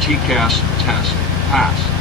TCAS test. Pass.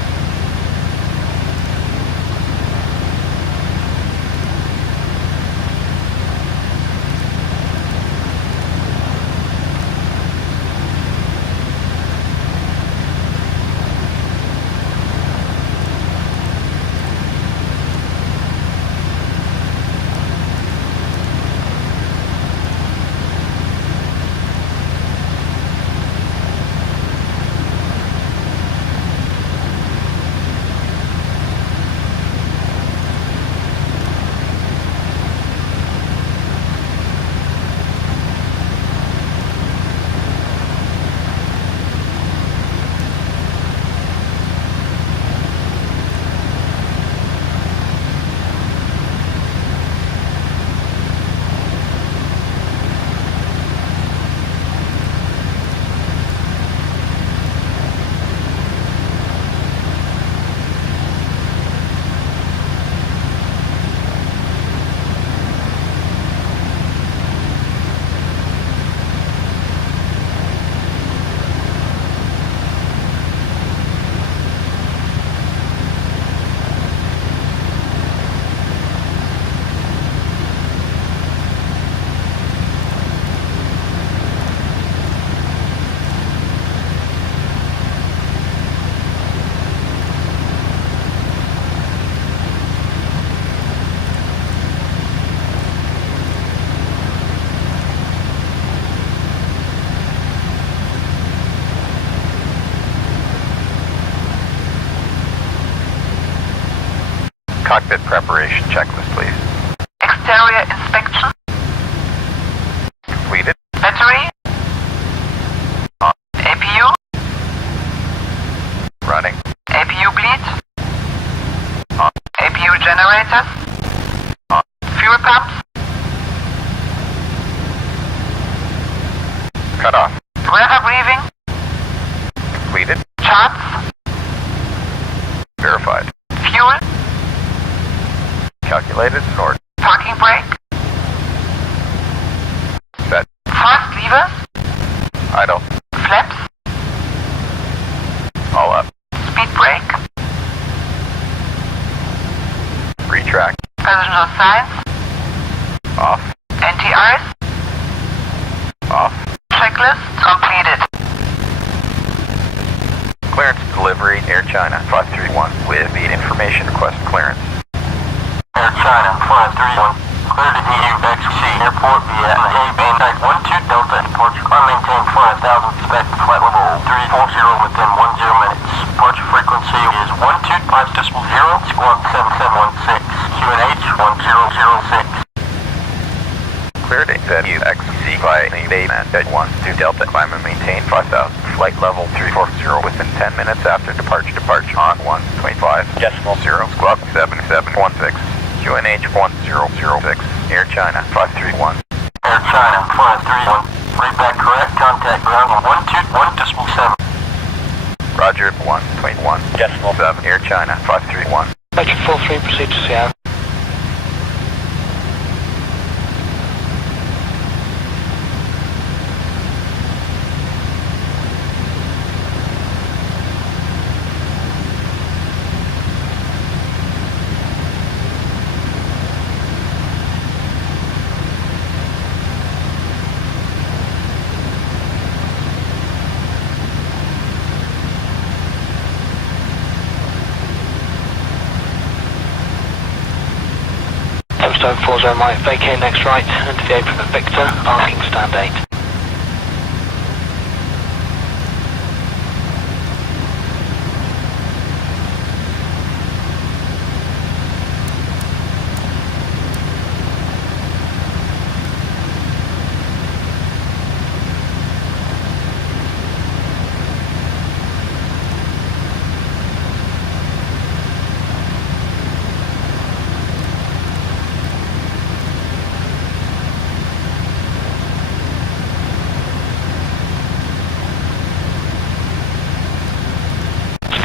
Cockpit preparation checklist, please. Exterior inspection. Completed. Battery. On. APU. Running. APU bleed. On. APU generators. On. Fuel pumps. Cut off. Weather briefing. Completed. Charts. Verified. Fuel. Calculated and ordered. Parking brake. Set. First levers. Idle. Flaps. All up. Speed brake. Retract. Passenger signs. Off. Anti-ice. Off. Checklist completed. Clearance delivery, Air China 531 with the information request clearance. Air China 531, clear to EU XC Airport via A-Band 12 Delta departure. Maintain 5,000, expect flight level 340 within 10 minutes. Departure frequency is 125.0, squawk 7716, QNH 1006. Cleared to XC by A-Band 12 Delta, climb and maintain 5,000, flight level 340 within 10 minutes after departure on 125.0, squawk 7716. QNH 1006, Air China 531. Air China 531, read back correct, contact ground on 121.7. Roger 1.1.7, Air China 531. Roger 43, proceed to Seattle. Stone 40 Mike, vacate next right, and to the apron of Victor, parking stand 8.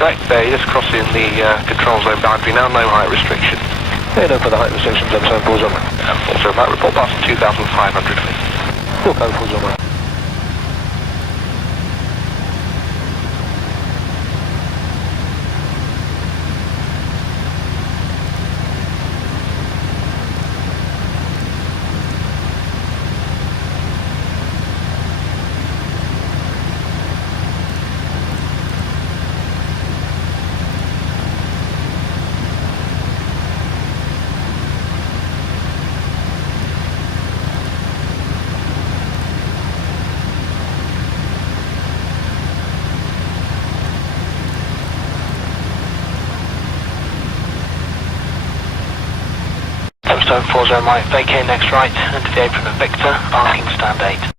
Correct there, you're just crossing the control zone boundary now, no height restriction. Yeah, no further height restrictions, M7 4 zone. Also, might report past 2,500 feet. 4 zone. Zone 40 right, vacate next right, into the apron of Victor, parking stand 8.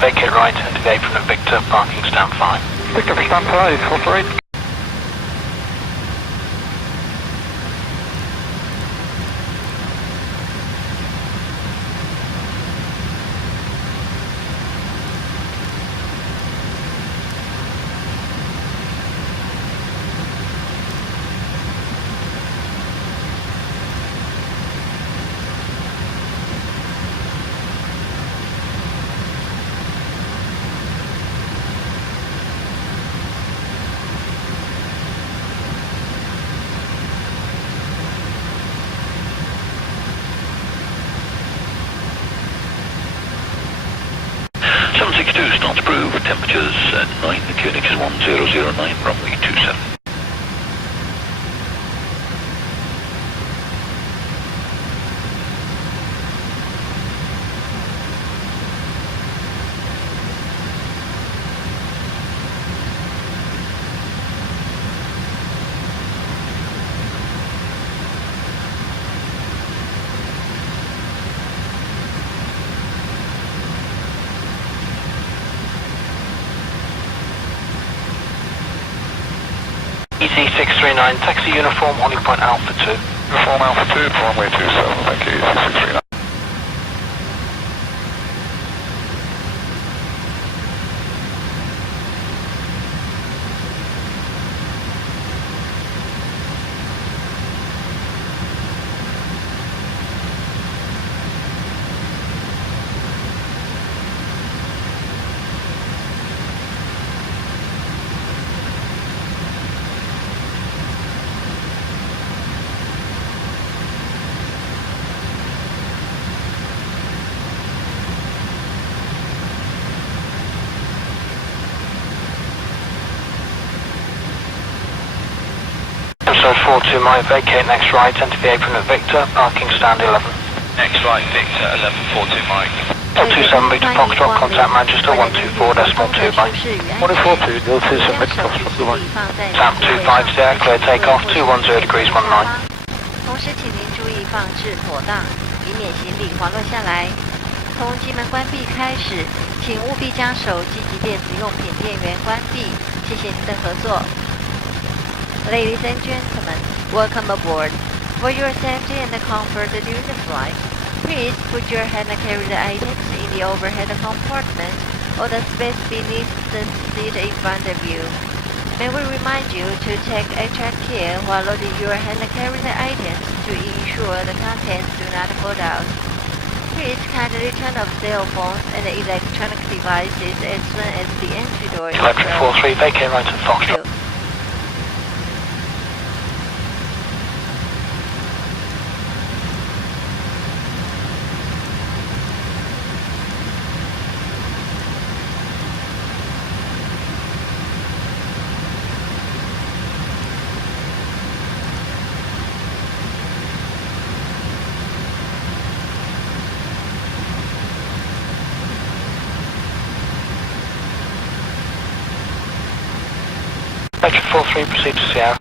Vacate right into the apron of Victor, parking stand 5. Victor, stand 5, 448. Starts approved, temperatures at 9, the Koenig is 1009, runway 27. EC639, taxi uniform, holding point Alpha 2. Uniform Alpha 2, runway 27, thank you, EC639. Zone 42 might vacate next right, enter the apron of Victor, parking stand 11. Next right, Victor, 1142 Mike. 127 Victor Foxtrot, contact Manchester 124.2 Mike. 142, 027 Victor Foxtrot, Sam 25 there, clear takeoff, 210 degrees 19. 同时请您注意放置妥当，以免行李滑落下来。从机门关闭开始，请务必将手机及电子用品电源关闭。谢谢您的合作。Ladies and gentlemen, welcome aboard. For your safety and comfort during the flight, please put your hand carry items in the overhead compartment or the space beneath the seat in front of you. May we remind you to take extra care while loading your hand carry items to ensure the contents do not fall out. Please kindly turn off cell phones and electronic devices as soon as the entry door is Electric closed. 43, vacate right at Foxtrot. Electric 43, proceed to Sierra.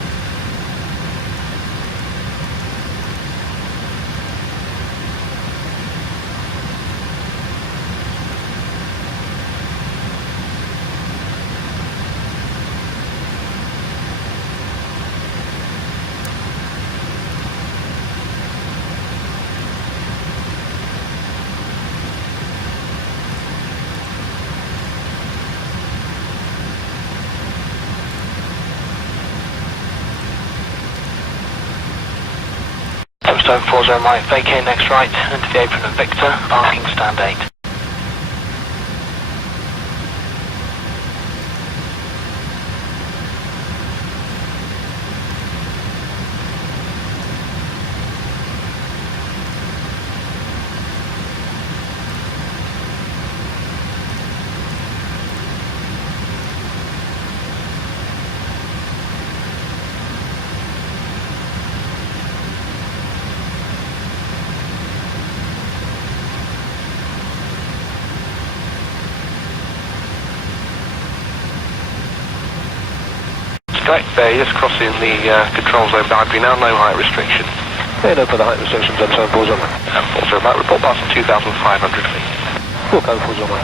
Zone 40 right, vacate next right, into the apron of Victor, parking stand 8. Straight there, just crossing the control zone boundary now, no height restriction. Head over the height restrictions on 74's on and 40 Mike, report past 2,500 feet. Full code 40 on.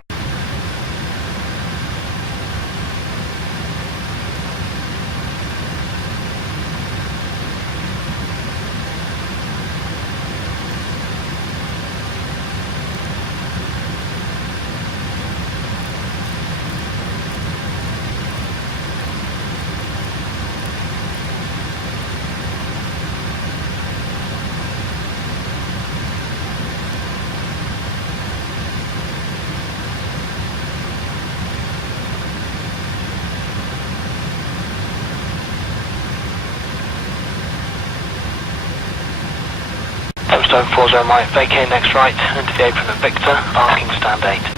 Stone 40 Mike, vacate next right, and today from the Victor, parking stand 8.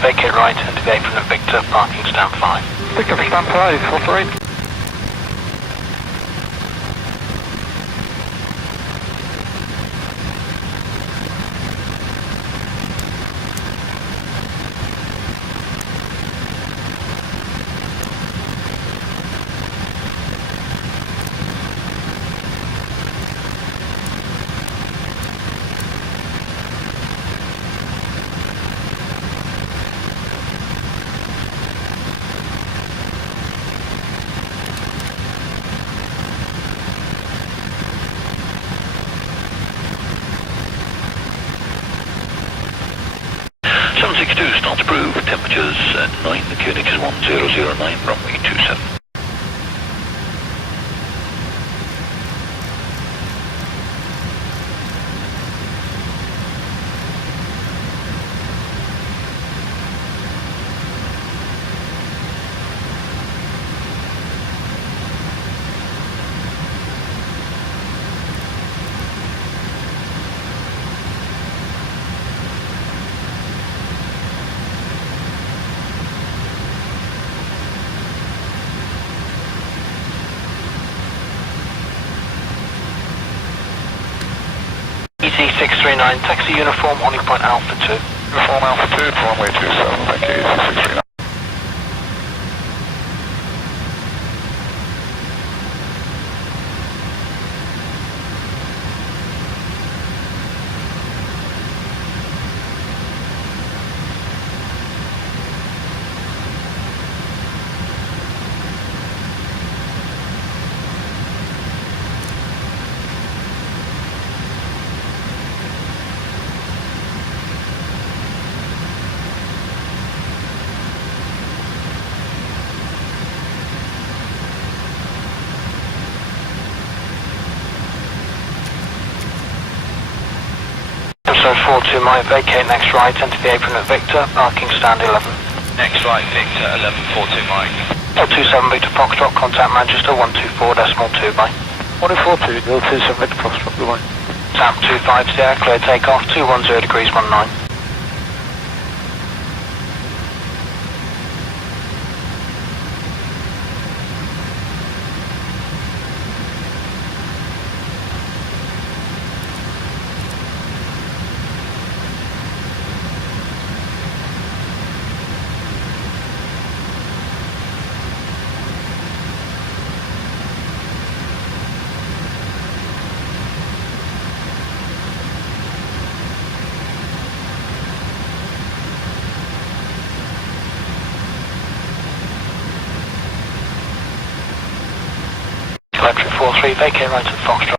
Vacate right and today from the Victor, parking stand 5. Victor, stand 5, 448. Starts approved, temperatures at 9, the QNH is 1009, runway 27. EC639, taxi uniform, holding point Alpha 2. Uniform Alpha 2, runway 27, thank you, EC639. So 42 Mike, vacate next right, enter the apron at Victor, parking stand 11. Next right, Victor, 1142 Mike. 027 Victor Foxtrot, contact Manchester 124.2 by. 142, 027 Victor Foxtrot, goodbye. Tap 25 Sierra, clear takeoff, 210 degrees 19. Electric 43, vacate right at Foxtrot.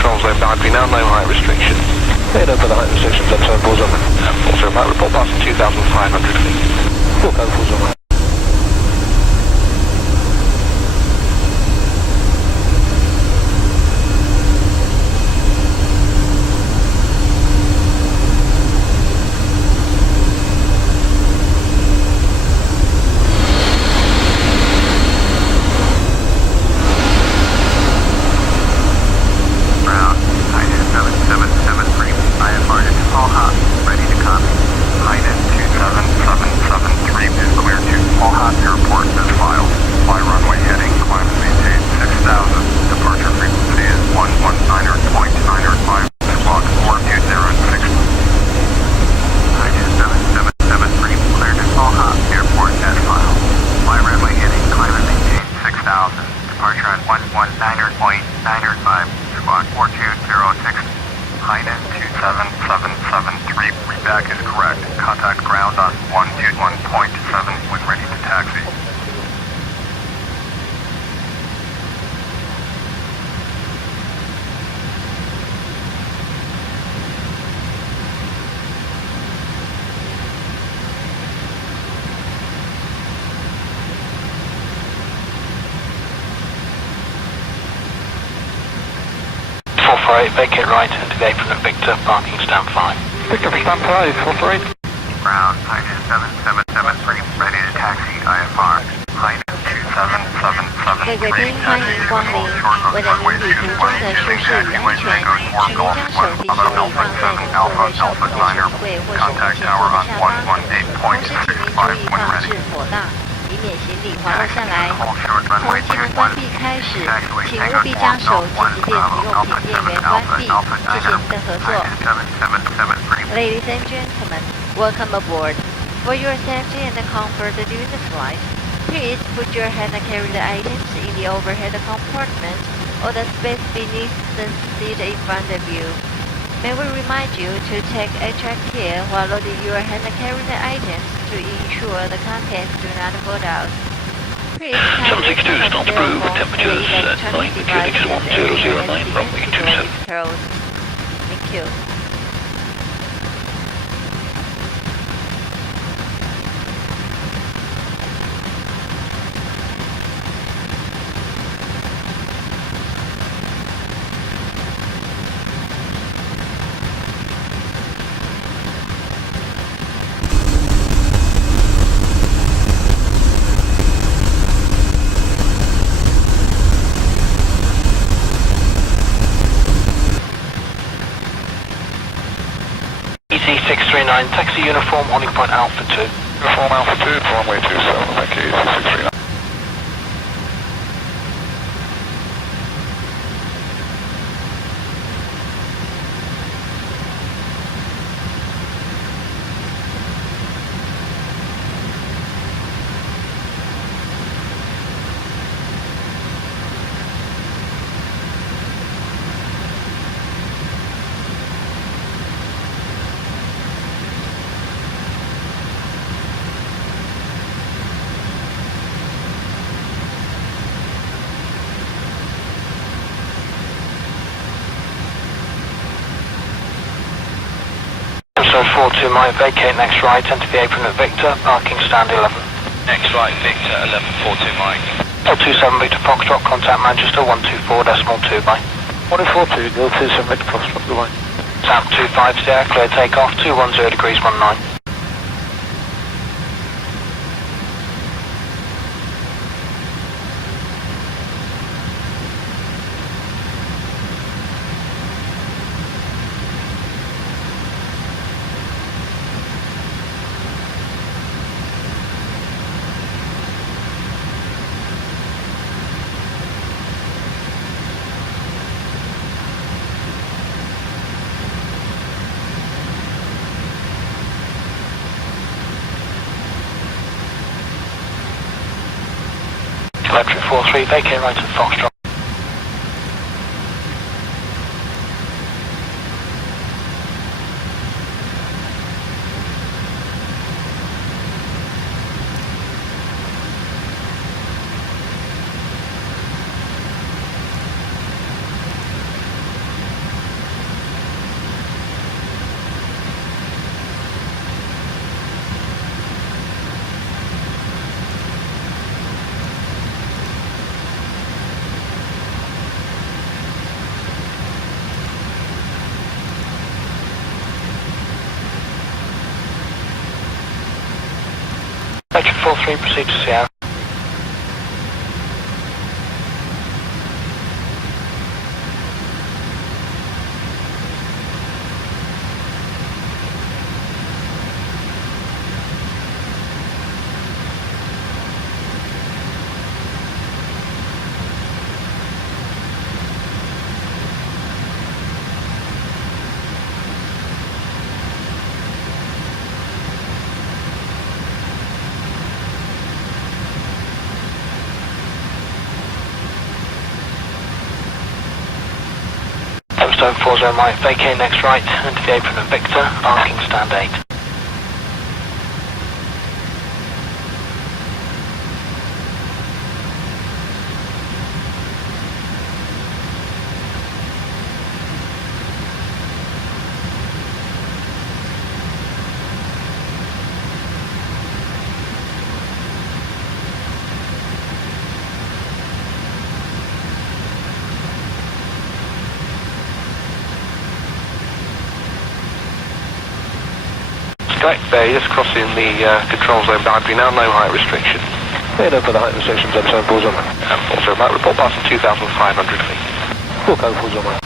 control zone boundary now, no height restriction. Head over the height restriction, 774's on. And 40 Mike, report past 2,500 feet. Full code, full zone. Vacate right into the apron at Victor, parking stand 5. Victor, stand 5, 448. Ground, Highness 7773, ready to taxi IFR. Highness 27773. 各贵宾欢迎光临，为了您旅途中的舒适与安全，请您将手提行李放在您座位上方的橱柜或是无线座的下方，同时请您注意放置妥当，以免行李滑落下来。从机门关闭开始，请务必将手机及电子用品电源关闭。谢谢您的合作。Ladies and gentlemen, welcome aboard. For your safety and comfort during the flight, please put your hand carry items in the overhead compartment or the space beneath the seat in front of you. May we remind you to take extra care while loading your hand carry items to ensure the contents do not fall out. 762 stops approved, temperatures at 9, the QNX is 1009, runway 27. Thank you. Taxi uniform, holding point Alpha 2. Uniform Alpha 2, runway 27, thank you, 639. So 42 Mike, vacate next right, enter the apron at Victor, parking stand 11. Next right, Victor, 1142 Mike. 427 Victor Foxtrot, contact Manchester 124.2 by. 1042, 027 Victor Foxtrot, goodbye. South 25 there, clear takeoff, 210 degrees 19. Electric 43, vacate right at Foxtrot. Vector 43, proceed to Sierra. Stone 40 Mike, vacate next right, into the apron of Victor, parking stand 8. Correct, just crossing the control zone boundary now, no height restriction. Head over the height restrictions, M7 balls on right. 40 Mike, report passing 2,500 feet. Full code, balls on right.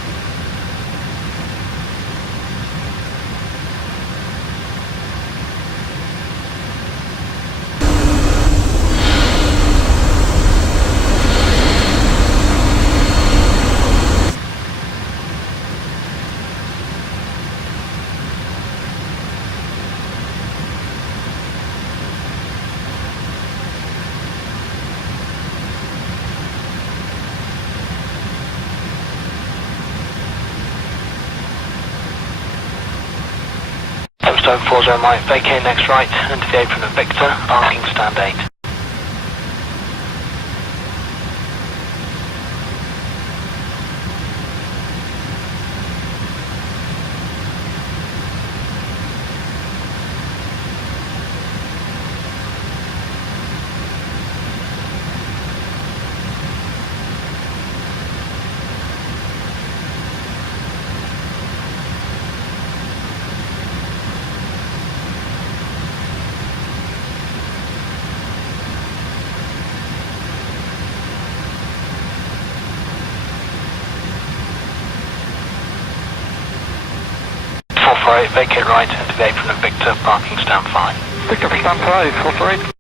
Stone 40 Mike, vacate next right, into the apron of Victor, parking stand 8. Vacate right into the apron of Victor, parking stand 5. Victor for stand 5, 448.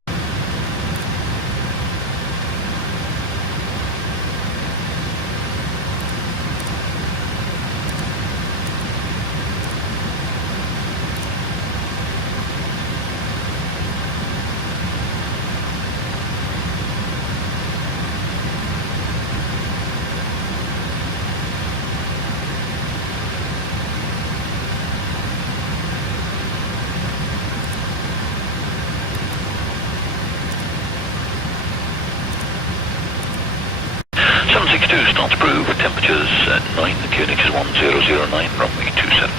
Start approved, temperatures at 9, the Koenig is 1009, runway 27.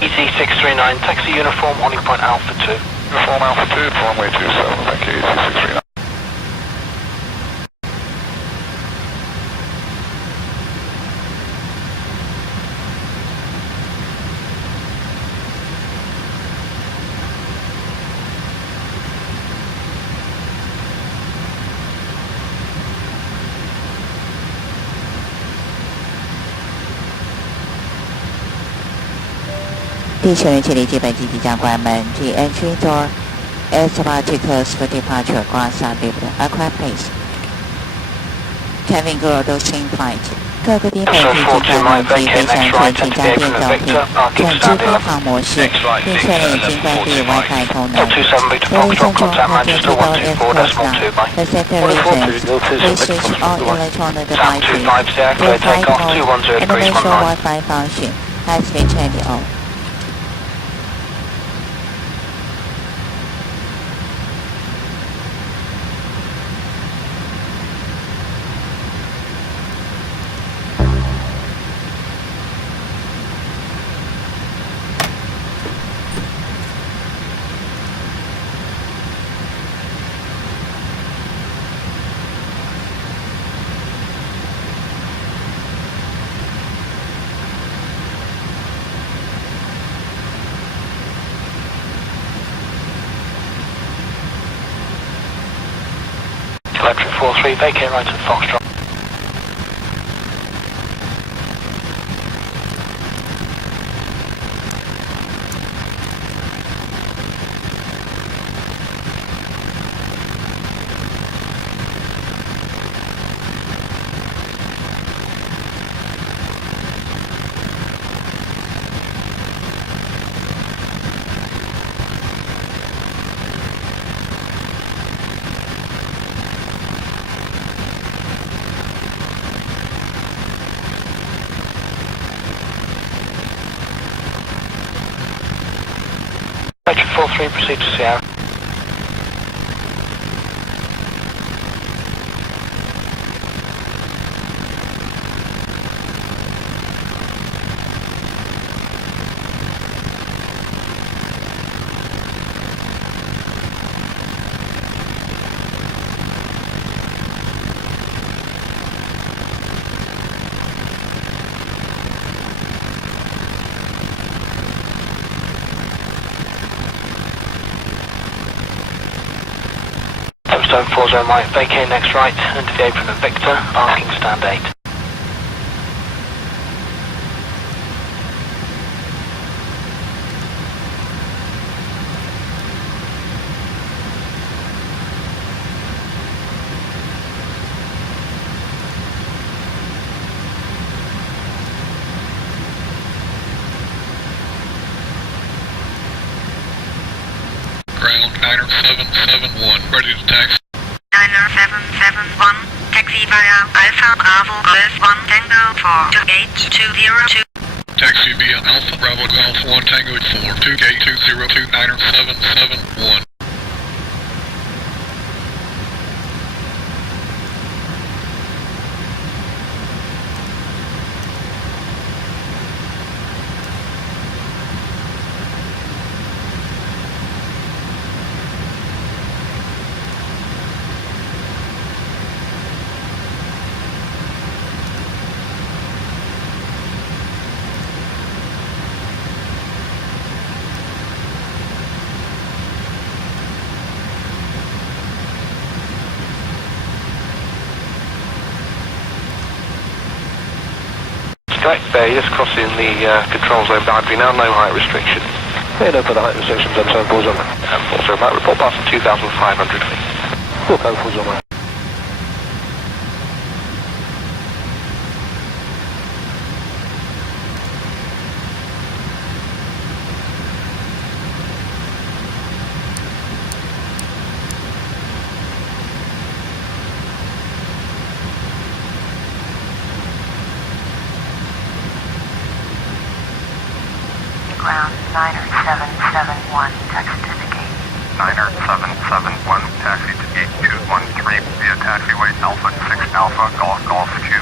EC639, taxi uniform, holding point Alpha 2. Uniform Alpha 2, runway 27, thank you, EC639.地球人气离基本机即将关门。The entry door is about to close for departure. Glass are lifted. Aircraft please. Cabin crew dosing flight. 各个地本机即关门机飞向全请家电照片，转至飞行模式，并确认已经关闭 Wi-Fi 功能。由于正中空间自动 is closed now. For safety reasons, please switch all electronic devices. Your flight mode and ensure Wi-Fi function. has been turned off. Electric 43, vacate right at Foxtrot. Electric 43, proceed to Sierra. Stone 40 right, vacate next right, and to the apron of Victor, parking stand 8. Ground 9771, ready to taxi. 9771, taxi via Alpha Bravo Golf 1 Tango 4 to gate 202. Taxi via Alpha Bravo Golf 1 Tango 4 to gate 202 9771. Strike Bay, just crossing the control zone boundary now, no height restriction. Head over the height restrictions on 74 on and 40 right, report passing 2,500 feet. Full code 40 right. Ground 9771, taxi to the gate. 9771, taxi to gate 213 via taxiway Alpha 6 Alpha Golf Golf 2.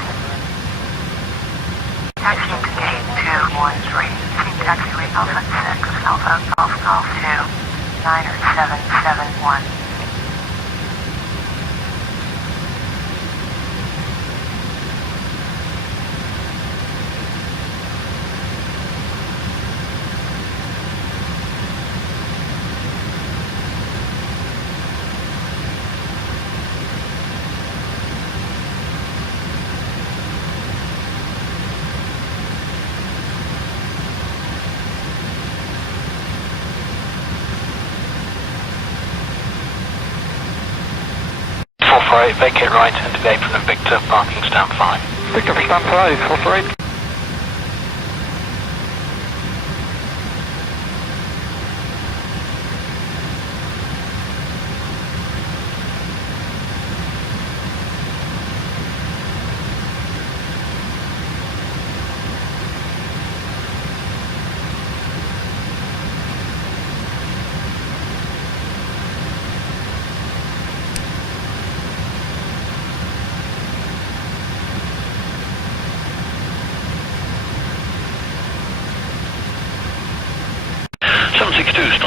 Taxi to gate 213, see taxiway Alpha 6 Alpha Golf Golf 2. 9771. Vacate right, into the apron of Victor, parking stand 5. Victor, stand 5, operate.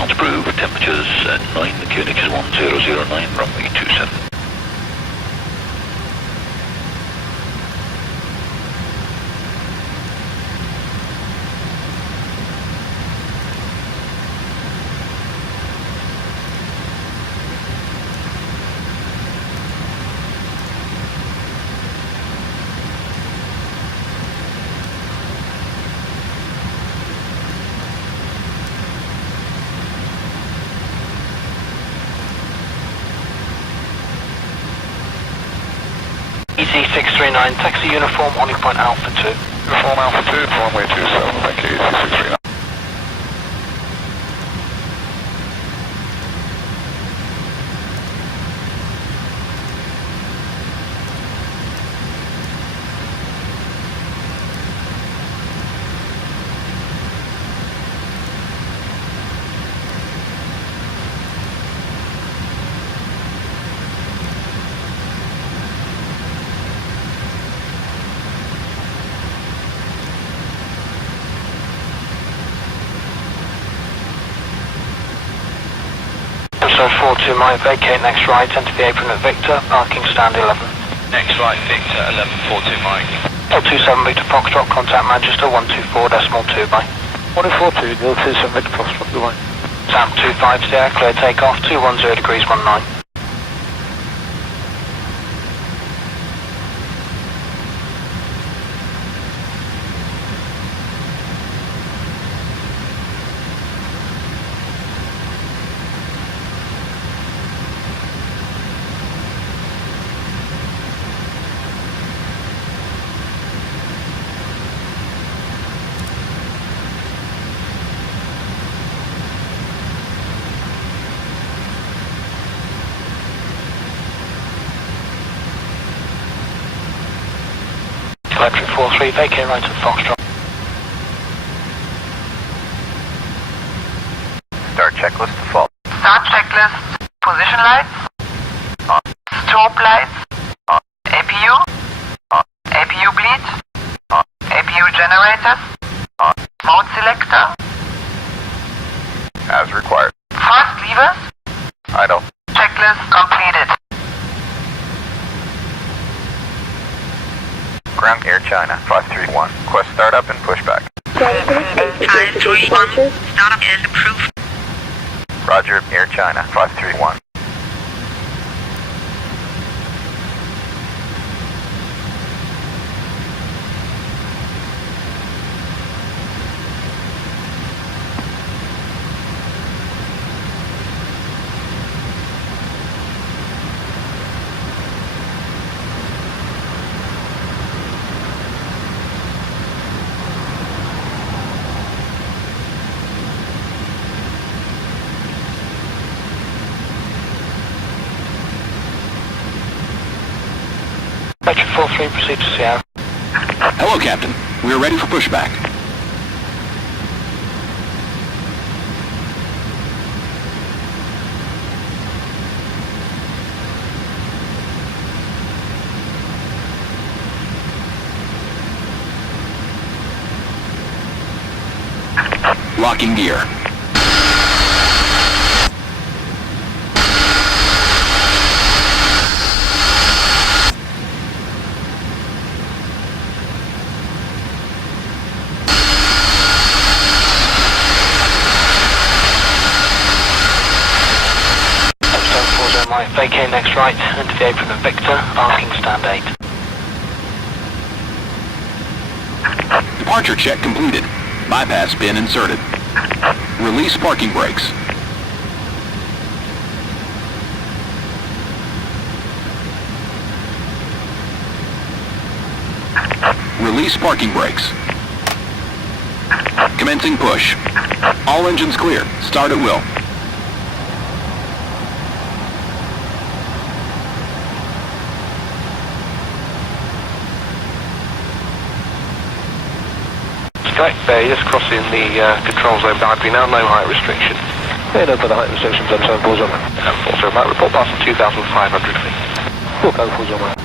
not approved. Temperatures 9, the QNH is 1009, runway 27. EC639, taxi uniform, holding point Alpha 2. Uniform Alpha 2, runway 27, thank you, EC639. So 42 might vacate next right, enter the apron at Victor, parking stand 11. Next right, Victor, 1142 Mike. 027 Victor Foxtrot, contact Manchester 124.2 by. 1042, 027 Victor Foxtrot, goodbye. Sam 25 there, clear takeoff, 210 degrees 19. Electric 43, vacate right at Foxtrot. Start checklist default. Start checklist. Position lights. Strobe lights. APU. APU bleed. APU generators. Mode selector. As required. First levers. Idle. Checklist completed. Ground Air China 531. Request startup and pushback. 531. Startup is approved. Roger, Air China 531. Electric 43, proceed to Sierra. Hello, Captain. We are ready for pushback. Locking gear. Vacate next right, enter the apron at Victor, parking stand 8. Departure check completed. Bypass pin inserted. Release parking brakes. Release parking brakes. Commencing push. All engines clear. Start at will. Strike Bay, just crossing the control zone boundary now, no height restriction. Head over the height restriction, 774 on. Also, remote report passing 2,500 feet. 4 code 4 on.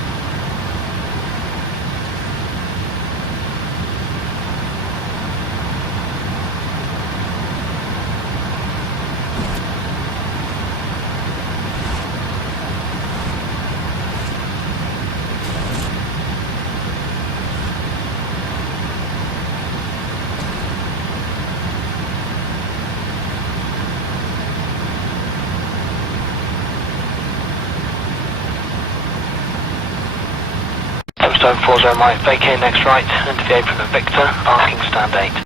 Tempstone 40 right, vacate next right, into the apron of Victor, arcing stand 8.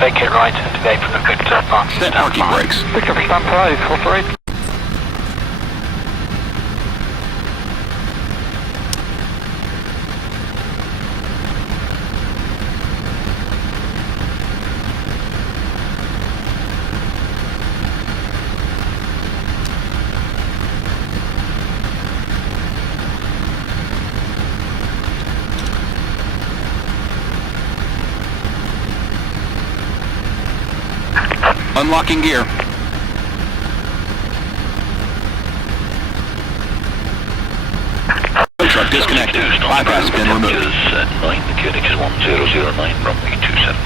Vacate right into the apron of Victor, arcing Set stand parking 5. brakes. Pick up stand 5, 448. Unlocking gear. Truck disconnected. Bypass has been removed. At 9, mechanic is 1009, runway 27.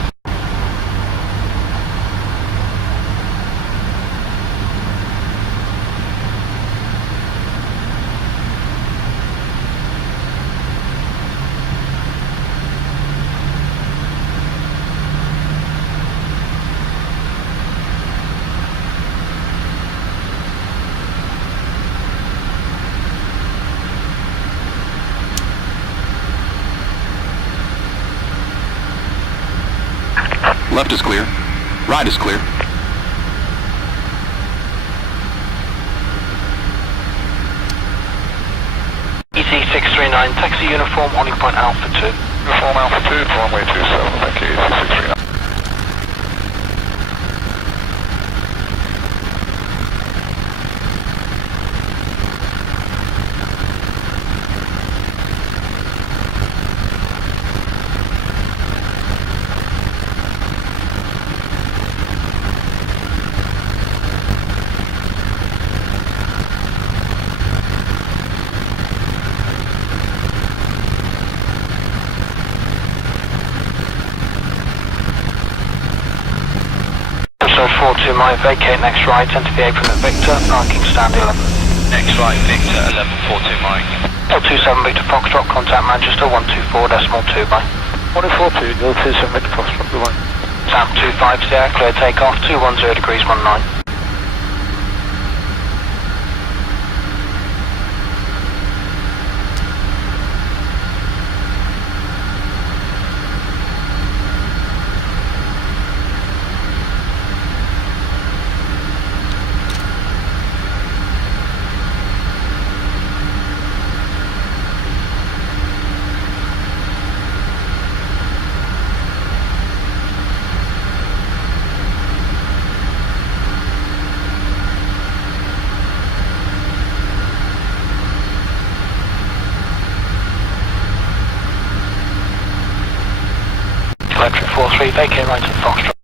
Left is clear. Right is clear. ET639, taxi uniform, holding point Alpha 2. Uniform Alpha 2, runway 27, thank you, ET639. So 42 might vacate next right, enter the apron of Victor, parking stand 11. Next right, Victor 1142 Mike. L27 Victor Foxtrot, contact Manchester 124.2 by. 142, L27 Victor Foxtrot, goodbye. Sam 250, clear takeoff, 210 degrees 19. Electric 43, vacate right at Foxtrot.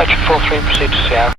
Electric 43, proceed to Sierra.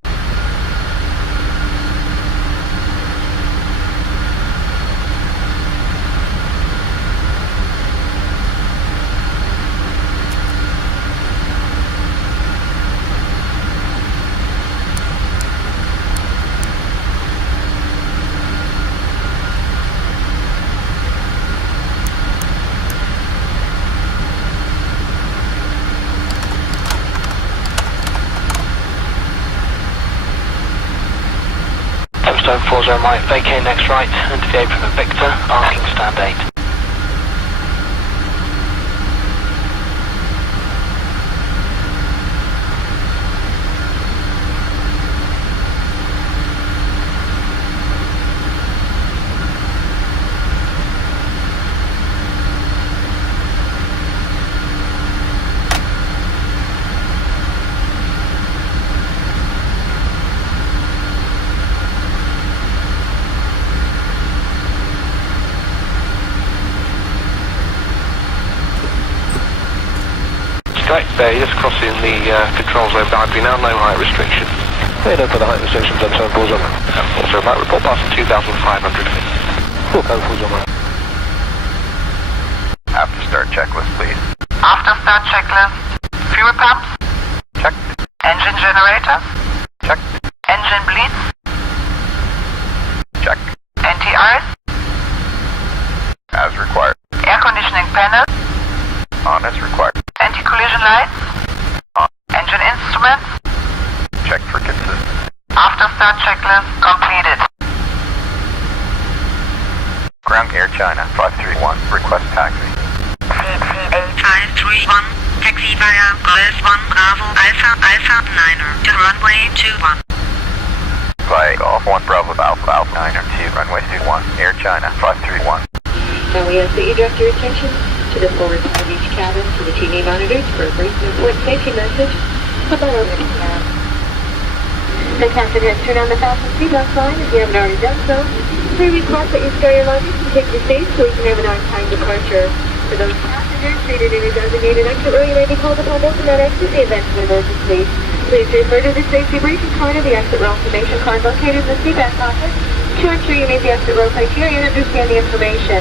Tempstone 40 right, vacate next right, into the apron of Victor, arcing stand 8. Right, just crossing the control zone boundary now, no height restriction. Head over the height restrictions on 740. Also, might report passing 2,500 feet. Full code full zone. After start checklist, please. After start checklist. Fuel pumps. Check. Engine generators. Check. Engine bleeds. Check. Anti-ice. As required. Air conditioning panel. On as required. Anti-collision lights. On. Engine instruments. Check for consistency. After start checklist completed. Ground Air China 531. Request taxi. 531. Taxi via Golf 1 Bravo Alpha Alpha Niner to runway 21. By Golf 1 Bravo Alpha Alpha Niner to runway 21. Air China 531. Now we ask that you direct your attention to the forward side of each cabin to the TV monitors for a brief and important safety message about our ready cab. The captain has turned on the fasten seatbelt sign if you haven't already done so. We request that you store your luggage and take your seat so we can have an on-time departure. For those passengers seated in a designated exit row, you may be called upon to open that exit in the event of an emergency. Please refer to the safety briefing card of the exit row information card located in the seat back pocket to ensure you meet the exit row criteria and understand the information.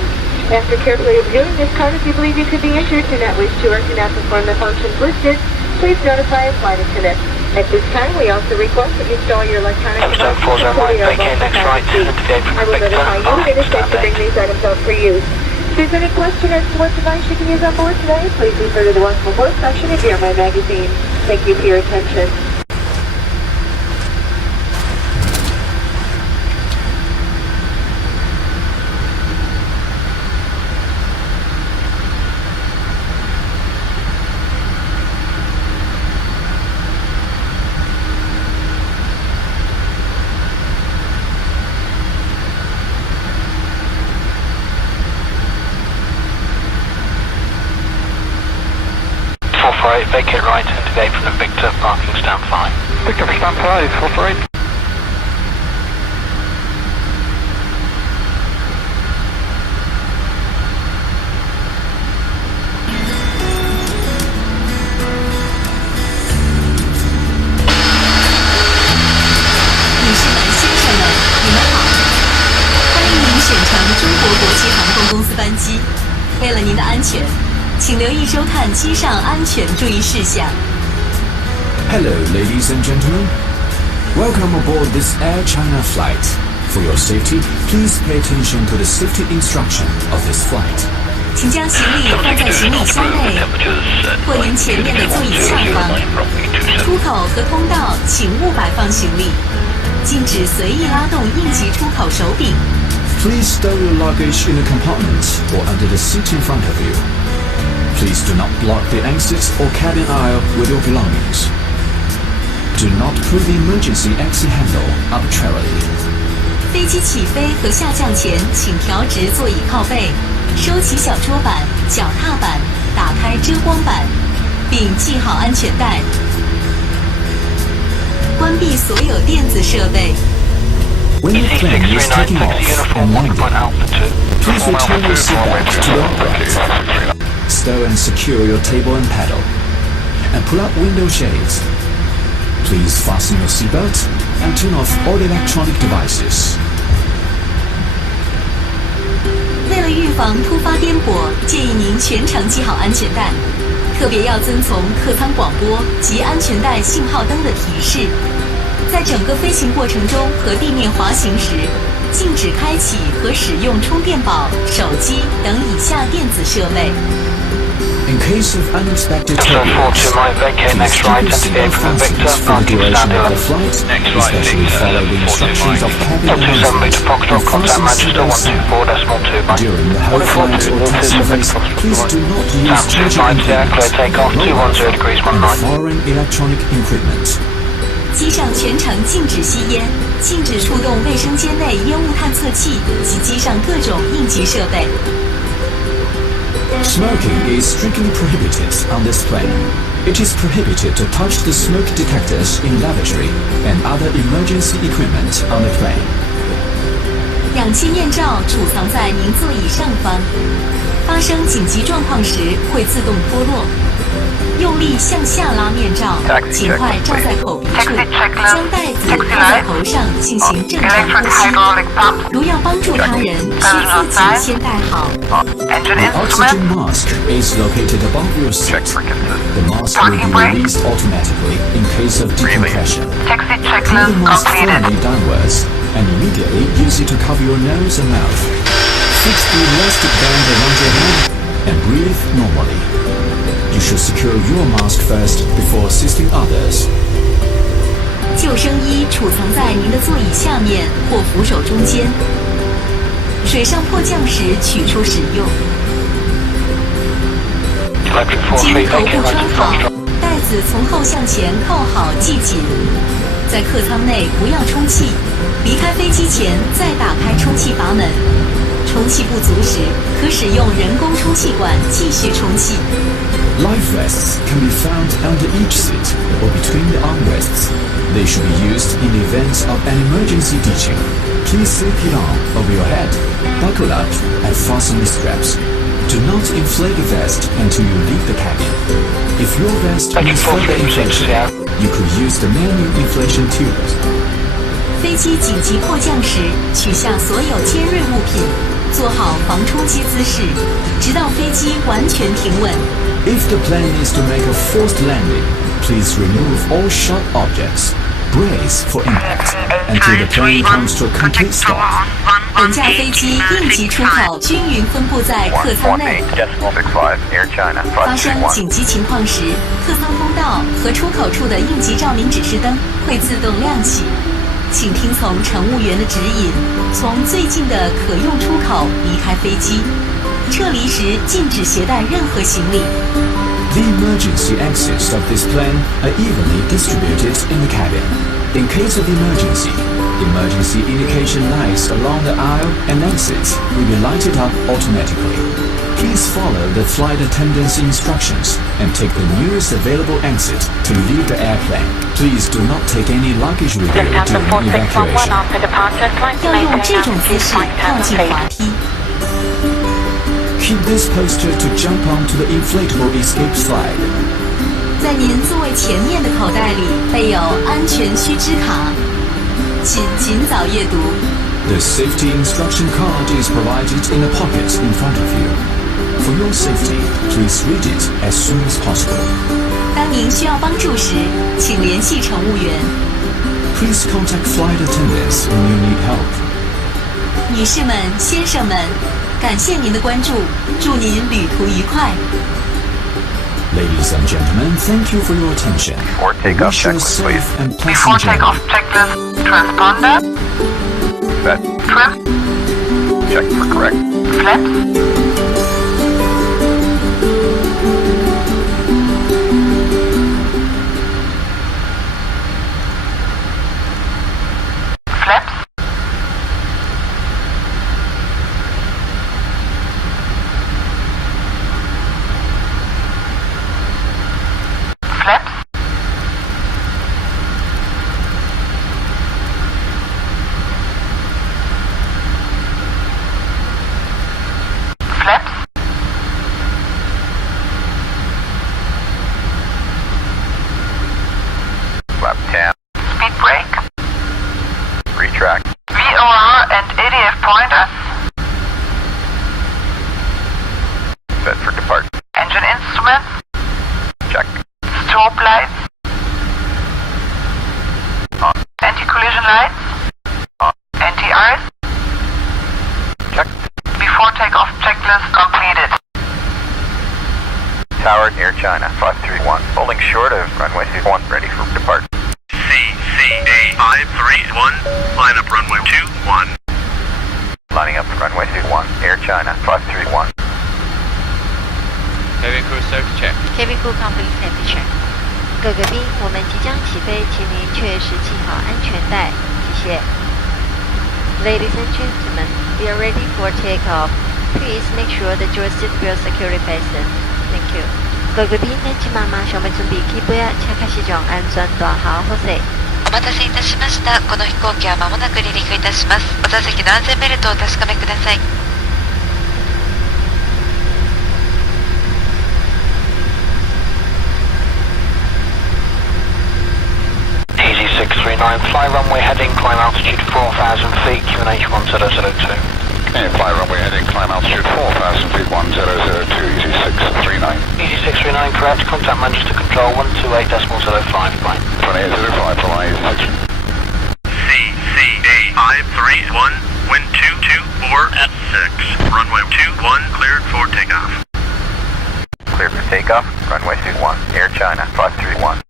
After carefully reviewing this card, if you believe you could be injured, do not wish to, or cannot perform the functions listed, please notify a flight attendant. At this time, we also request that you install your electronic devices before you are about to pass the seat. I will notify you when it is safe to bring these items out for use. If there's any question as to what device you can use on board today, please refer to the What's Before section of Airline magazine. Thank you for your attention. Vacate right and today from the Victor, parking stand 5. Victor for stand 5, operate.女士们、先生们，你们好！欢迎您选乘中国国际航空公司班机。为了您的安全，请留意收看机上安全注意事项。 Hello, ladies and gentlemen. Welcome aboard this Air China flight. For your safety, please pay attention to the safety instruction of this flight. 请将行李放在行李箱内，或您前面的座椅下方。出口和通道请勿摆放行李，禁止随意拉动应急出口手柄。 Please stow your luggage in the compartment or under the seat in front of you. Please do not block the exit or cabin aisle with your belongings. Do not pull the emergency exit handle arbitrarily. 飞机起飞和下降前，请调直座椅靠背，收起小桌板、脚踏板，打开遮光板，并系好安全带。关闭所有电子设备。 When the plane is taking off and landing, please return your seatbelt to the upright. Stow and secure your table and paddle, and pull up window shades. Please fasten your seatbelt and turn off all electronic devices. 为了预防突发颠簸，建议您全程系好安全带，特别要遵从客舱广播及安全带信号灯的提示。在整个飞行过程中和地面滑行时，禁止开启和使用充电宝、手机等以下电子设备。 In case of unexpected turbulence, please keep your seatbelt fastened for the duration of the flight, especially follow the instructions of cabin announcement and fasten seatbelt sign. During the whole flight or taxi phase, please do not use charging implements, mobiles, and foreign electronic equipment. 机上全程禁止吸烟，禁止触动卫生间内烟雾探测器及机上各种应急设备。 Smoking is strictly prohibited on this plane. It is prohibited to touch the smoke detectors in lavatory and other emergency equipment on the plane. 氧气面罩储藏在您座椅上方，发生紧急状况时会自动脱落。用力向下拉面罩，尽快罩在口鼻处，将袋子戴在头上进行正常呼吸。如要帮助他人，需自己先戴好。The oxygen mask is located above your seat. The mask will be released automatically in case of decompression. Pull the mask firmly downwards and immediately use it to cover your nose and mouth. Fix the elastic band around your head and breathe normally. You should secure your mask first before assisting others. 救生衣储藏在您的座椅下面或扶手中间。水上迫降时取出使用。经头部穿好，袋子从后向前扣好系紧。在客舱内不要充气，离开飞机前再打开充气阀门。充气不足时，可使用人工充气管继续充气。Life vests can be found under each seat or between the armrests. They should be used in the event of an emergency ditching. Please slip it on over your head, buckle up, and fasten the straps. Do not inflate the vest until you leave the cabin. If your vest needs further inflation, you could use the manual inflation tubes. 飞机紧急迫降时，取下所有尖锐物品，做好防冲击姿势，直到飞机完全停稳。If the plane needs to make a forced landing, please remove all sharp objects. Brace for impact until the plane comes to a complete stop. 本架飞机应急出口均匀分布在客舱内。发生紧急情况时，客舱通道和出口处的应急照明指示灯会自动亮起。请听从乘务员的指引，从最近的可用出口离开飞机。撤离时禁止携带任何行李。The emergency exits of this plane are evenly distributed in the cabin. In case of emergency, emergency indication lights along the aisle and exits will be lighted up automatically. Please follow the flight attendant's instructions and take the nearest available exit to leave the airplane. Please do not take any luggage with you during evacuation. 要用这种姿势靠近滑梯。Keep this posture to jump onto the inflatable escape slide. 在您座位前面的口袋里备有安全须知卡，请尽早阅读。The safety instruction card is provided in a pocket in front of you. For your safety, please read it as soon as possible. 当您需要帮助时，请联系乘务员。Please contact flight attendants when you need help. 女士们、先生们，感谢您的关注，祝您旅途愉快。Ladies and gentlemen, thank you for your attention. Before takeoff checklist, please. And Before takeoff checklist, transponder. Set. Trim. Check for correct. Flaps. Flaps. Flaps. Flaps. Flap 10. Speed brake. Retract. VOR and ADF pointers. Set for depart. Engine instruments. Check. Strobe lights. On. Anti-collision lights. On. Anti-ice. Check. Before takeoff checklist completed. Tower near China. 531. Holding short of runway 21. Ready for depart. CCA 531. Line up runway 21. Lining up runway 21. Air China. 531. Cabin crew safety check. Cabin crew complete safety check. 各个宾，我们即将起飞，请您确实系好安全带，谢谢。Ladies and gentlemen, we are ready for takeoff. Please make sure that your seatbelt securely fastened. Thank you. 各个便にまま正面準備キープや着火市場安全ドアハー補正。お待たせいたしました。この飛行機は間もなく離陸いたします。お座席の安全ベルトをお確かめください。fly runway heading, climb altitude 4,000 feet, QNH 1002. Okay, fly runway heading, climb altitude 4,000 feet, 1002, easy 639. Easy 639, correct, contact Manchester Control 128.05, flight. 2805, fly easy 6. CCA 531, wind 224 at 6. Runway 21 cleared for takeoff. Cleared for takeoff, runway 21, Air China 531.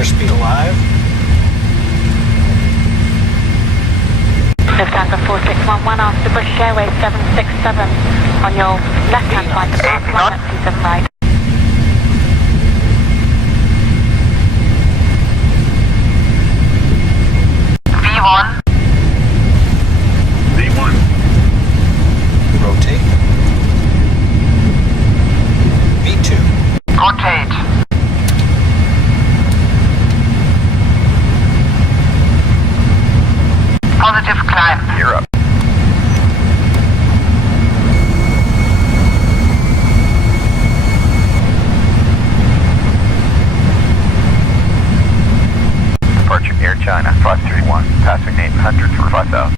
Airspeed alive. Lufthansa 4611 after British Airways 767 on your left-hand side, the path line at 27 right. V1. V1. Rotate. V2. Rotate. Positive climb. You're up. Departure Air China 531, passing 800 for 5,000.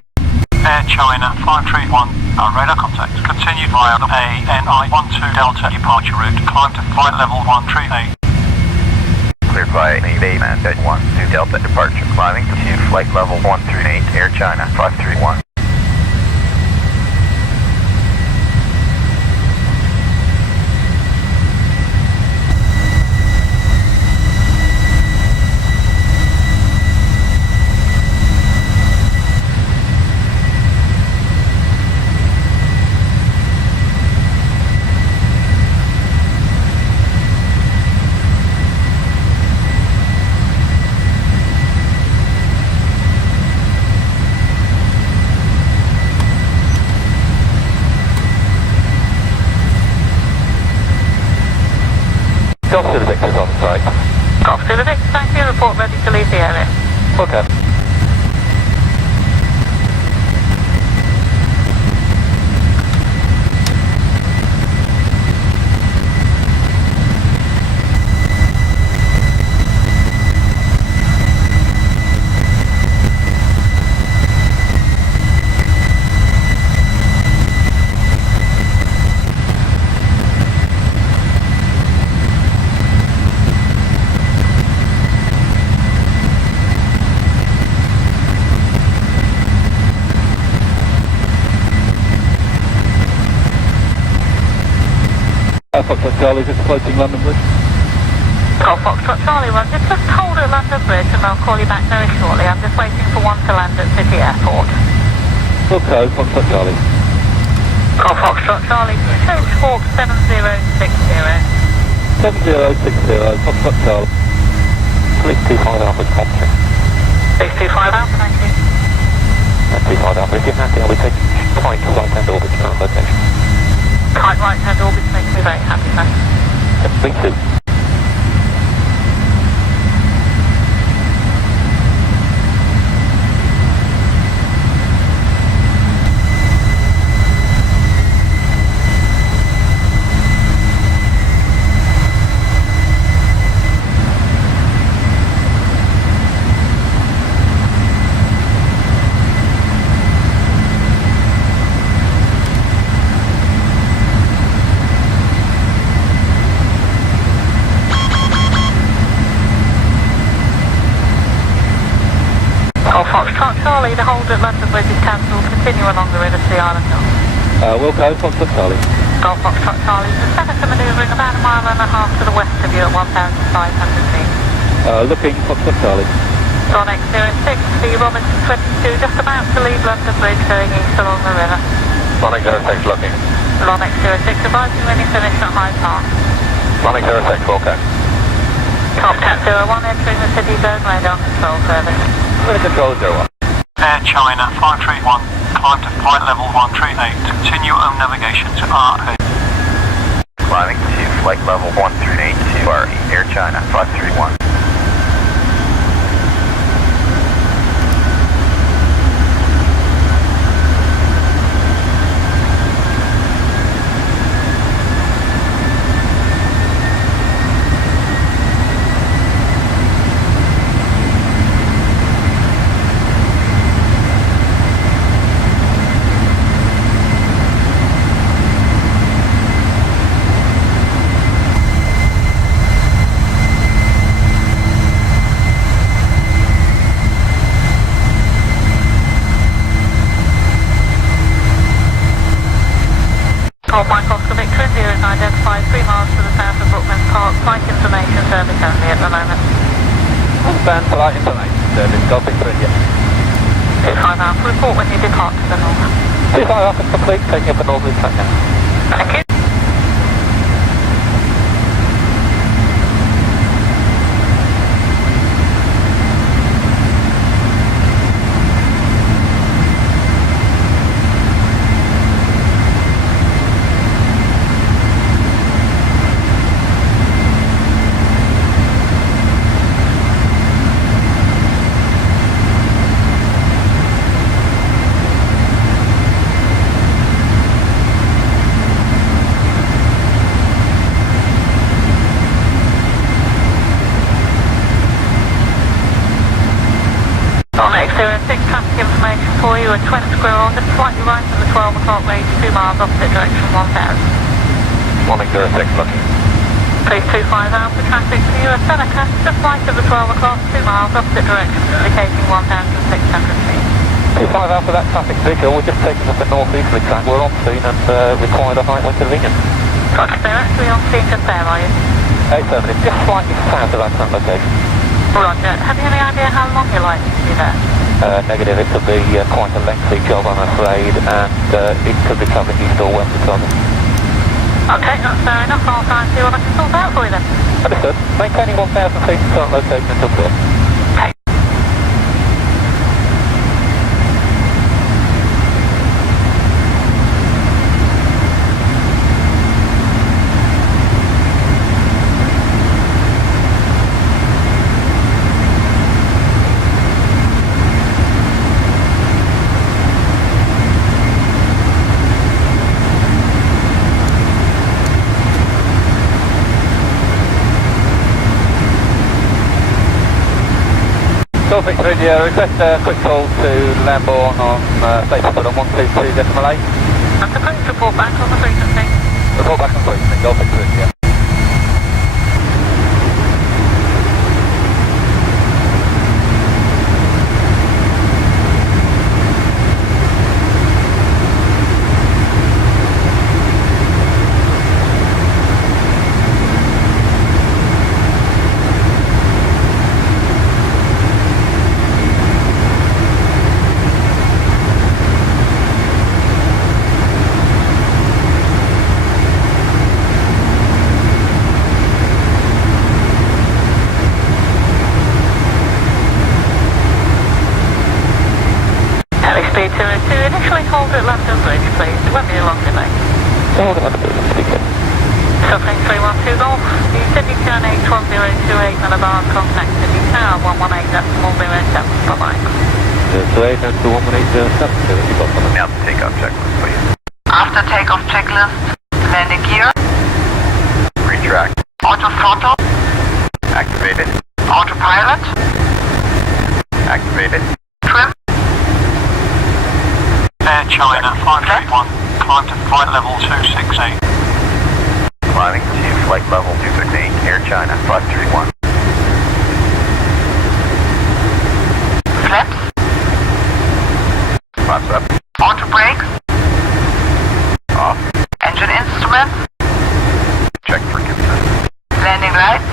Air China 531, radar contact. Continue via the ANI 12 Delta departure route. Climb to flight level 138. Cleared by Bayman at 12 Delta departure. Climbing to flight level 138, Air China 531. Golf to the Victor's on site. Golf to the Victor, thank you. Report ready to leave the area. Okay. Foxtrot Charlie, just approaching London Bridge. Golf Foxtrot Charlie 1, just hold at London Bridge and I'll call you back very shortly. I'm just waiting for one to land at City Airport. Okay, Foxtrot Charlie. Golf Foxtrot Charlie, change Hawk 7060. 7060, Foxtrot Charlie. Police 25 Alpha capture. Police 25 Alpha, thank you. 25 Alpha, if you're happy, I'll be taking tight right-hand orbit to our location. Tight right-hand orbit makes me very happy, sir. Me too. Foxtrot Charlie, the hold at London Bridge is cancelled. Continue along the river to the island hill. We'll go, Foxtrot Charlie. Golf Foxtrot Charlie, the senator manoeuvring about 1.5 miles to the west of you at 1,500 feet. Looking, Foxtrot Charlie. Sonic 06, the Robinson 22, just about to leave London Bridge going east along the river. Sonic 06, looking. Sonic 06, advising when you finish at Hyde Park. Sonic 06, okay. Top Cat 01 entering the city zone, radar control service. Radar control 01. China 531, climb to flight level 138, continue on navigation to RA. Climbing to flight level 138 to RE, Air China 531. Hold Mike Oscar Victor, 0 is identified 3 miles to the south of Brookman Park. Flight information service only at the moment. Stand flight information service, Golf Victor, yeah. 25 Alpha, report when you depart to the north. 25 Alpha complete, taking up a northerly track now. Thank you. Traffic information for you at 20 square on just slightly right of the 12 o'clock range, 2 miles opposite direction 1000. Morning 06, looking. Please 25 Alpha traffic to you at Seneca, just right of the 12 o'clock, 2 miles opposite direction, indicating 1,600 feet. 25 Alpha, that traffic visual, we're just taking up a northeasterly track, we're on scene and require the height when convenient. Roger, they're actually on scene just there, are you? Affirmative, just slightly south of that current location. Roger, have you any idea how long you're likely to be there? Negative, it could be quite a lengthy job, I'm afraid, and it could be travelling east or west of London. Okay, that's fair enough. I'll try and see what I can sort out for you then. Understood. Maintaining 1,000 feet current location until clear. Okay. Golf Victor, request a quick call to Lambourne on station on 122.8. I'm supposed to report back on the frequency. Report back on frequency, Golf Victor, yeah. Speed 202, initially hold at London Bridge, please. It won't be a long delay. Hold on, speaker. Suffering 312 Golf, the Sydney turn 81028 millibars, contact Sydney Tower 118, that's 107, bye-bye. 28 and 11807, you got something. Now the takeoff checklist, please. After takeoff checklist, landing gear, Retract. auto throttle, Activated. autopilot, Activated. trim, Air China 531, climb to flight level 268. Climbing to flight level 268, Air China 531. flaps, Flaps up. auto brakes, Off. engine instruments, Check for consistency. landing lights,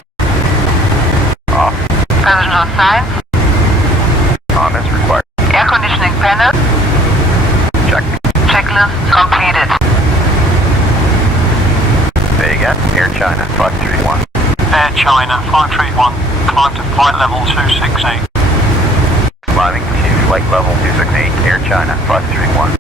Off. passenger signs, On as required. air conditioning panel, Check. checklist completed. Say again. Air China 531. Air China 531, climb to flight level 268. Climbing to flight level 268, Air China 531.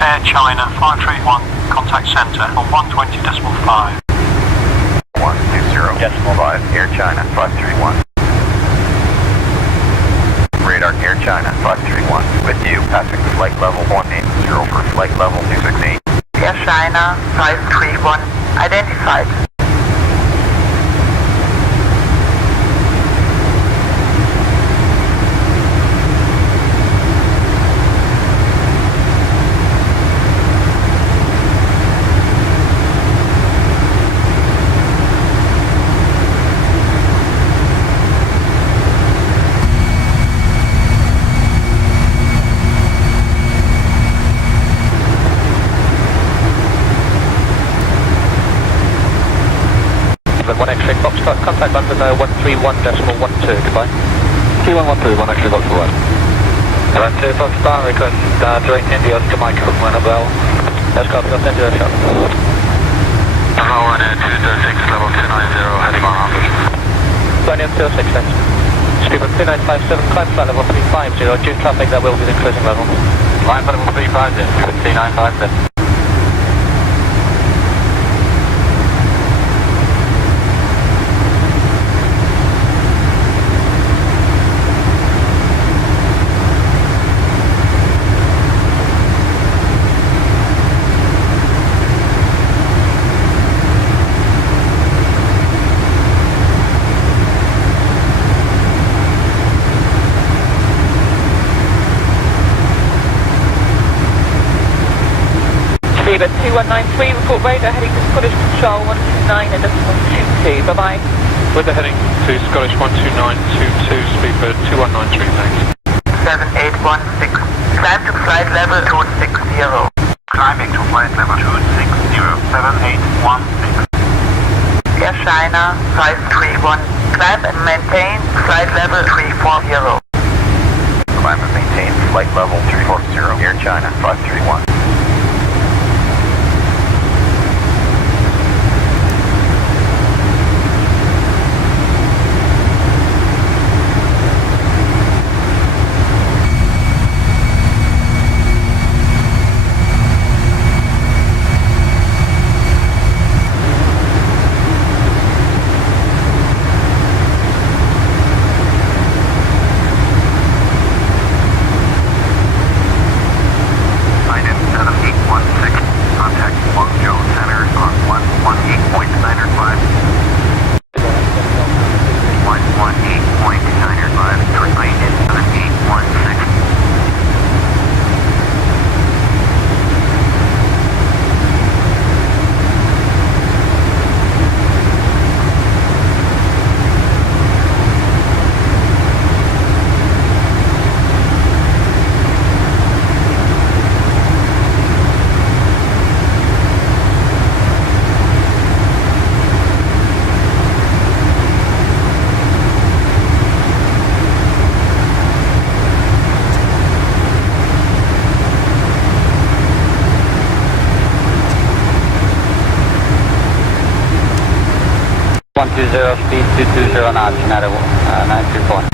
Air China 531, contact center on 120.5. 120.5, Air China 531. Radar Air China 531, with you, passing flight level 180 for flight level 268. Air China 531, identified. One X-ray Foxtrot, contact London 131.12, goodbye. 3112, one X-ray Foxtrot 1. London 2 Foxtrot, request direct India to Mike Manabel. That's copy, I'll send you a shot. Hello, and 206, level 290, heading 100. Daniel 206, thanks. Speedbird 2957, climb flight level 350, due traffic that will be the cruising level. Climb level 350, 3957. Speedbird 2193, report radar heading to Scottish Control 129.22, bye-bye. Weather heading to Scottish 12922, Speedbird 2193, thanks. 7816, climb to flight level 260. Climbing to flight level 260, 7816. Air China 531, climb and maintain flight level 340. Climb and maintain flight level 340, Air China 531. Speed 220 knots, 934.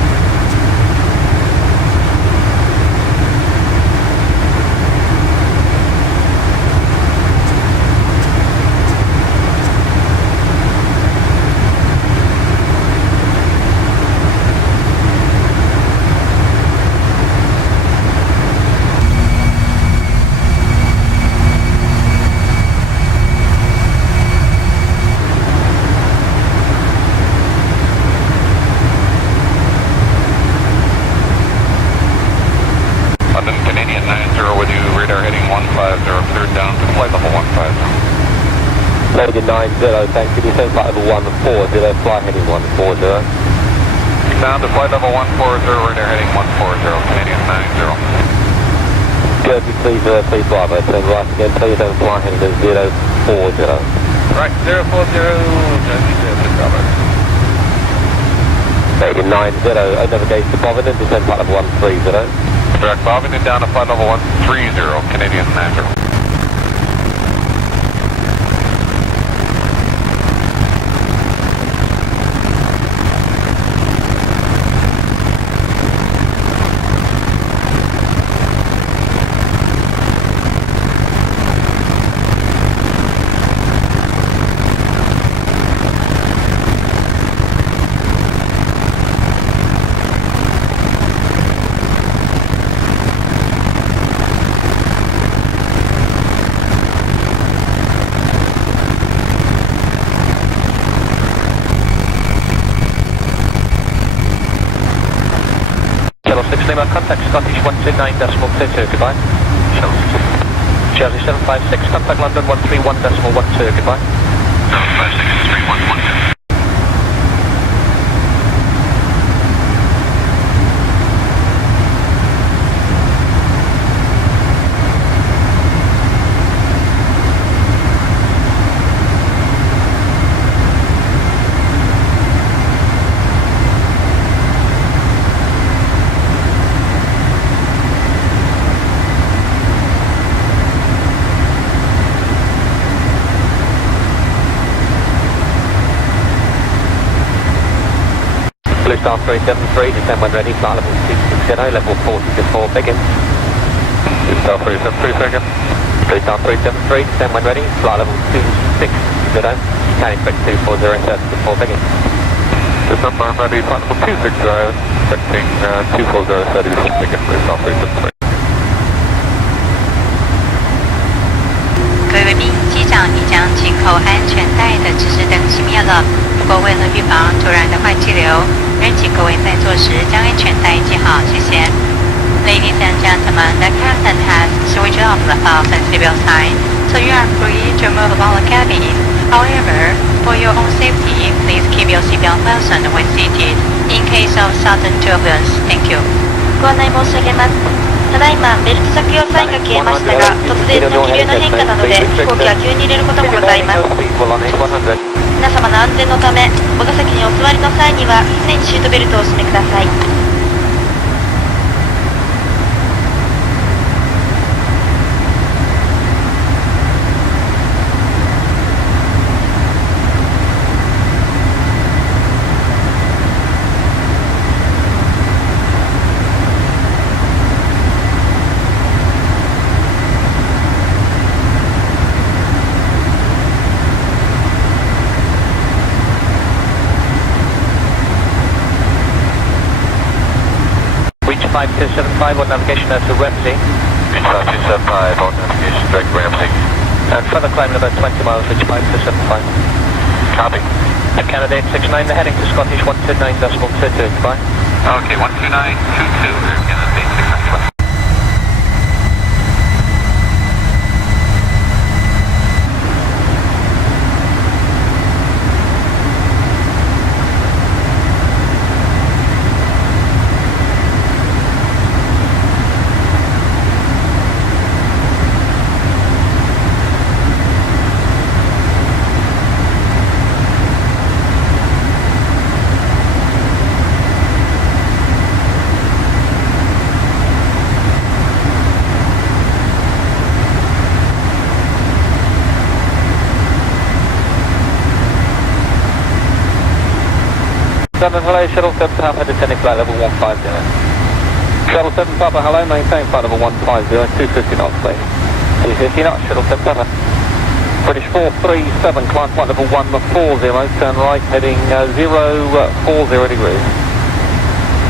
Loaded 90, thanks. Can you send flight level 140, fly heading 140? Down to flight level 140, radar heading 140, Canadian 90. Good, please fly by, turn right again, tell you don't fly heading to 040. Right, 040, Canadian 90, over gauge to Bovington, descend flight level 130. Direct Bovington down to flight level 130, Canadian 90. Lima, contact Scottish 129.22, goodbye. Charlie 756, contact London 131.12, goodbye. 756, 3112. Star 373, descend when ready, flight level 260, level 40 before begin. Star 373, second. Star 373, descend when ready, flight level 260, can expect 240 before begin. Descend when ready, flight level 260, expecting 240 before begin, Star 373. 各位宾，机长已将紧扣安全带的指示灯熄灭了。不过为了预防突然的换气流，仍请各位在座时将安全带系好，谢谢。Ladies and gentlemen, the captain has switched off the health and civil sign, so you are free to move about the cabin. However, for your own safety, please keep your seatbelt fastened when seated, in case of sudden turbulence. Thank you. ご案内申し上げます。ただいまベルト着用サインが消えましたが、突然の気流の変化などで飛行機は急に揺れることもございます。皆様の安全のため、お座席にお座りの際には常にシートベルトをお締めください。5275 on navigation out to Ramsey. 5275 on navigation direct Ramsey. And further climbing about 20 miles, reach 5275. Copy. At Canada 869, the heading to Scottish 129.22, goodbye. Okay, 12922, we're Canada 869. Hello, Shuttle 7 Papa, descending flight level 150. Shuttle 7 Papa, hello, maintain flight level 150, 250 knots, please. 250 knots, Shuttle 7 Papa. British 437, climb flight level 140, turn right, heading 040 degrees.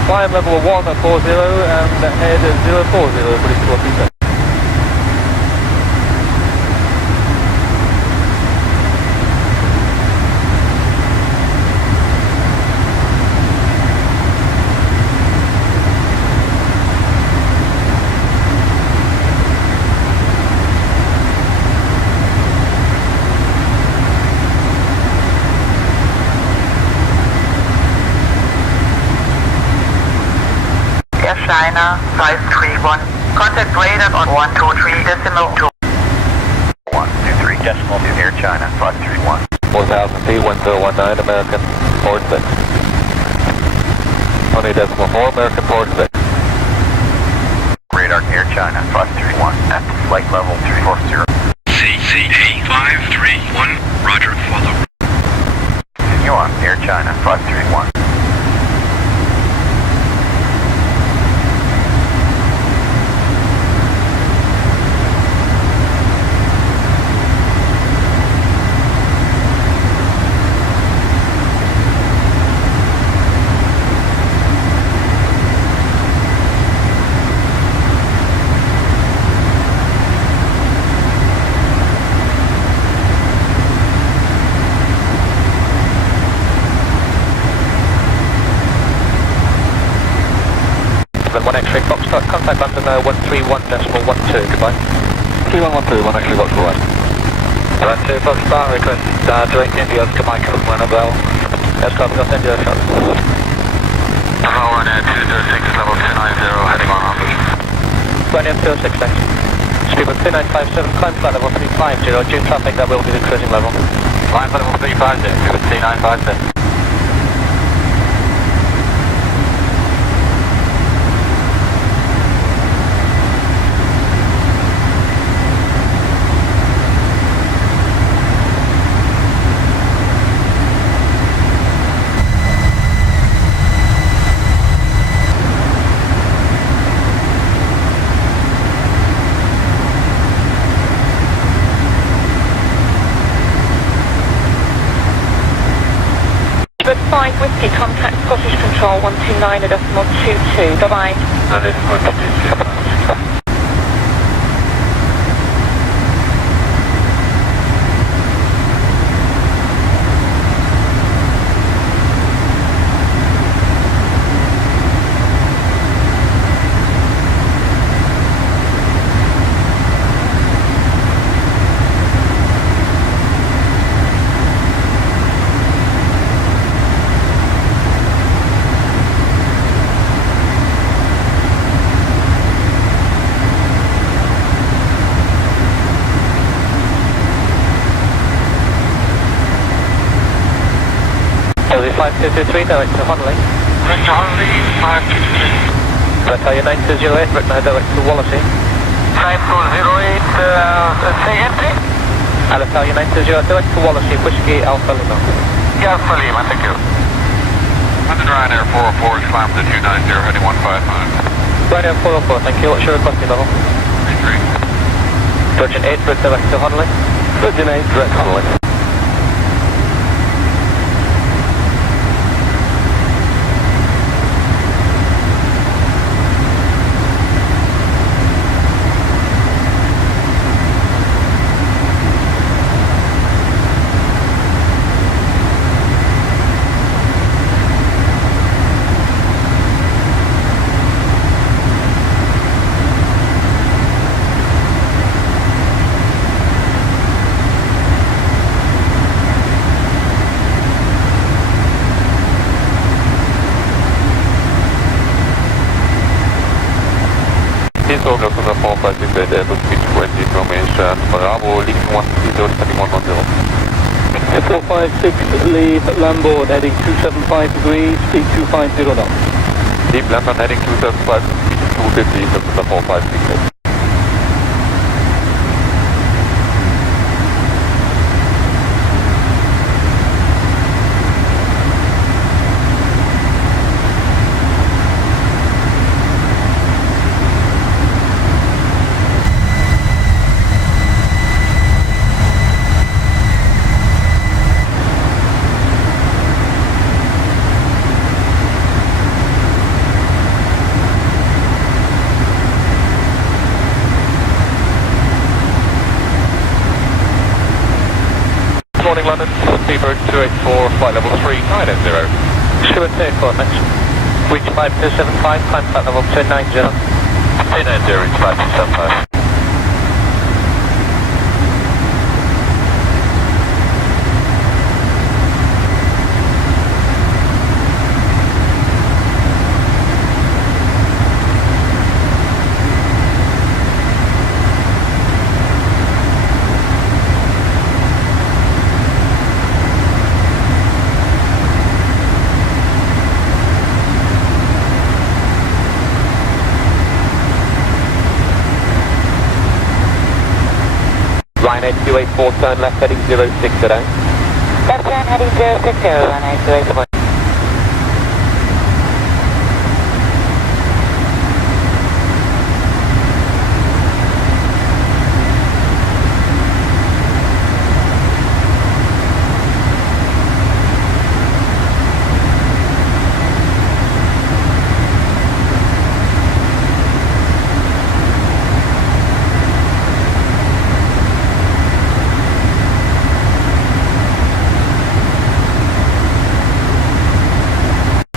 Climb level 140 and head 040, British 437. China 531. Contact radar on 123.2. 123 decimal to Air China 531. 4000 feet, 1019, American, forward 6. 20.4, American, forward 6. Radar Air China 531 at flight level 340. CCA 531, roger, follow. Continue on Air China 531. One X-ray Foxtrot, contact London 131.12, goodbye. 2112, one X-ray Foxtrot. 1 2 Foxtrot, request direct India to Michael, Manabel. Yes, copy, I'll send you a shot. Bravo, 206, level 290, heading on Humvee. 2026, thanks. Speed 2957, climb flight level 350, due traffic that will be the cruising level. Climb flight level 350, speed 3957. But 5 Whiskey, contact Scottish Control 129.22, bye-bye. Jose 5223, direct to Honolulu. Direct to Honolulu, 523. Alitalia 9208, direct to Wallasey. 9208, say again, please? Alitalia 9208, direct to Wallasey, Whiskey Alpha Lima. Yeah, Alpha Lima, thank you. London Ryanair 404, climb to 290, heading 155. Ryanair 404, thank you. What's your requesting level? 33. Virgin 8, direct to Honolulu. Virgin 8, direct to Honolulu. Augusta 456 Airbus B20 from Asia, Bravo, leaving 130, heading 110. 456, leave Lambord, heading 275 degrees, speed 250 knots. Leave London, heading 275, 250, Augusta 456. Morning London, Seabird 284, flight level 390. Stuart 284, next. Reach 5275, climb flight level 290. 290, reach 5275. Ryanair 284, turn left heading 06 today. Left turn heading 060, Ryanair 284.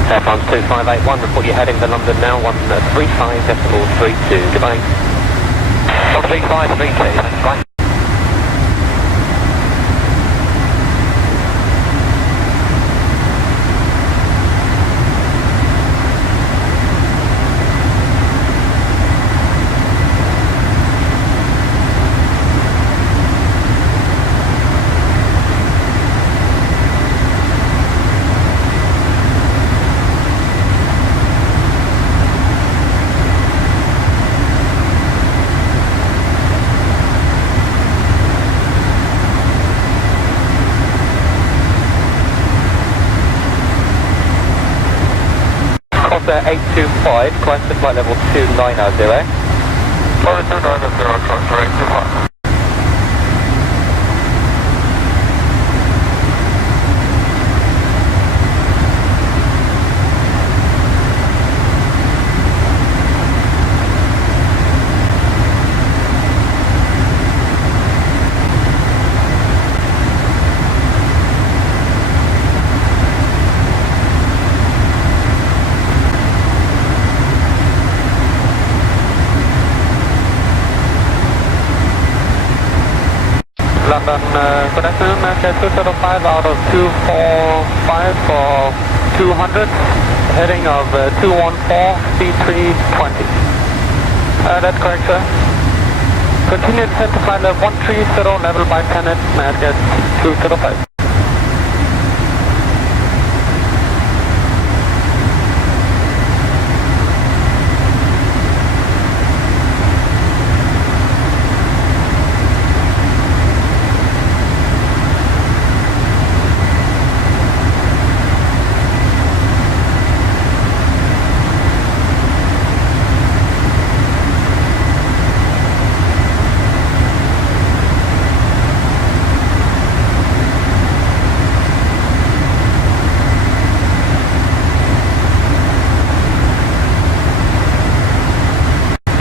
Air France 2581, report you're heading to London now, 135.32, goodbye. 13532, thanks, bye. Corsair 825, climb to flight level 290. Flight 290, Corsair 825. London, good afternoon, Manchester 205 out of 245 for 200, heading of 214, C320. That's correct, sir. Continue descent to flight level 130, level by planet, Manchester 205.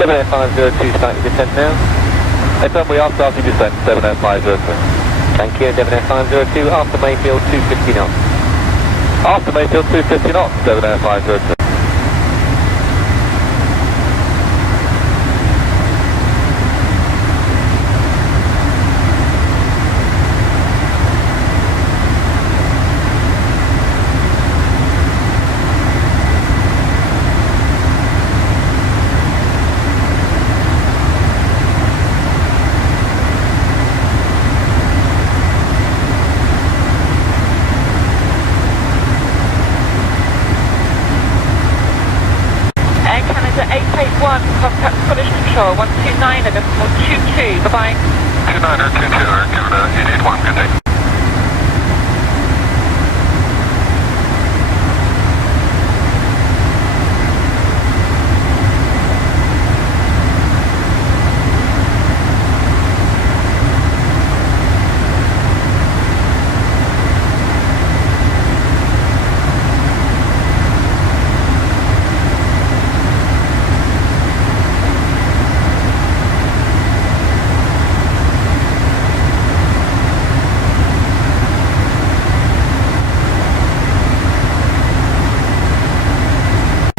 Air 502 starting descent now. Confirm we are starting descent, 70503. Thank you, Air 502 after Mayfield 250 knots. After Mayfield 250 knots, Air 503. Contact Scottish Control 129.22, bye-bye. 2922, give it a 881, good day.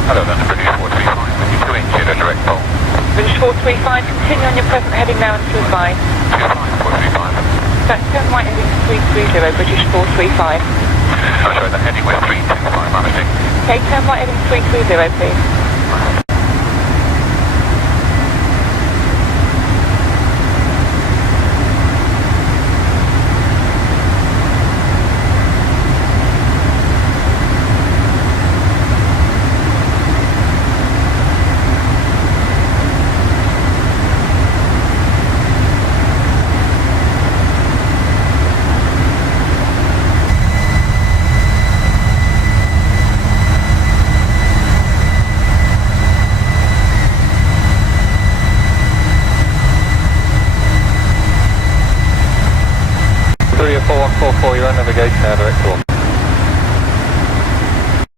Hello, that's British 435, with you 2 inch at a direct pole. British 435, continue on your present heading now and 25. 435. That's turn right heading 330, British 435. Oh, sorry, the heading was 325, my mistake. Okay, turn right heading 330, please. 244, you're on navigation, direct to 1.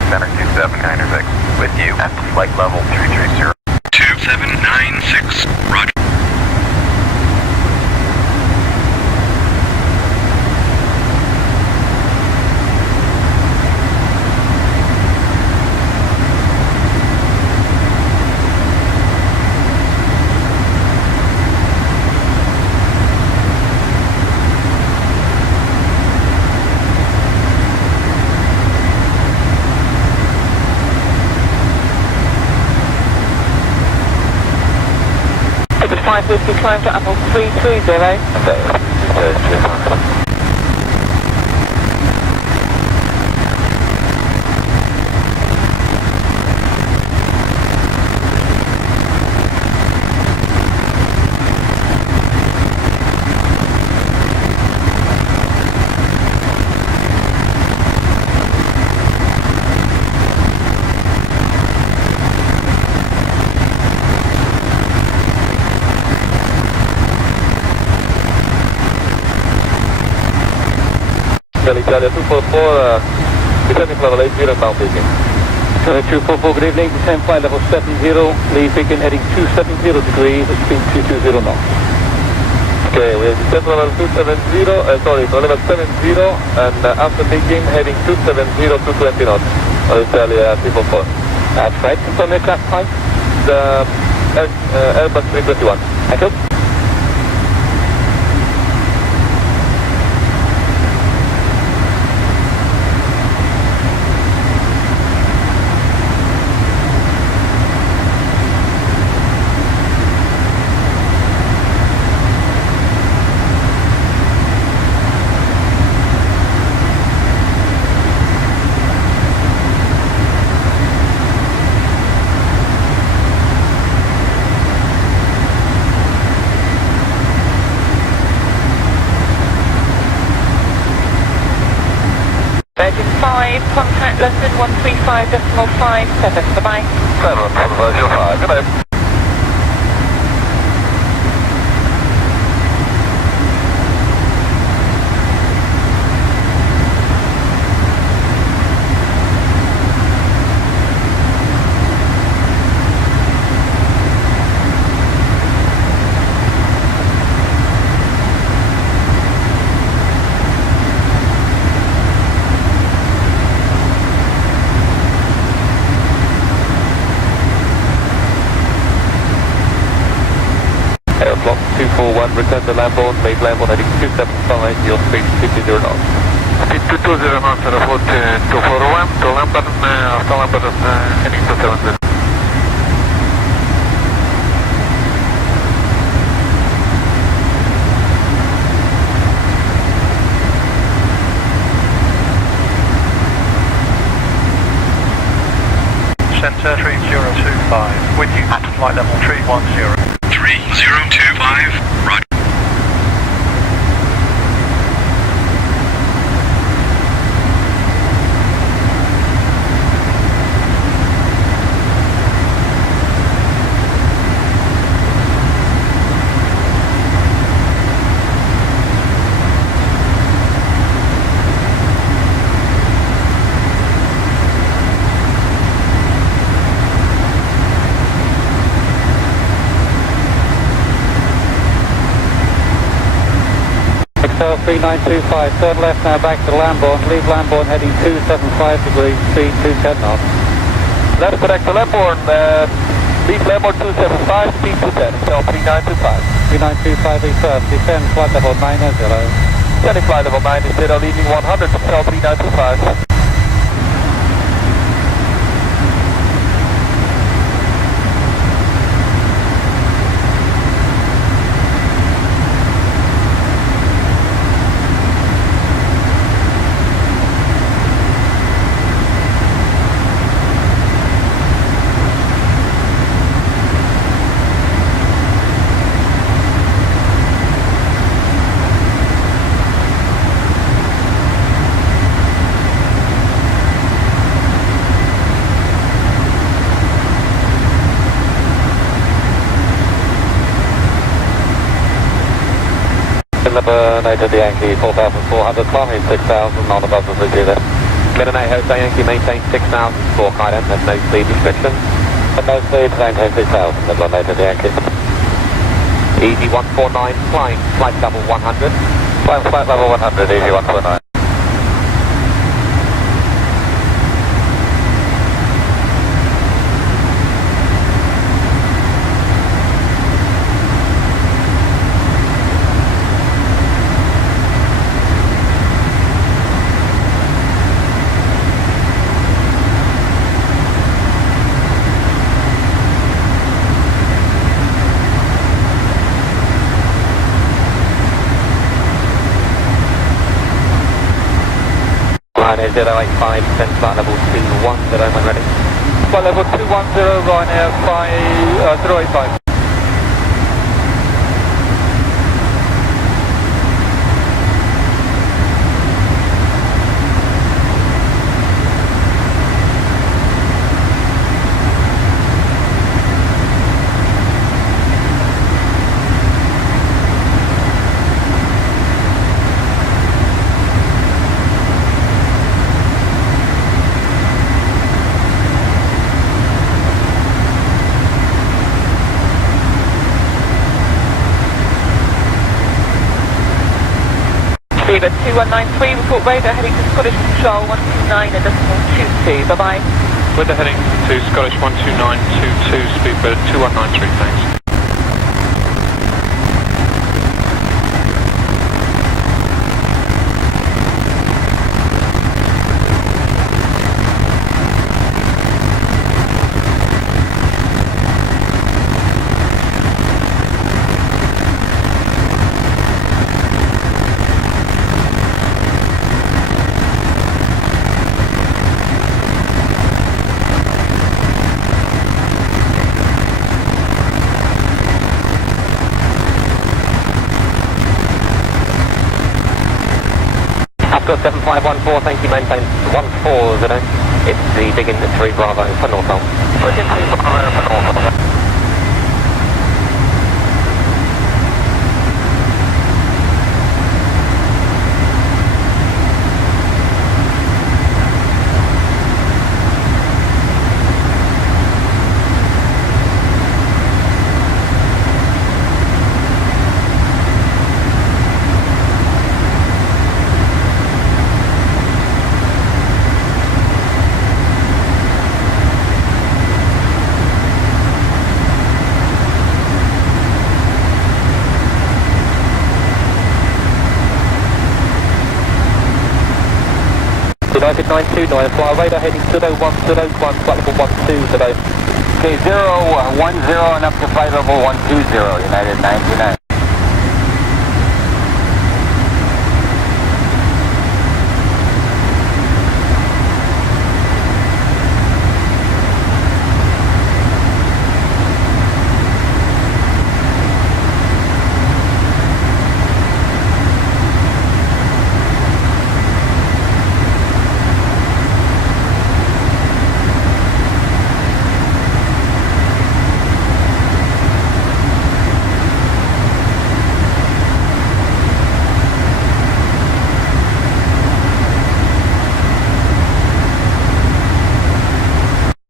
Center 2796, with you at flight level 330. 2796, roger. It's 550, climb to Apple 330. Charlie 244, descending level 80, bound Beacon. Charlie 244, good evening, descend flight level 70, leave Beacon heading 270 degrees, speed 220 knots. Okay, we have descent level 270, level 70, and after Beacon heading 270, 220 knots. Charlie 244. That's right, confirm aircraft type, the Airbus 321. Thank you. Contact London 135.57, bye-bye. 7.05, good night. Block 241, return to Lambourne, made Lambourne heading 275, your speed 220 knots. Speed 220 knots at about 241 to Lambourne, after Lambourne heading 270. Center 3025, with you at flight level 310. 3025, roger. Excel 3925, turn left now back to Lambourne, leave Lambourne heading 275 degrees, speed 210 knots. Left correct to Lambourne, leave Lambourne 275, speed 210, Excel 3925. 3925 return, descend flight level 90. Descending flight level 90, leaving 100, Excel 3925. number noted the Yankee 4,400, climbing 6,000 on above the bridge there. Midnight Hotel Yankee maintain 6,000 for guidance, there's no speed restriction. And no speed, maintain 6,000, number noted the Yankee. Easy 149, flying flight level 100. Flying flight level 100, easy 149. Ryanair 085, descend flight level 210 when ready. Flight level 210, Ryanair 085. At 2193, report radar heading to Scottish Control 129.22, bye-bye. Weather heading to Scottish 12922, speedbird 2193, thanks. Got 7514, thank you, maintain 140. It's the big in 3 Bravo for Norfolk. Big in 3 Bravo for Norfolk. United 929, fly radar heading 0101, flight level 120. Okay, 010 and up to flight level 120, United 929.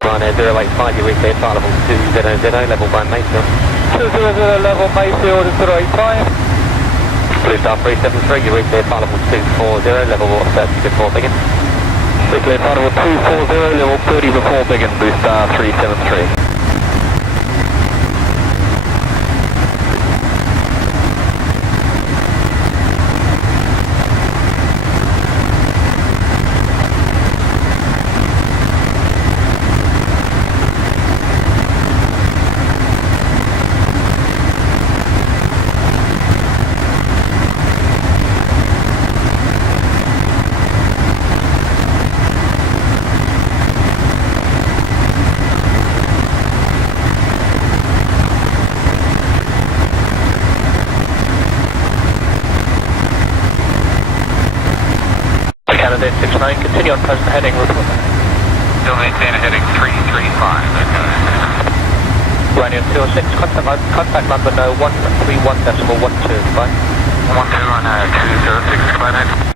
Ryanair 085, you reach there, flight level 200, level by Mayfield. 200, level Mayfield, 085. Blue Star 373, you reach there, flight level 240, level 30 before Biggin. Clear, flight level 240, level 30 before Biggin, Blue Star 373. Canada 69, continue on present heading, report. Still maintain a heading 335, Ryanair 206, contact number no 131.12, bye. on 206, goodbye next.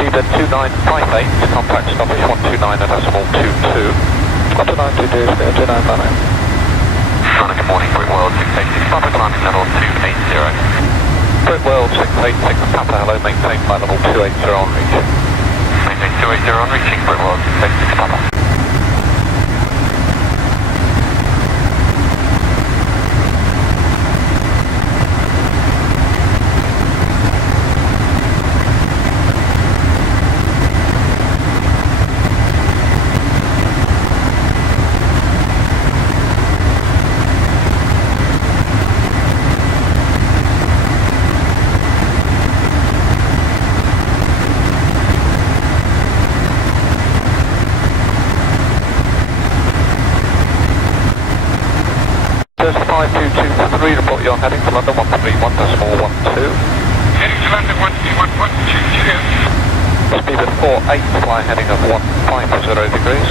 Speed 2958, contact stoppage 129.22. 12922, 2958. Good morning, Britwell 686, Papa climbing level 280. Britwell 686, Papa, hello, maintain flight level 280 on reach. Maintain 280 on reaching, Britwell 686, Papa. Just 5223, report you're heading to London 131.12. Heading to London 131.12, cheers. Speed at 48, fly heading of 150 degrees.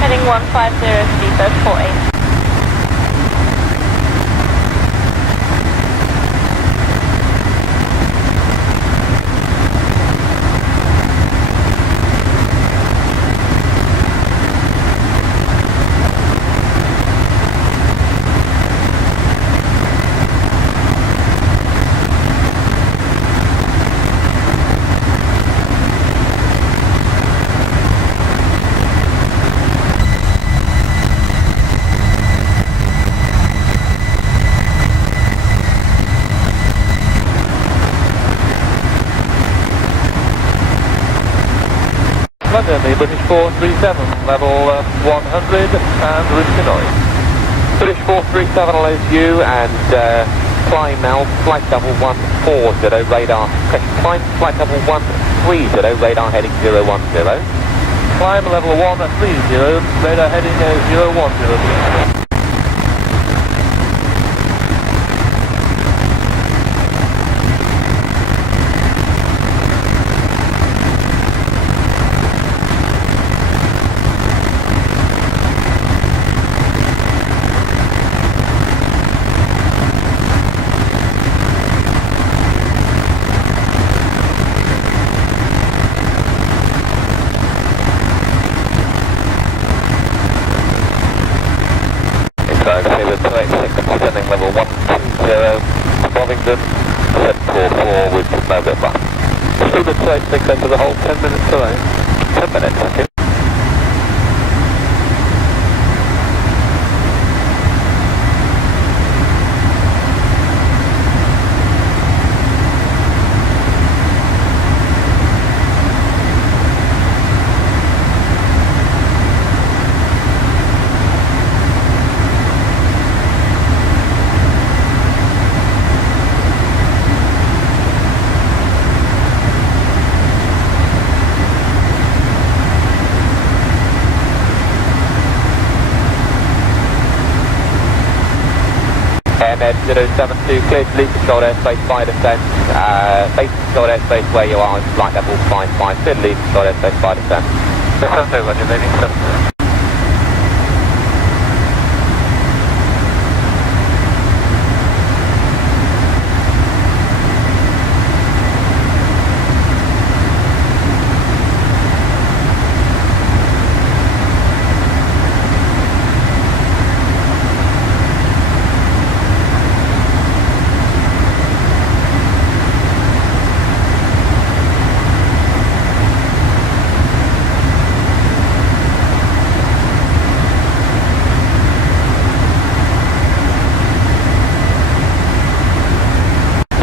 Heading 150, speed at 48. London, the British 437, level 100 and route to Norwich. British 437 allows you and climb now, flight level 140, radar, climb flight level 130, radar heading 010. Climb level 130, radar heading 010. Descending level 120, Bovington, 744 with November. Still good 286 over the whole 10 minutes delay. 10 minutes, thank you. MS 072, clear to leave controlled airspace by descent. Base controlled airspace where you are, flight level 55, clear to leave controlled airspace by descent. Descent over, you're leaving 70.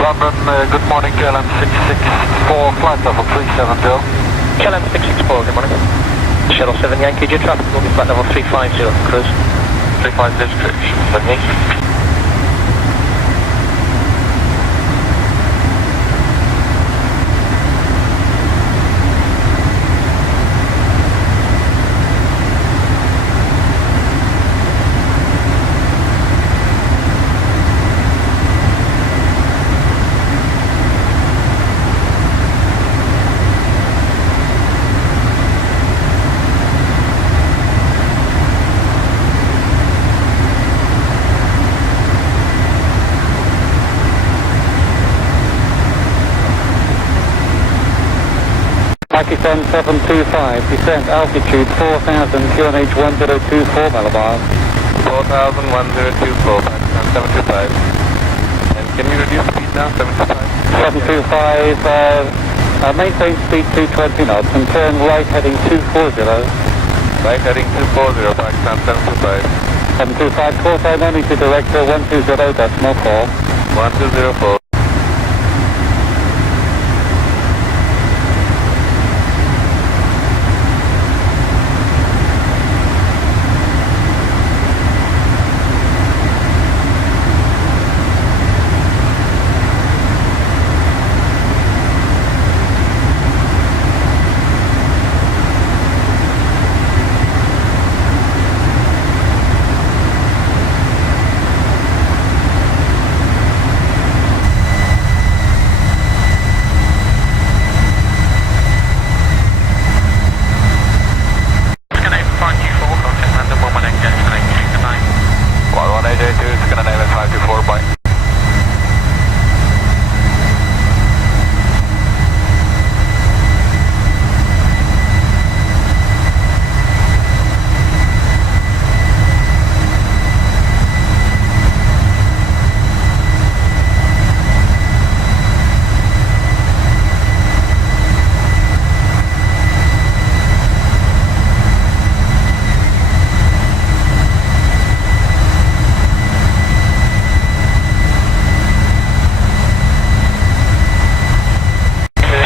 London, good morning, KLM 664, flight level 370. KLM 664, good morning. Shuttle 7 Yankee, your traffic will be flight level 350 cruise. 350 cruise, 7 Yankee. Pakistan 725, descent altitude 4000, QNH 1024 Malabar. 4000, 1024, Pakistan 725. And can you reduce speed now, 725? 725, maintain speed 220 knots and turn right heading 240. Right heading 240, Pakistan 725. 725, call sign only to director 120.4. 1204.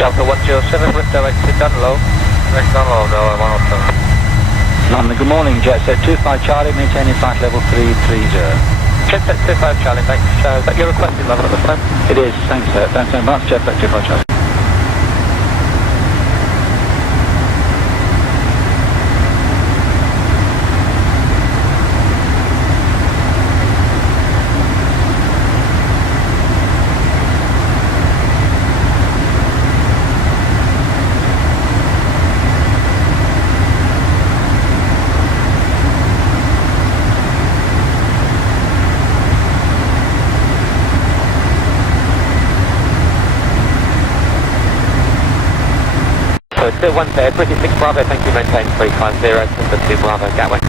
Delta 107, lift directed down low. Next down low, Delta 107. London, good morning, jet set 25 Charlie, maintaining flight level 330. Jet set 25 Charlie, thanks. Is that your requested level at the time? It is, thanks sir. Thanks very much, jet set 25 Charlie. So it's still 1 there, British 6 Bravo, thank you, maintain 350, Center 2 Bravo, Gatwick.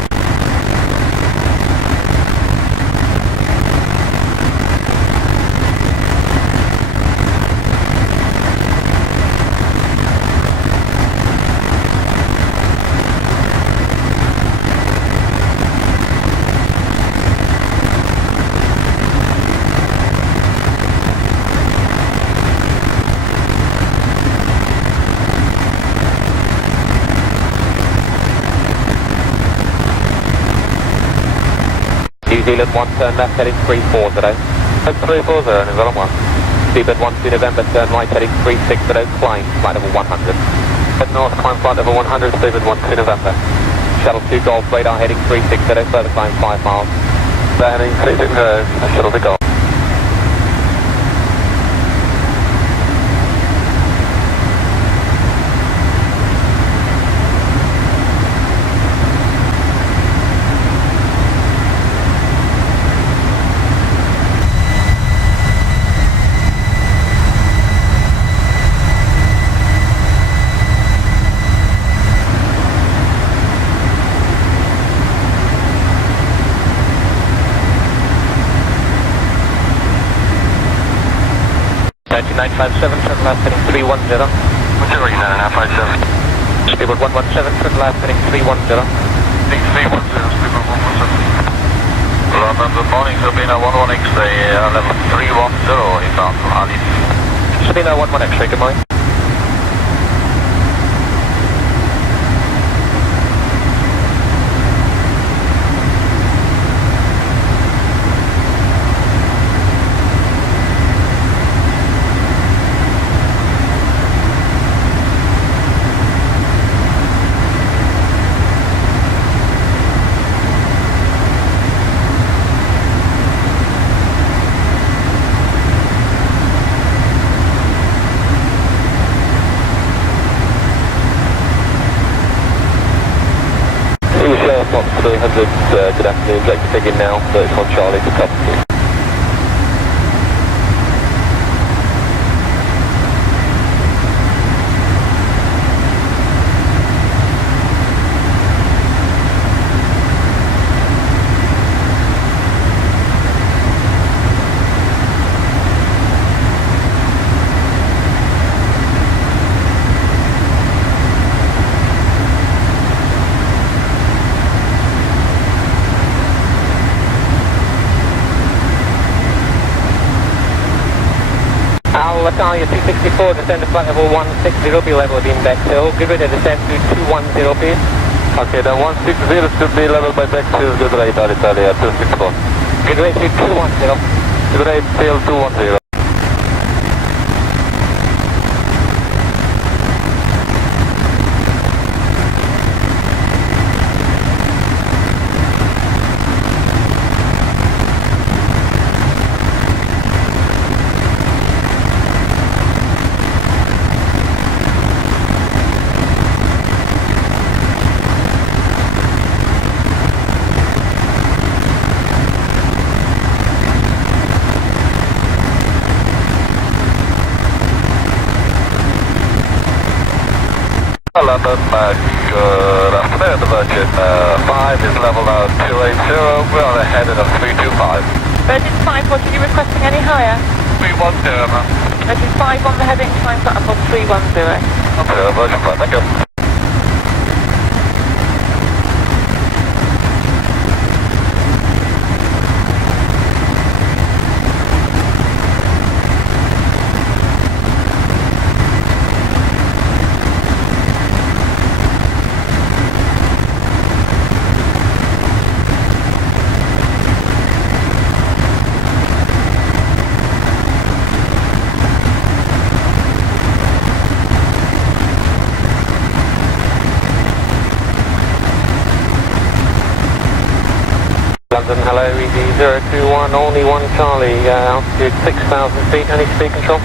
New Zealand 1, turn left heading 340. 340, New Zealand 1. Seabird 12 November, turn right heading 360, climb flight level 100. Head north, climb flight level 100, Seabird 12 November. Shuttle 2 Golf, radar heading 360, further climb 5 miles. Heading 360, Shuttle 2 Golf. turn left heading 310. What's your region, 957? Speedbird 117, turn left heading 310. 310, Speedbird 117. London, good morning, Sabina 11 X-ray, level 310, inbound from Alice. Sabina 11 X-ray, good morning. Fox 300, good afternoon, Jake taking now, 31 Charlie to cover. Hotel Italia 264, descend to flight level 160, be level with index hill. Good way to descend to 210, please. Okay, then 160 should be level by back to good right, Italia 264. Good way to 210. Good right, tail 210. London, good afternoon, the Virgin 5 is level now 280, we're on a heading of 325. Virgin 5, what are you requesting any higher? 310, ma'am. Virgin 5 on the heading, climb platform 310. Okay, Virgin 5, thank you. London, hello, ED 021, only one Charlie, altitude 6,000 feet, any speed control?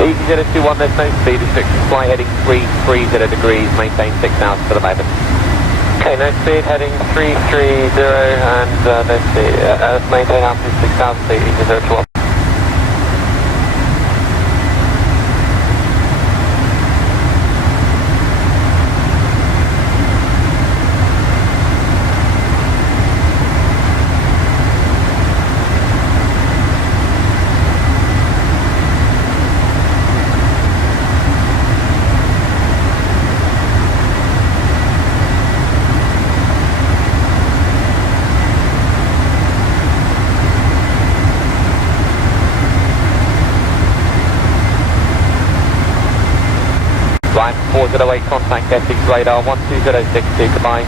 ED 021, there's no speed restriction, flight heading 330 degrees, maintain 6,000 for the moment. Okay, no speed, heading 330, and let's see, maintain altitude 6,000 feet, ED 021. Line 408, contact Essex radar 12062, goodbye.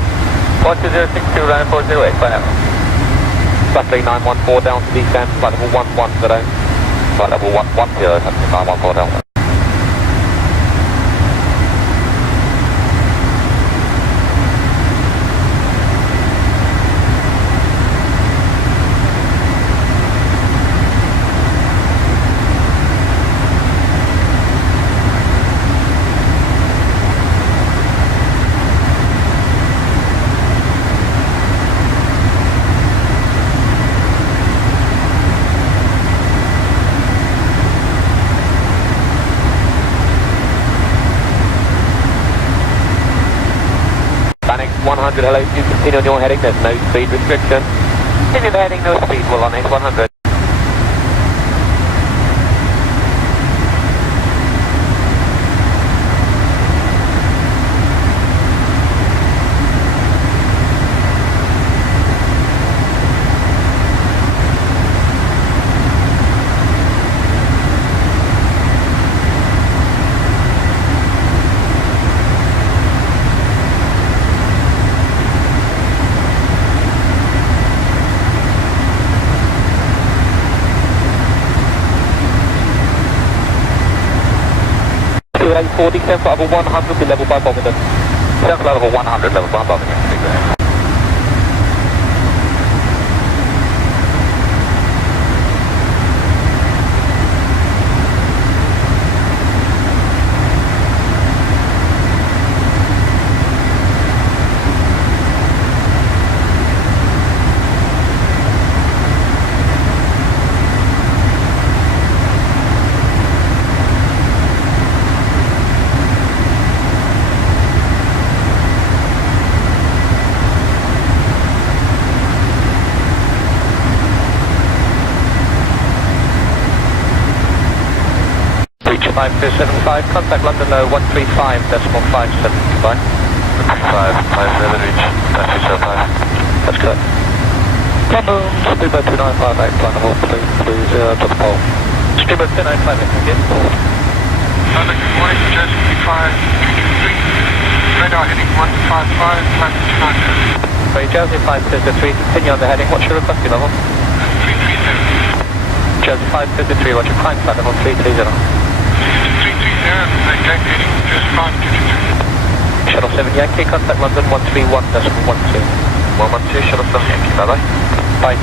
12062, line 408, bye now. Flight 3914 down to descend, flight level 110. Flight level 110, 914 down. Panic 100, hello, you continue on your heading, there's no speed restriction. Continue the heading, no speed, well on 100. Eight 40, 10 flight level 100, be level by Birmingham. 10 flight level 100, level by Birmingham. Reach 5275, contact London 135.575, goodbye. 557 reach, 5275. That's correct. London, speedbird 2958, flight level 330 to the pole. Steamer 295, thank you. Good morning, Jersey 523. Radar heading 155, climb to 290. Sorry, Jersey 523, continue on the heading. What's your requested level? 330. Jersey 523, what's your climb flight level? 330. 330, maintain heading just 523. Shuttle 7 Yankee, contact London 131.12. 112, Shuttle 7 Yankee, bye-bye. Bye.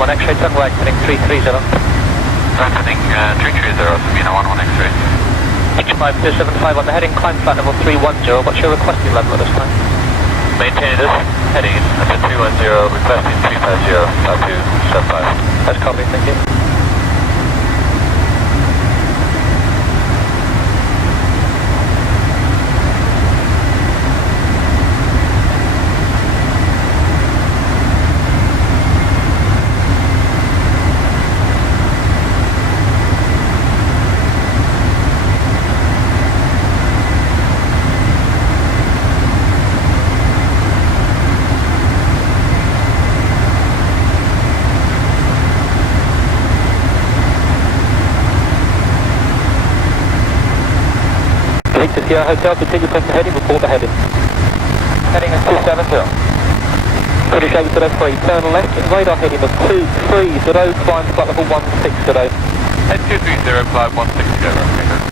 One X-ray, turn right, heading 330. Heading 330, Sabina 11 X-ray. H5275 on the heading, climb flight level 310. What's your requesting level at this time? Maintain this heading at 310, requesting 350, 5275. That's copy, thank you. To Sierra Hotel, continue present heading, report the heading. Heading is 270. British 803, turn left, radar heading of 230, climb flight level 160. Head 230, flight 160.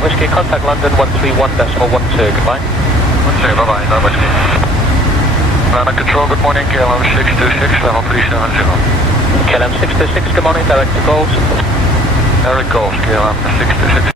Whiskey, contact London 131.12, goodbye. 12, bye-bye, no whiskey. Ground control, good morning, KLM 626, level 370. KLM 626, good morning, direct to goals. Direct goals, KLM 626.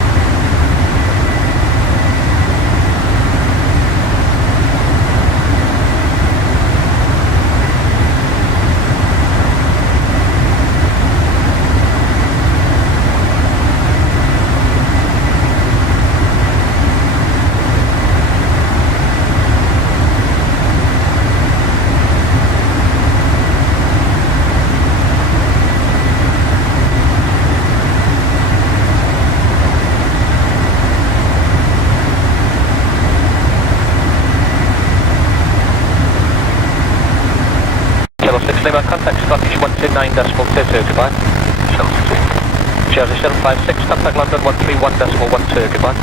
Contact Scottish 129.22, goodbye. 760. Jersey 756, contact London 131.12, goodbye.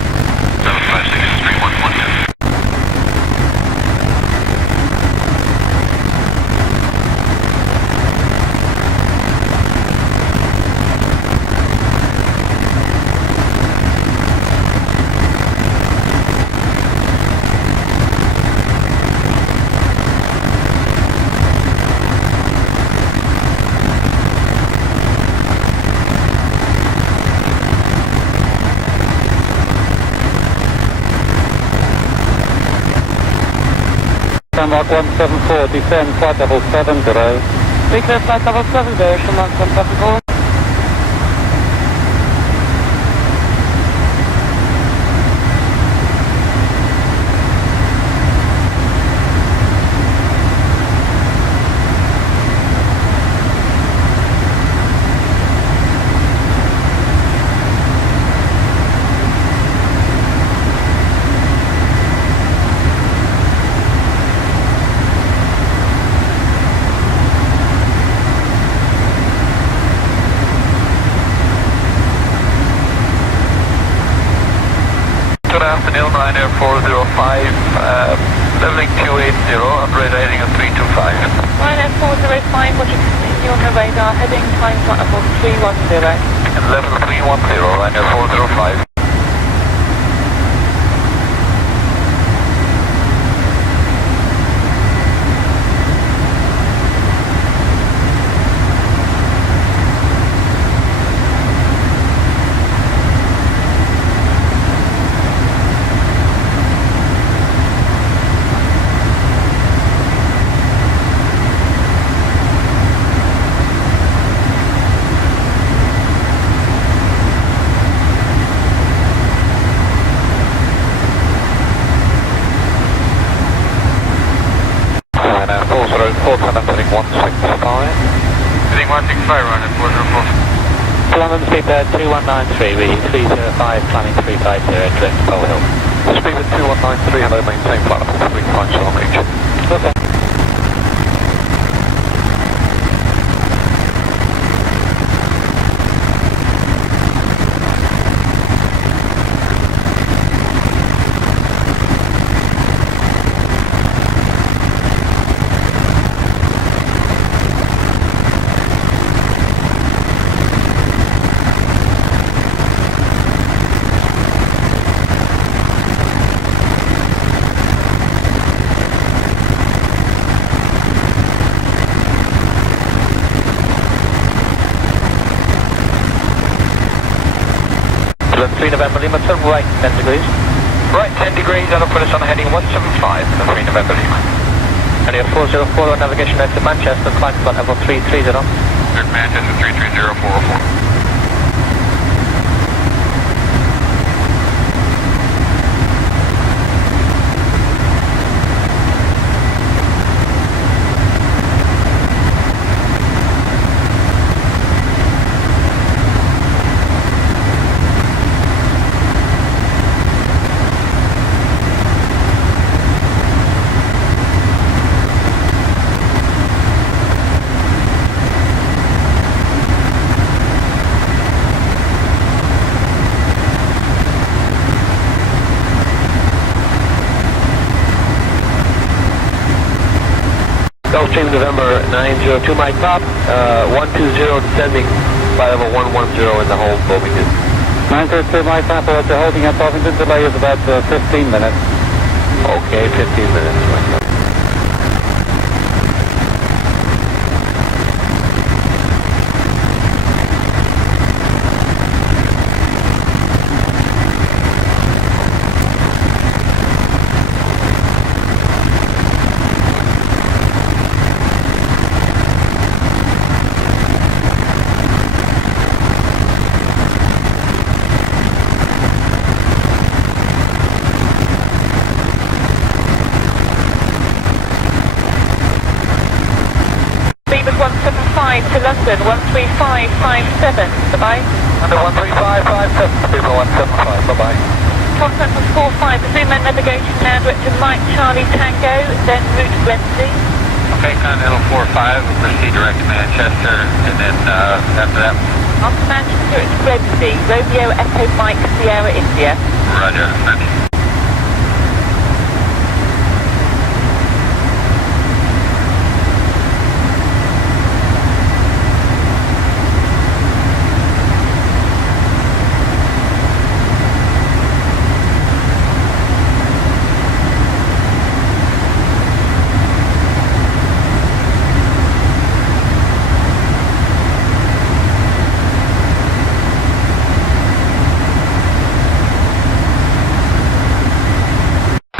756, 3112. Mark 174, descend flight level 70. Declare flight level 70, Mark 174. Good afternoon, Ryanair 405. 7280, operator heading at 325. Ryanair 405, watching continue on the radar, heading time flight level 310. Level 310, Ryanair 405. Heading 165, Ryanair 404. London speedbird 2193, reading 305, climbing 350, direct to Pole Hill. Speedbird 2193, hello, maintain flight level 350 on each. Okay. London 3 November Lima, turn right 10 degrees. Right 10 degrees, that'll put us on heading 175 for the 3 November Lima. And your 404 on navigation out to Manchester, climb flight level 330. Manchester 330-404. Gulf Stream November 902 Mike Pop, 120 descending, flight level 110 in the home Bovington. 902 Mike Papa, they're holding at Bovington, delay is about 15 minutes. Okay, 15 minutes. Beavis 175 to London, 13557, bye-bye. Under 13557, Beavis 175, bye-bye. Continental 45, zoom and navigation now direct to Mike Charlie Tango, then route Wednesday. Okay, Continental 45, proceed direct to Manchester, and then after that. On to Manchester, it's Wednesday, Romeo Echo Mike Sierra India. Roger, thank you.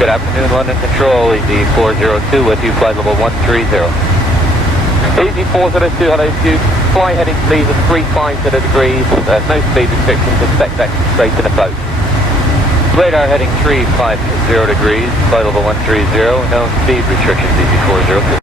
Good afternoon, London Control, Easy 402 with you, flight level 130. Easy 402, hello to you. Fly heading please at 350 degrees, no speed restrictions, expect that straight in approach. Radar heading 350 degrees, flight level 130, no speed restrictions, Easy 402.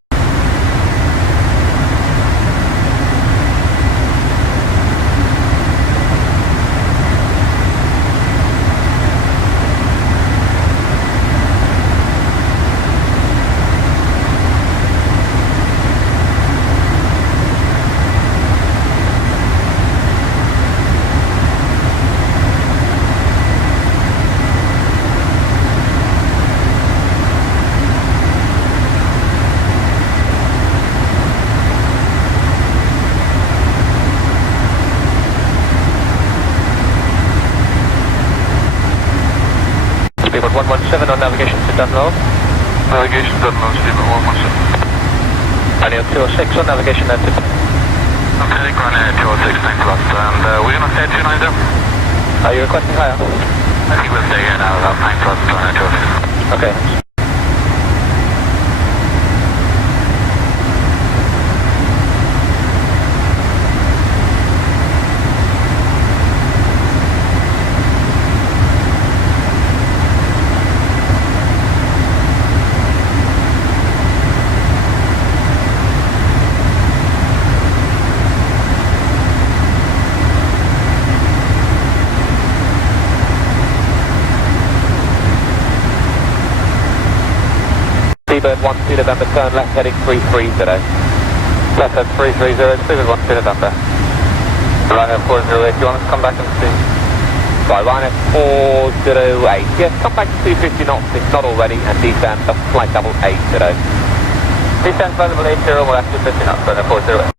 117 on navigation to Dunlow. Navigation Dunlow, Steamer 117. Daniel 206 on navigation there to... Okay, Ryanair 206, thanks a lot. And we're going to stay at 290? Are you requesting higher? I think we'll stay here now, thanks a lot, Ryanair 206. Okay. Seabird 12 November, turn left heading 33 today. Left head 330, Seabird 12 November. Ryanair 408, do you want us to come back and see? Right, Ryanair 408, yes, come back to 250 knots if not already, and descend to flight level 8 today. Descend flight level 80, we'll have 250 knots, Ryanair 408.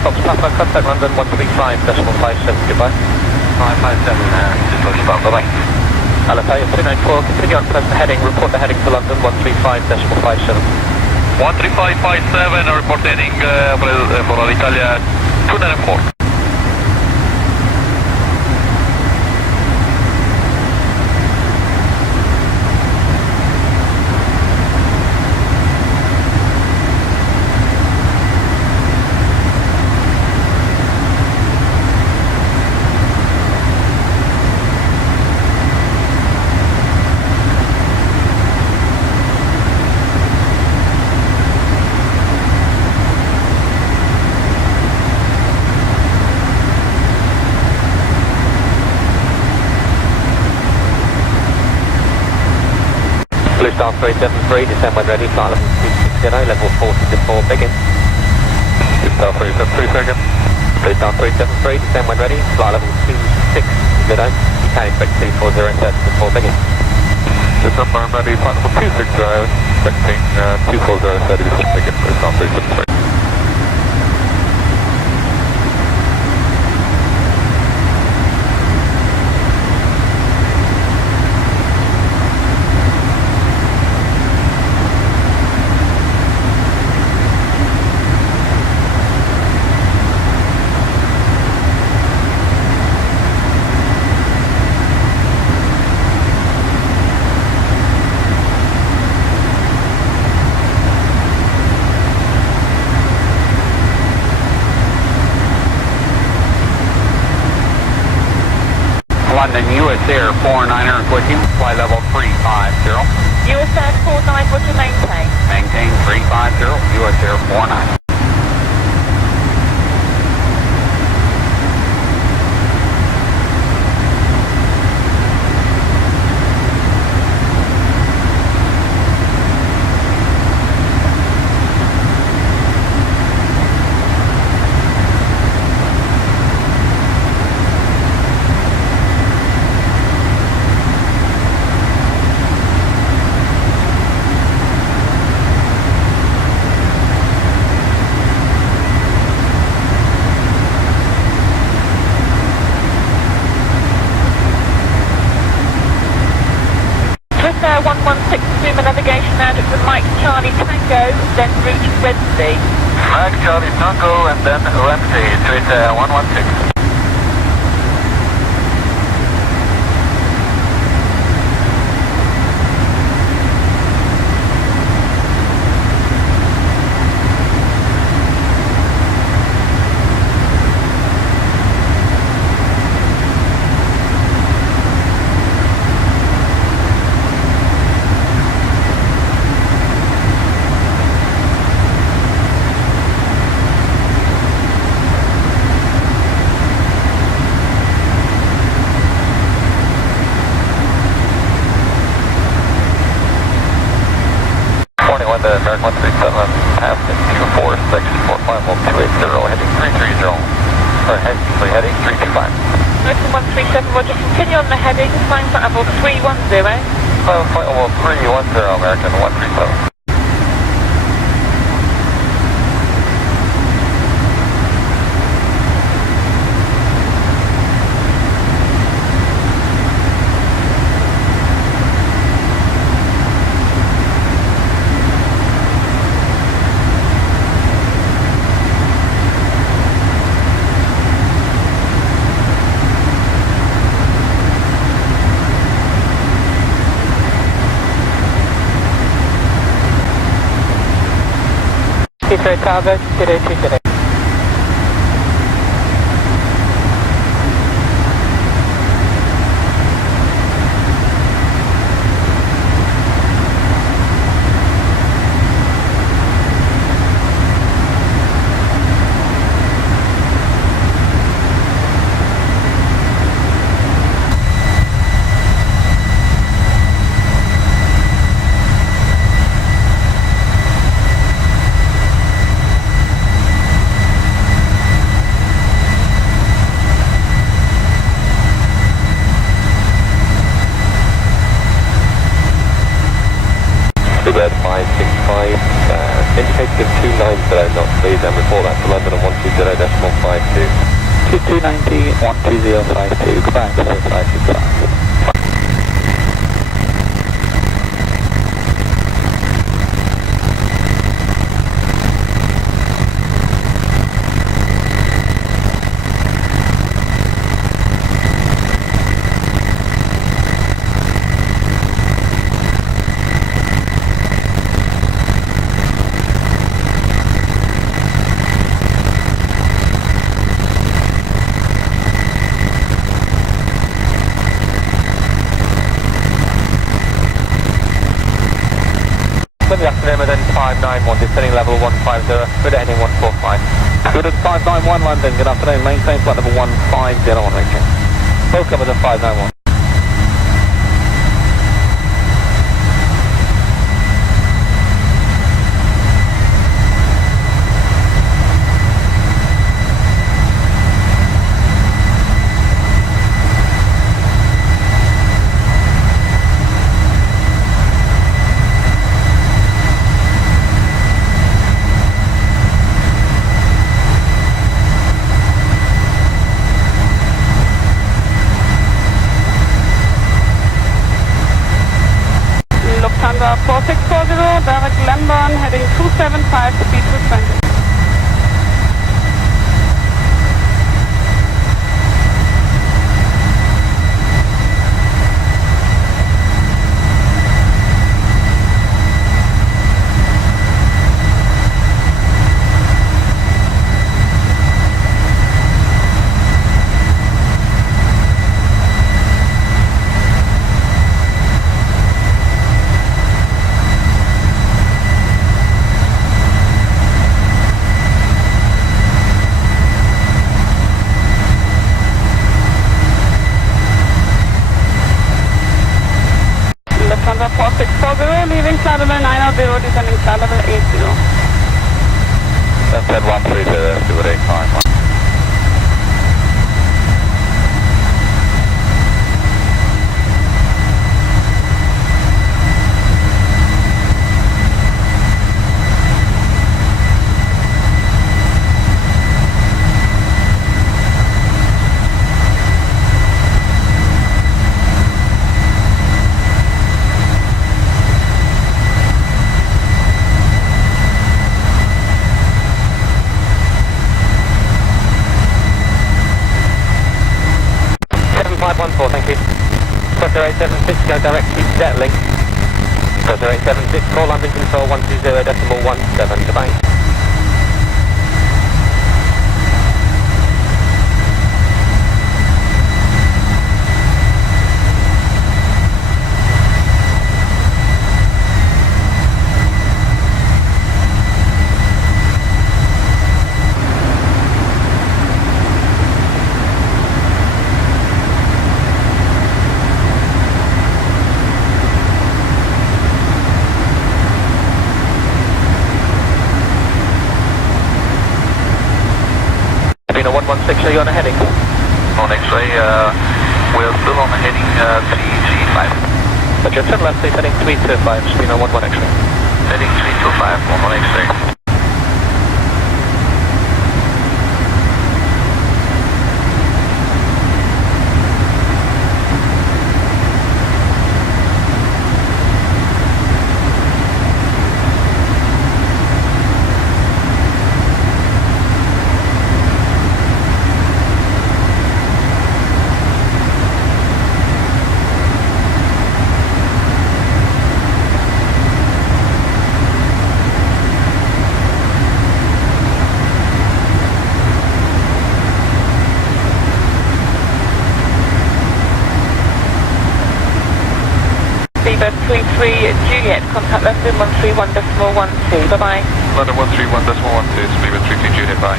Fox Papa, contact London 135.57, goodbye. 557, Fox Papa, bye-bye. Alitalia 294, continue on present heading, report the heading to London 135.57. 13557, report heading for Alitalia 294. Blue Star 373, descend when ready, flight level 260, level 40 to 4, begin. Blue Star 373, again. Blue Star 373, descend when ready, flight level 26, you can expect 240 and 30 to 4, begin. Descend when ready, flight level 260, expecting 240 and 30 to 4, begin. Blue Star 373. London, US Air 49er, with you, flight level 350. US Air 49, what do you maintain? Maintain 350, US Air 49. Swiss Air 116, assume a navigation now to Mike Charlie Tango, then route Wednesday. Mike Charlie Tango and then Wednesday, Swiss Air 116. 137. Notion 137, Roger. Continue on the heading, flying for level 310. Flight level 310, American 137. T3 Tower, T3. Red 565, indicated of 290 knots, please, and report that to London on 120.52. 290, 120.52, goodbye, 565. Good afternoon, then 591, descending level 150, good heading 145. Good at 591 London, good afternoon, maintain flight level 150 on reaching. Welcome to 591. Lufthansa 4640, direct London, heading 275, speed restricted. Lufthansa 4640, leaving flight level 900, descending flight level 80. That's 130, see what 85. Thank you. Cross 0876, go direct to jet link. Cross 0876, call landing control 120.17, goodbye. Been a 116, are you on a heading? 1 X-ray, we're still on heading 335. Roger, turn left, please, heading 325, speed on 11 X-ray. Heading 325, 11 X-ray. Beaver 33 Juliet, contact London 131.12, bye-bye. London 131.12, Beaver 33 Juliet, bye.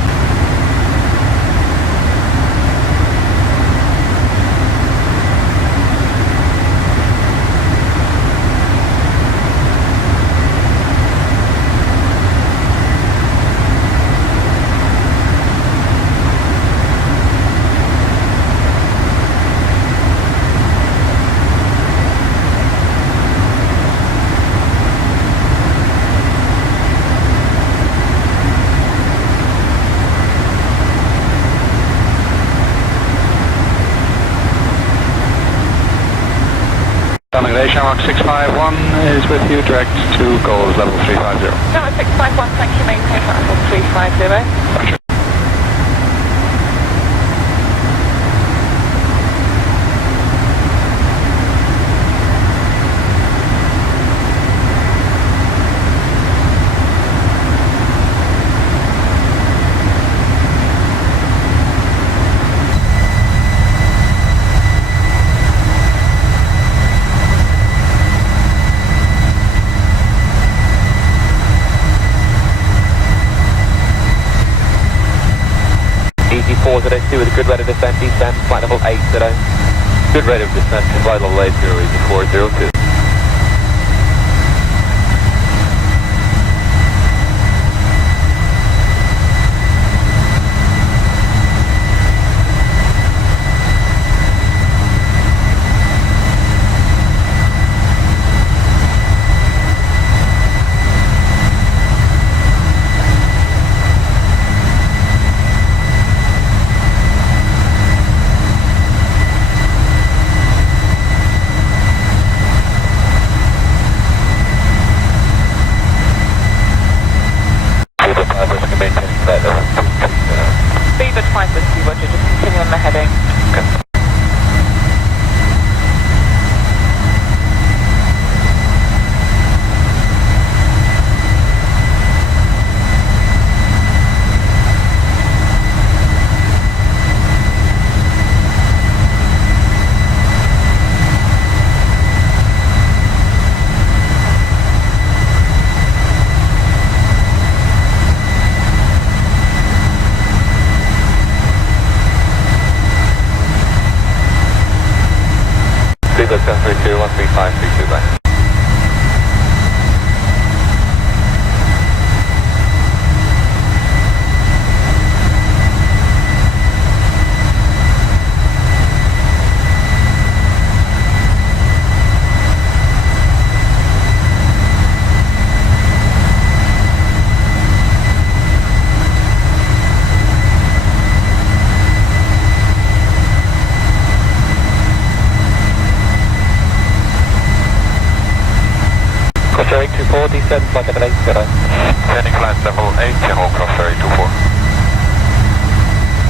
Shamrock 651 is with you, direct to goals level 350. Shamrock 651, thank you, maintain flight level 350. Roger. Easy 402 with a good rate of descent, descend, flight level 80. Good rate of descent, flight level 80, easy 402. Beaver 5 with you, Roger, just continue on the heading. Okay. Beaver 732, 135, 32 back. Cross 24, descend flight level 80. Descending flight level 80, hold cross 24.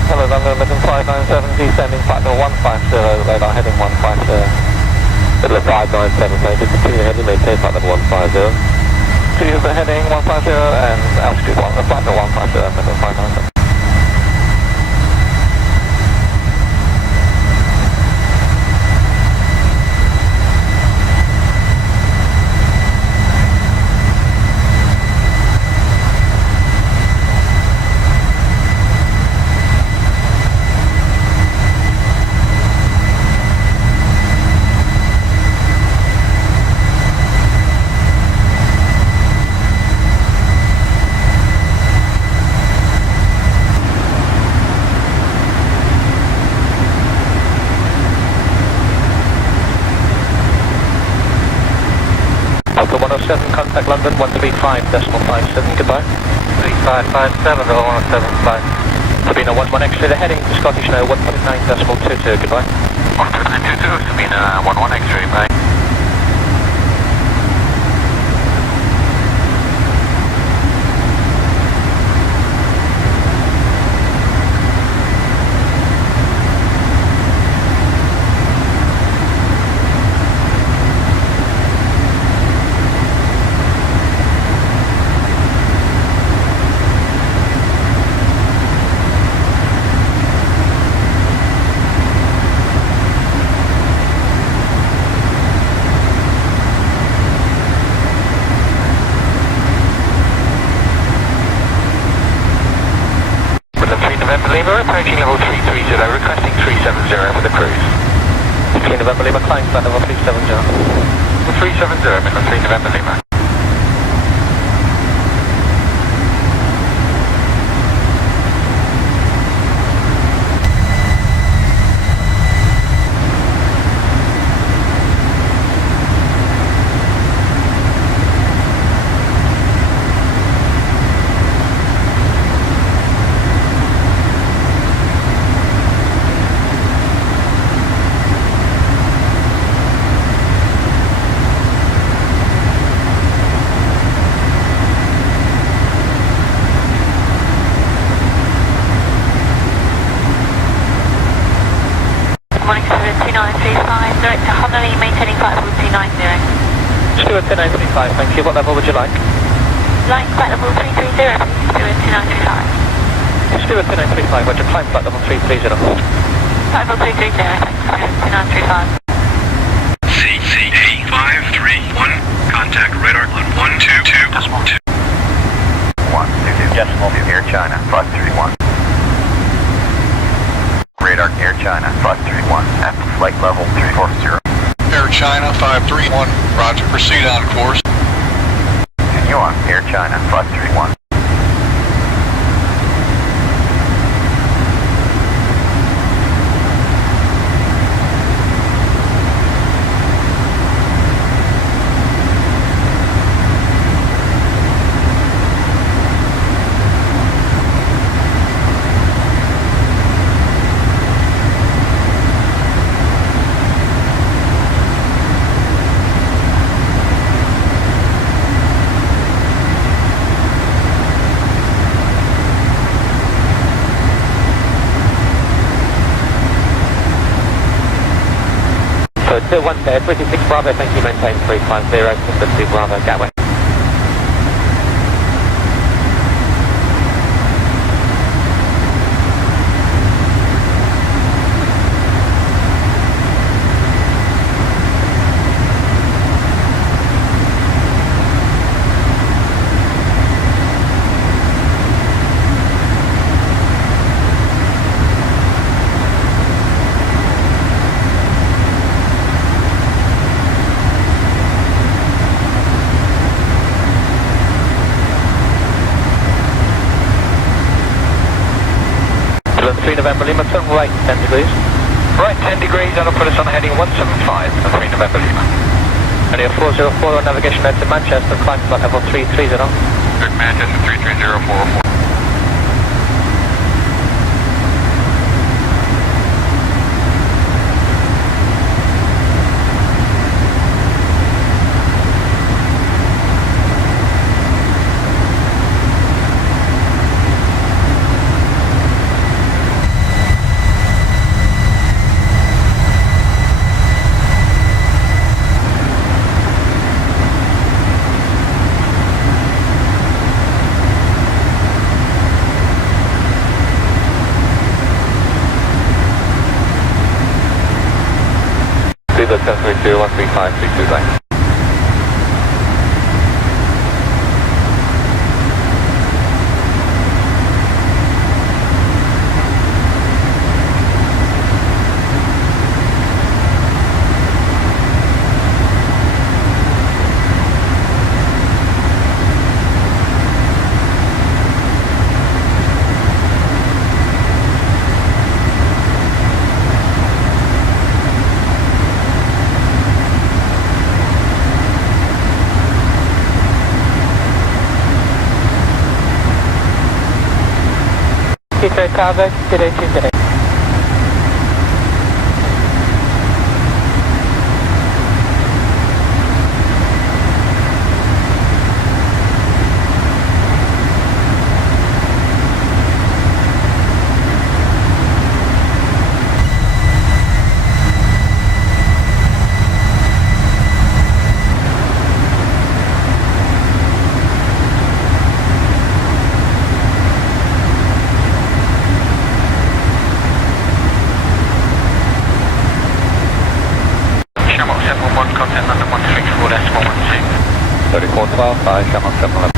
Hello, London 597, descending flight level 150, radar heading 150. Middle of 597, so just continue heading, maintain flight level 150. Continue the heading 150 and altitude flight level 150, middle of 597. 107, contact London 135.57, goodbye. 3557 or 175. Sabina 11 X-ray, the heading to Scottish now 119.22, goodbye. 12922, Sabina 11 X-ray, bye. Approaching level 330, requesting 370 for the cruise. 3 November Lima, climb flight level 370. 370, Midland 3 November Lima. Stewart 2935, thank you. What level would you like? Line flight level 330, Stewart 2935. Stewart 2935, would you climb flight level 330? Flight level 330, thanks, Stewart 2935. CC8531, contact radar on 122.2. 122, Air China 531. Radar Air China 531 at flight level 340. Air China 531, roger, proceed on course. Continue on Air China 531. So 21 there, 26 Bravo, thank you, maintain 350, system 2 Bravo, Gatwick. Midland 3 November Lima, turn right 10 degrees. Right 10 degrees, that'll put us on heading 175 and 3 November Lima. And 404 on navigation out to Manchester, climb flight level 330. Good, Manchester 330, 404. Lever 732, 135, 329. Heathrow Cargo, good 18 today. contact London 164.12. 3412, bye, Shamrock 711.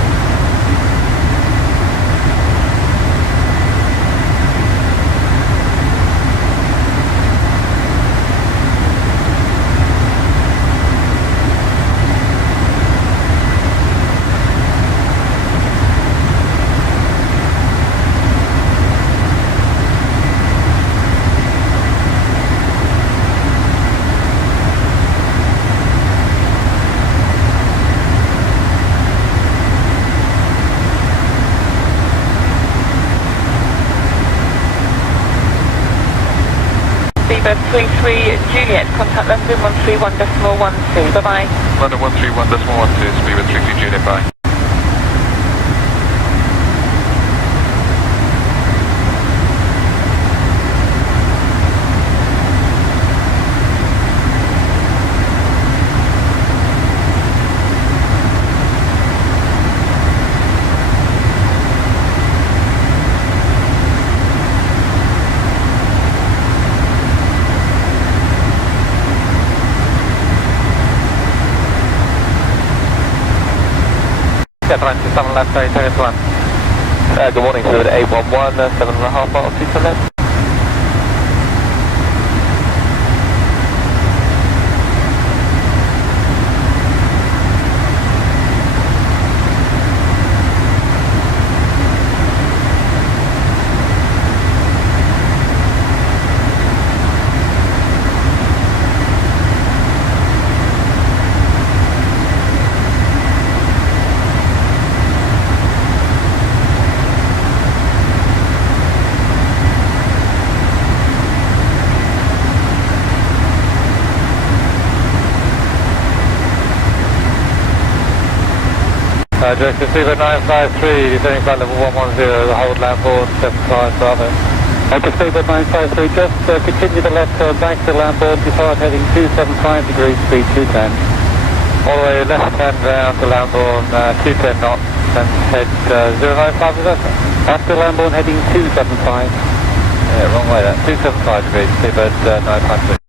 Seabird 33 Juliet, contact London 131.12, bye-bye. London 131.12, Seabird 33 Juliet, bye. Seven left, 21. Good morning, sir. 811, 7.5 miles, 2 to left. Director Seabird 953, descending flight level 110, hold land board 75 Bravo. Okay, Seabird 953, just continue the left turn back to land board, depart heading 275 degrees, speed 210. All the way left hand round to land board, 210 knots, and head 095, is that? After land board heading 275. Yeah, wrong way that, 275 degrees, Seabird 953.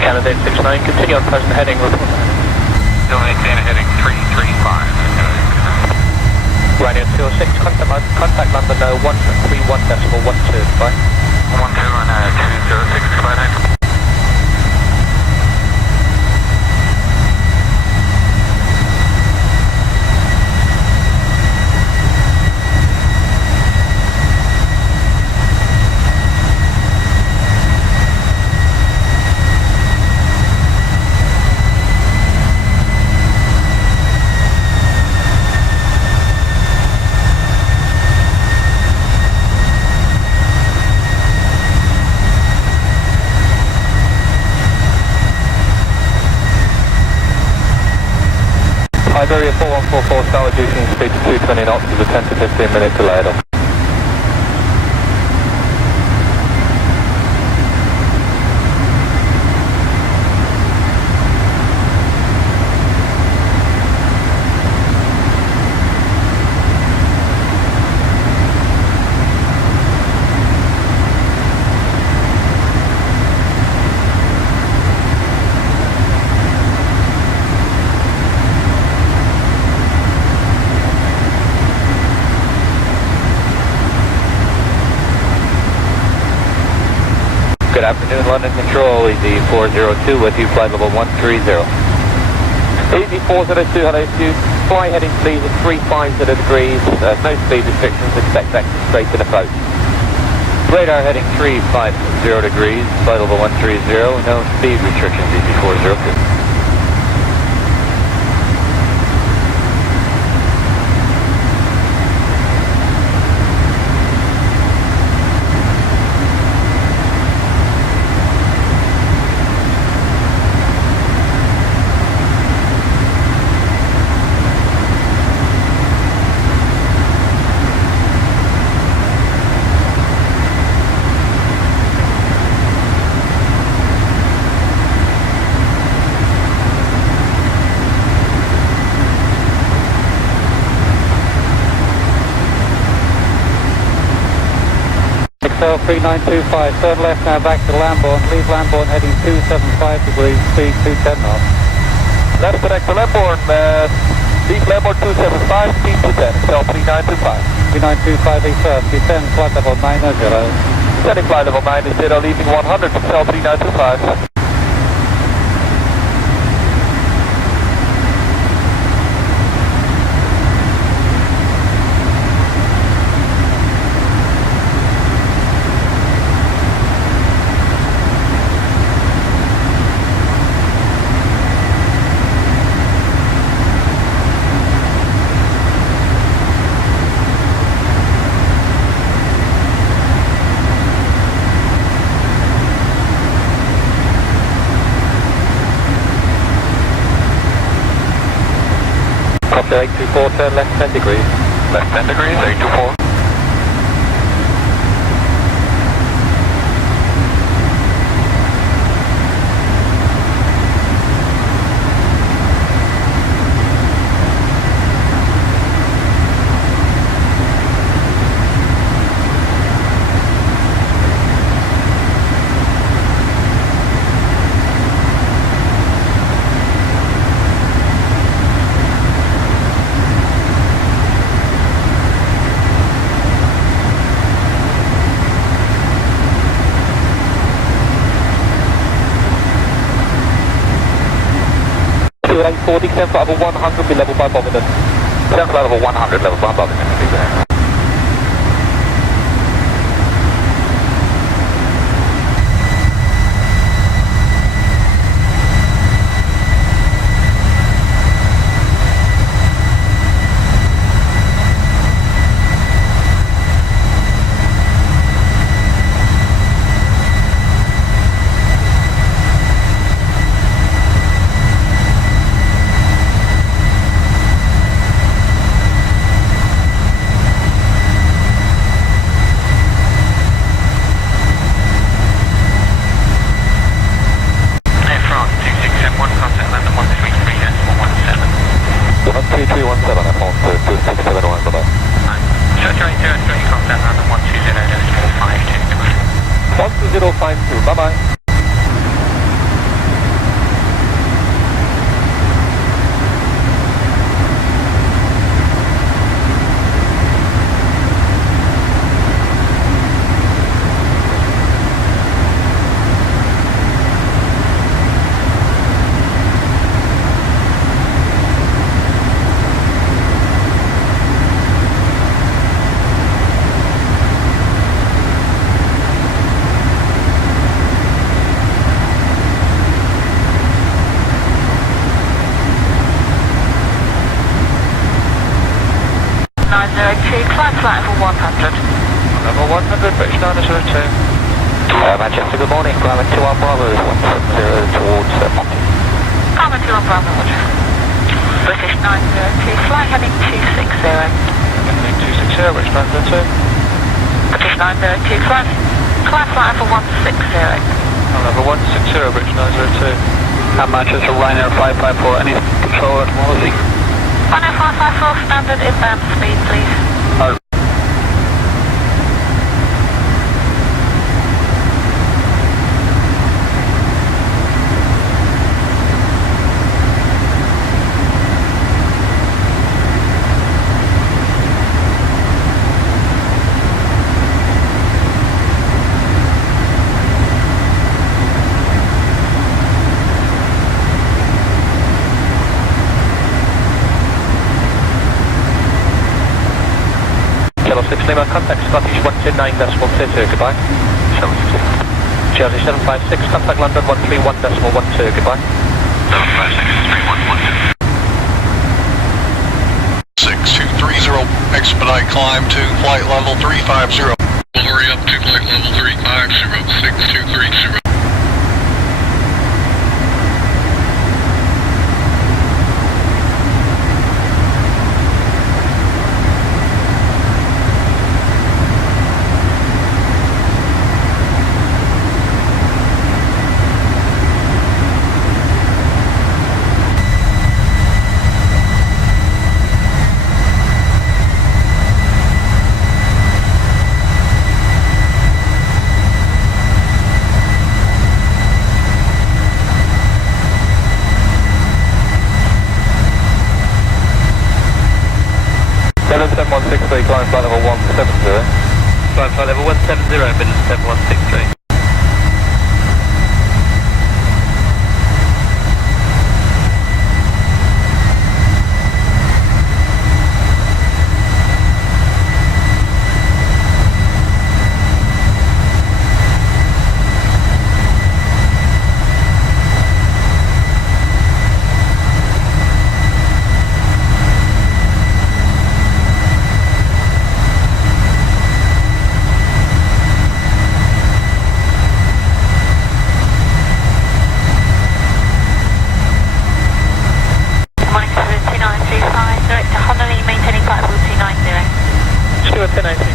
Candidate 69, continue on present heading, report. Still maintain a heading 335. Radio 206, contact London 131.12, bye. 206, goodbye, 9. Iberia 4144, start reducing speed to 220 knots with a 10 to 15 minute delay off. Good afternoon, London Control, Easy 402 with you, flight level 130. Easy 402, hello to you. Fly heading please at 350 degrees, no speed restrictions, expect exit straight in approach. Radar heading 350 degrees, flight level 130, no speed restrictions, Easy 402. XL 3925, turn left now back to Lambourne, leave Lambourne heading 275 degrees, speed 210 knots. Left direct to Lambourne, leave Lambourne 275, speed 210, XL 3925. 3925 affirm, descend flight level 90. Descending flight level 90, leaving 100, XL 3925. Copy 824, turn left 10 degrees. Left 10 degrees, 824. Eight 40, 10 flight level 100, be level by Bovington. 10 flight level 100, level by Bovington. Bye-bye. Climb flight for 100. Level 100, British 902. Manchester, good morning. Climbing 21 Bravo, 170 towards Monty. Climbing 21 Bravo, Roger. British 902, fly heading 260. Heading 260, British 902. British 902, climb flight for 160. Level 160, British 902. Manchester, Ryanair 554, any control at Wolsey? Ryanair 554, standard inbound speed, please. Channel 6 Lima, contact Scottish 129.22, goodbye. Chelsea 756, contact London 131.12, goodbye. 6230, expedite climb to flight level 350. We'll hurry up to flight level 350, 6230. Climb flight level 170. Climb flight level 170, been 7163.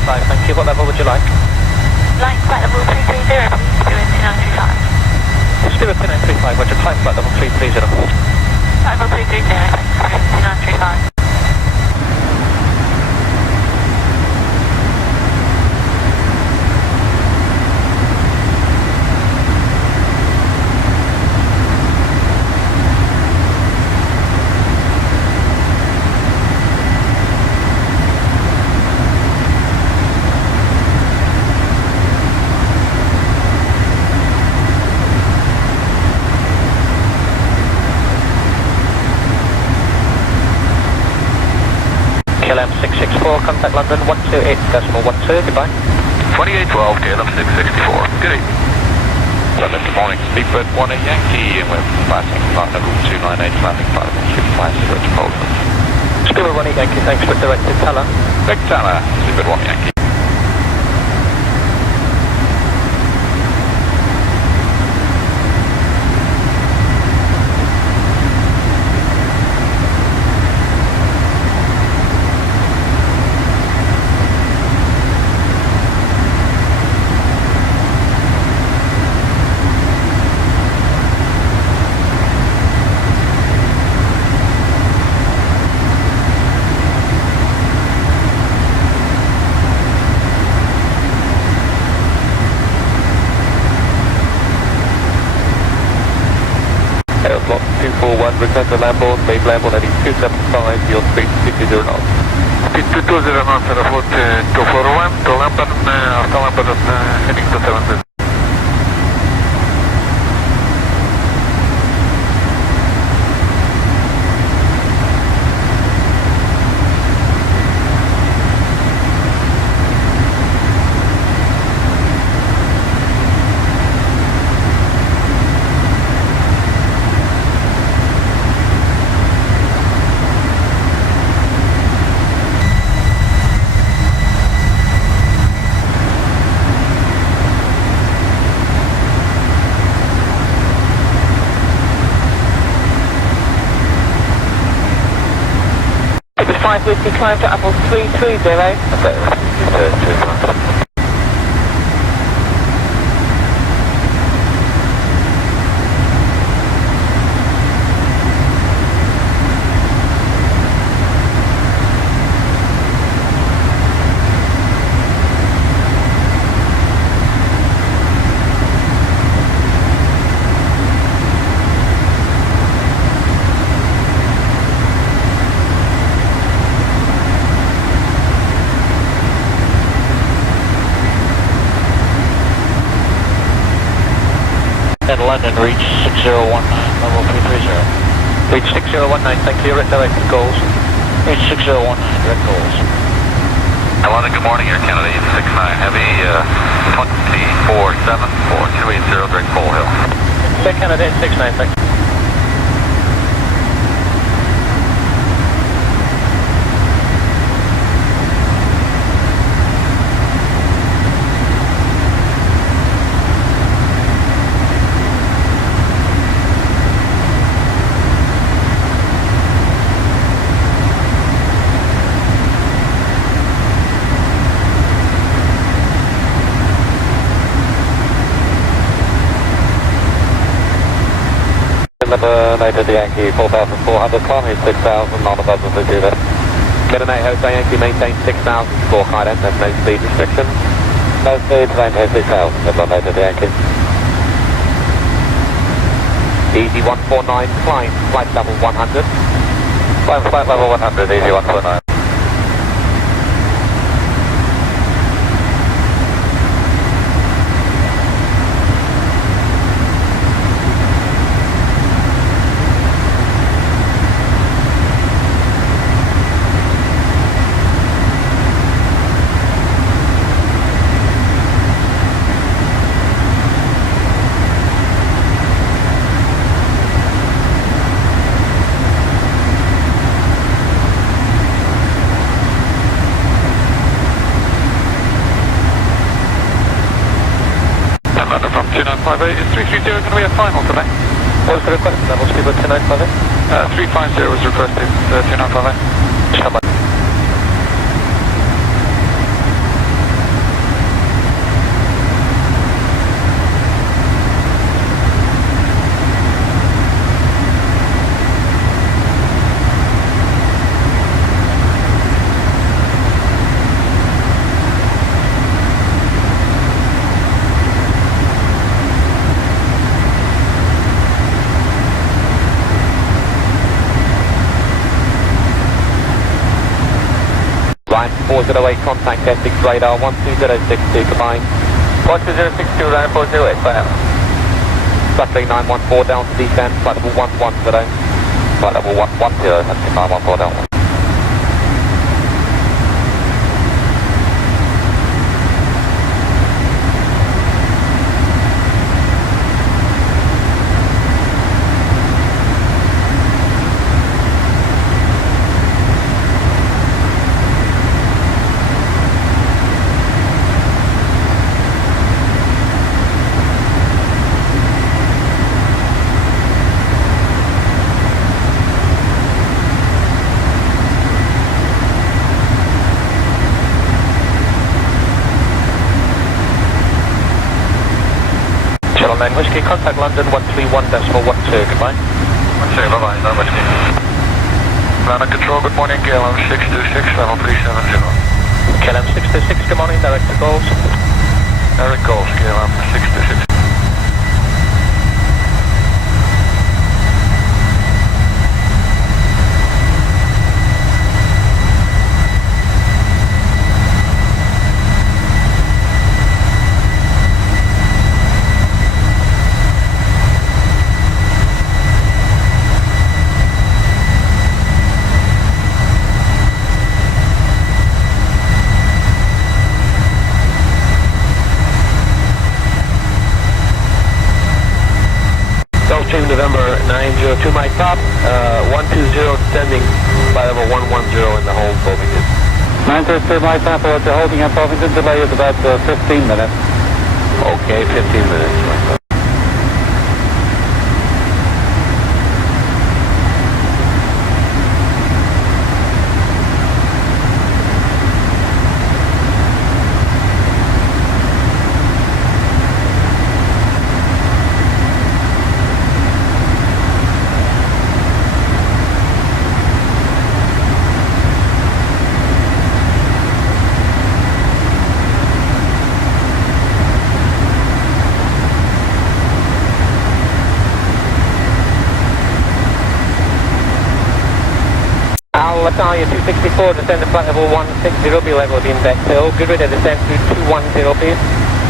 Thank you. What level would you like? Like flight level 330, please, Spirit 2935. Spirit 2935, would you climb flight level 330? Flight level 330, thanks, Spirit 2935. KLM 664, contact London 128.12, goodbye. 2812, KLM 664, good evening. London, good morning, Speedbird 1 Yankee, and we're passing flight level 298, landing flight level 350 to Bolton. Speedbird 1 Yankee, thanks for directed Teller. Big Teller, Speedbird 1 Yankee. Block 241, return to Lambourne, main Lambourne heading 275, yield speed 220 knots. Speed 220 knots at a 241, to Lambourne, after Lambourne, heading to 70. Whiskey climb to Apple 330. And London, reach 6019, level 330. Reach 6019, thank you, redirect calls. Reach 6019, direct calls. Hello, good morning, Air Canada 869 Heavy, 24-7 for 280 direct Pole Hill. Air Canada 869, thanks. United Yankee 4,400, climb is 6,000, on above the Zulu. United Hotel Yankee maintain 6,000, for high end, there's no speed restriction. No speed, maintain 6,000, above United Yankee. Easy 149, climb, flight level 100. Climb flight level 100, easy 149. From 2958 is 330 going to be a final today? What was the request? Level speed of 2958? 350 was requested, 2958. Come on. Line 408, contact Essex radar 12062, combined. 12062, line 408, fine out. Flight 914 down to descend, flight level 110. Flight level 110, that's 914 down. Channel 9 Whiskey, contact London 131.12, goodbye. 12, bye-bye, no whiskey. Ground control, good morning, KLM 626, level 370. KLM 626, good morning, direct to goals. Direct goals, KLM 626. November 902, my top, 120 descending, flight level 110 in the home Bovington. 932, my top, holding at Bovington, delay is about 15 minutes. Okay, 15 minutes. Italia 264, descend to flight level 160, be level with index hill. Good rate of descent to 210, please.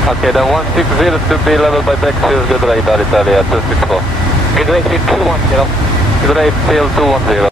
Okay, then 160 to be level by back hill, good rate, Italia 264. Good rate to 210. Good rate, tail 210.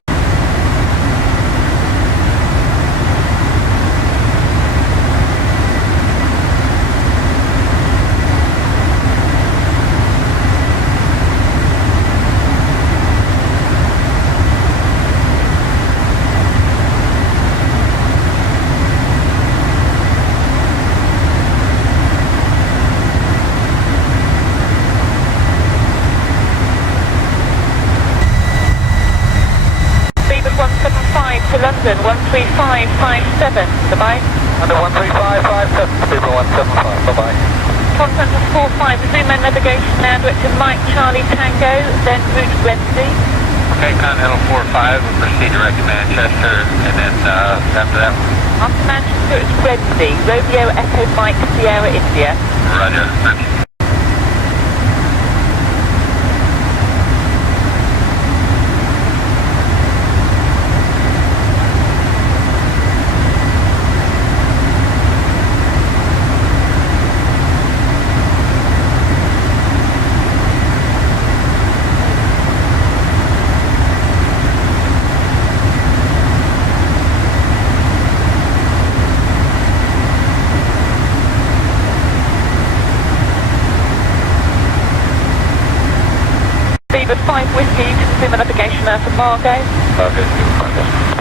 13557, goodbye. Under 13557, Super 175, bye-bye. Contact us 45, resume our navigation now, directed Mike Charlie Tango, then route Wednesday. Okay, Continental 45, we'll proceed direct to Manchester, and then after that... After Manchester, it's Wednesday, Romeo Echo Mike Sierra India. Roger. Beaver 5 Whiskey, you can resume the navigation now for Margate. Okay, Margate.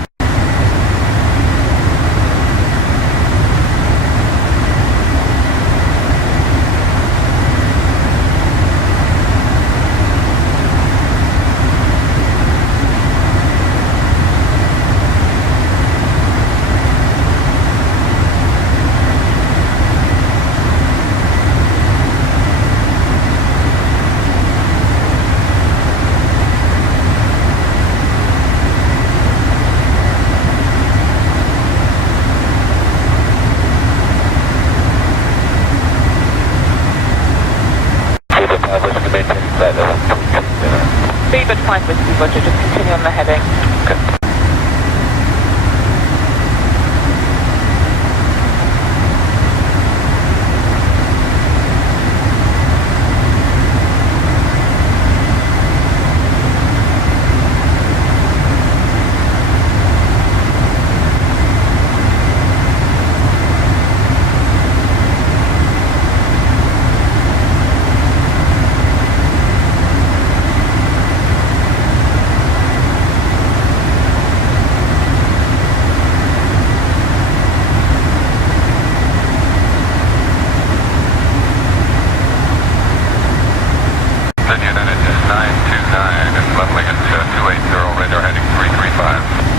Beaver 5 Whiskey, Roger, just continue on the heading. Okay.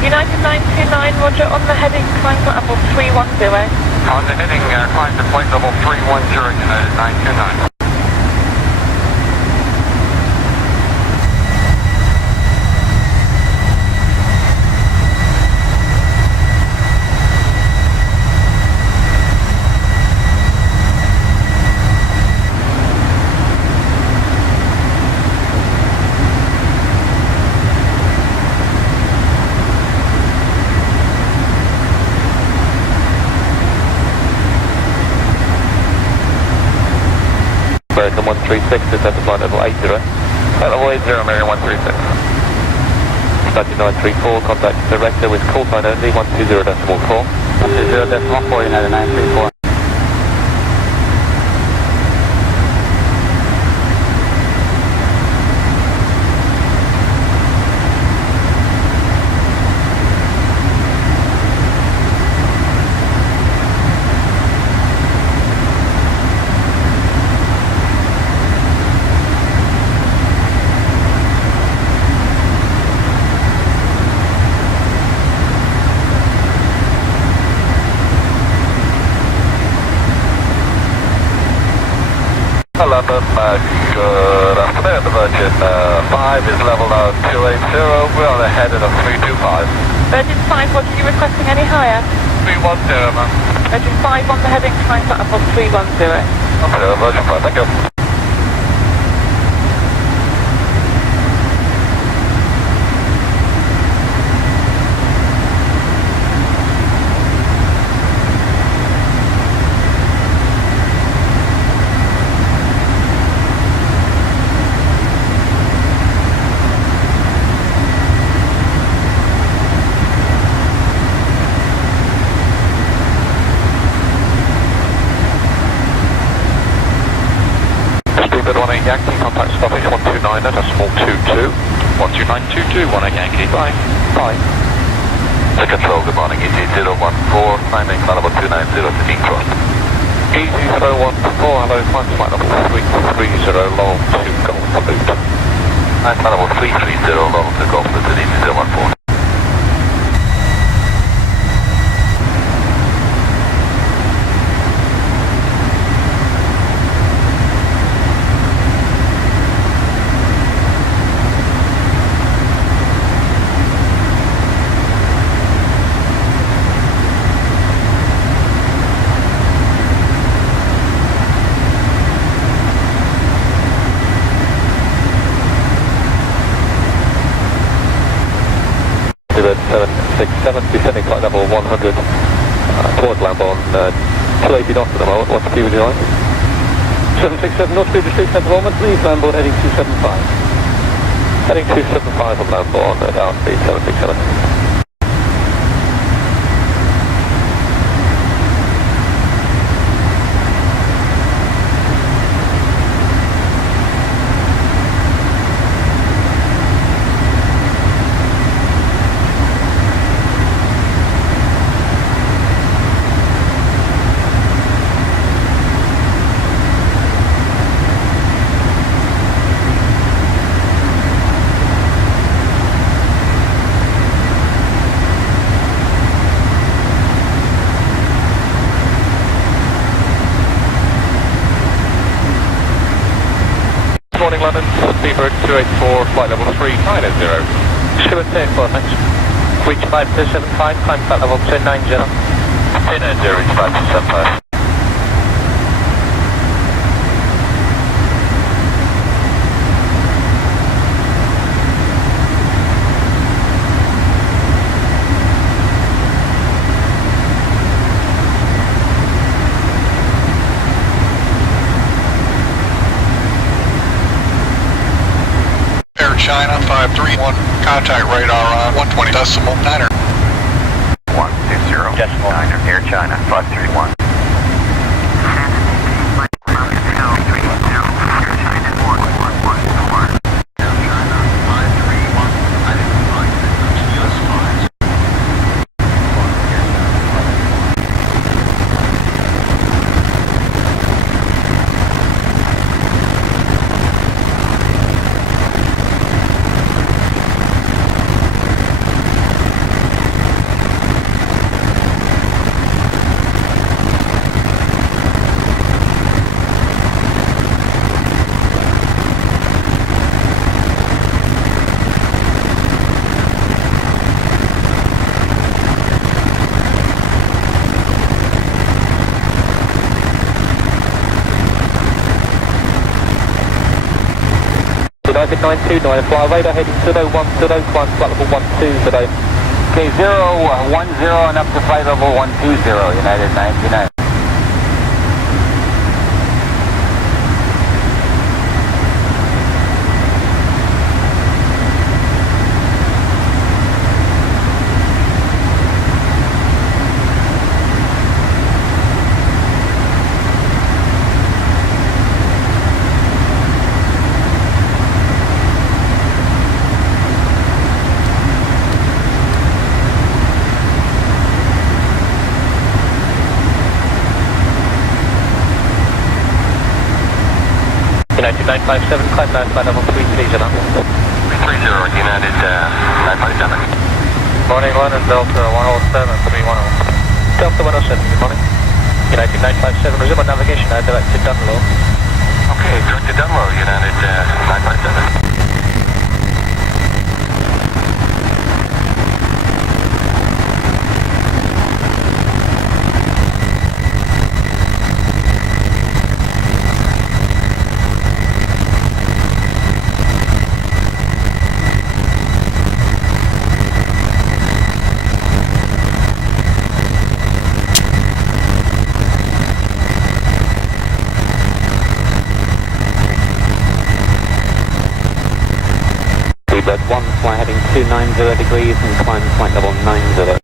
United 929, Roger, on the heading, climb to level 310. On the heading, climb to point level 310, United 929. American 136, descend to flight level 80. Level 80, American 136. 9934, contact director with call sign only, 120.4. 120.4, United 934. London, good afternoon, Virgin 5 is level now 280, we're on the heading of 325. Virgin 5, what are you requesting any higher? 310, man. Virgin 5 on the heading, climb to level 310. Okay, Virgin 5, thank you. Yankee, contact stoppage 129 at a small 22. 12922, 18 Yankee, bye. Bye. The control, good morning, ET014, climbing flight level 290 to Detroit. ET014, hello, climb flight level 330, long to Golf Salute. Climb flight level 330, long to Golf Salute, ET014. 767, descending flight level 100 towards Lamborn, 280 knots at the moment. What speed would you like? 767 knots, speed restrict at the moment, leave Lamborn heading 275. Heading 275 from Lamborn at our speed 767. Morning London, Beaver 284, flight level 390. Sure, 10-4, thanks. Reach 5275, climb flight level 1090. 1090, reach 5275. China 531, contact radar on 120.9er. 120.9er, Air China 531. United 929, fly radar heading 201, 201, flight level 12 today. Okay, 010 and up to flight level 120, United 929. United 957, climb down flight level 330. 30, United 957. Morning London, Delta 107, 310. Delta 107, good morning. United 957, resume on navigation, direct to Dunlow. Okay, direct to Dunlow, United 957. Bird 1, fly heading 290 degrees and climb flight level 90.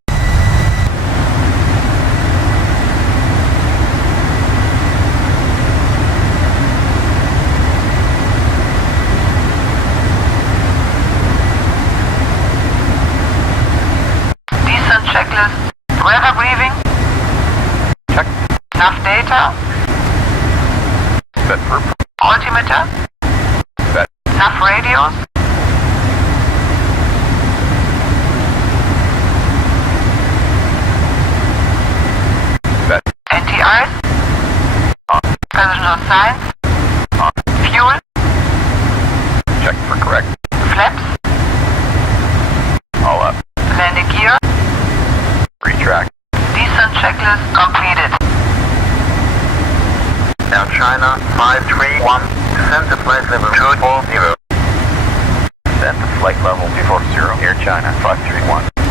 Descent checklist. Weather briefing. Check. Enough data. Set for. Altimeter. Set. Enough radios. NTRs. Positional signs. Fuel. Check for correct. Flaps. All up. Landing gear. Retract. Descent checklist completed. Now China 531. Descend to flight level 240. Descend to flight level 240. Air China 531.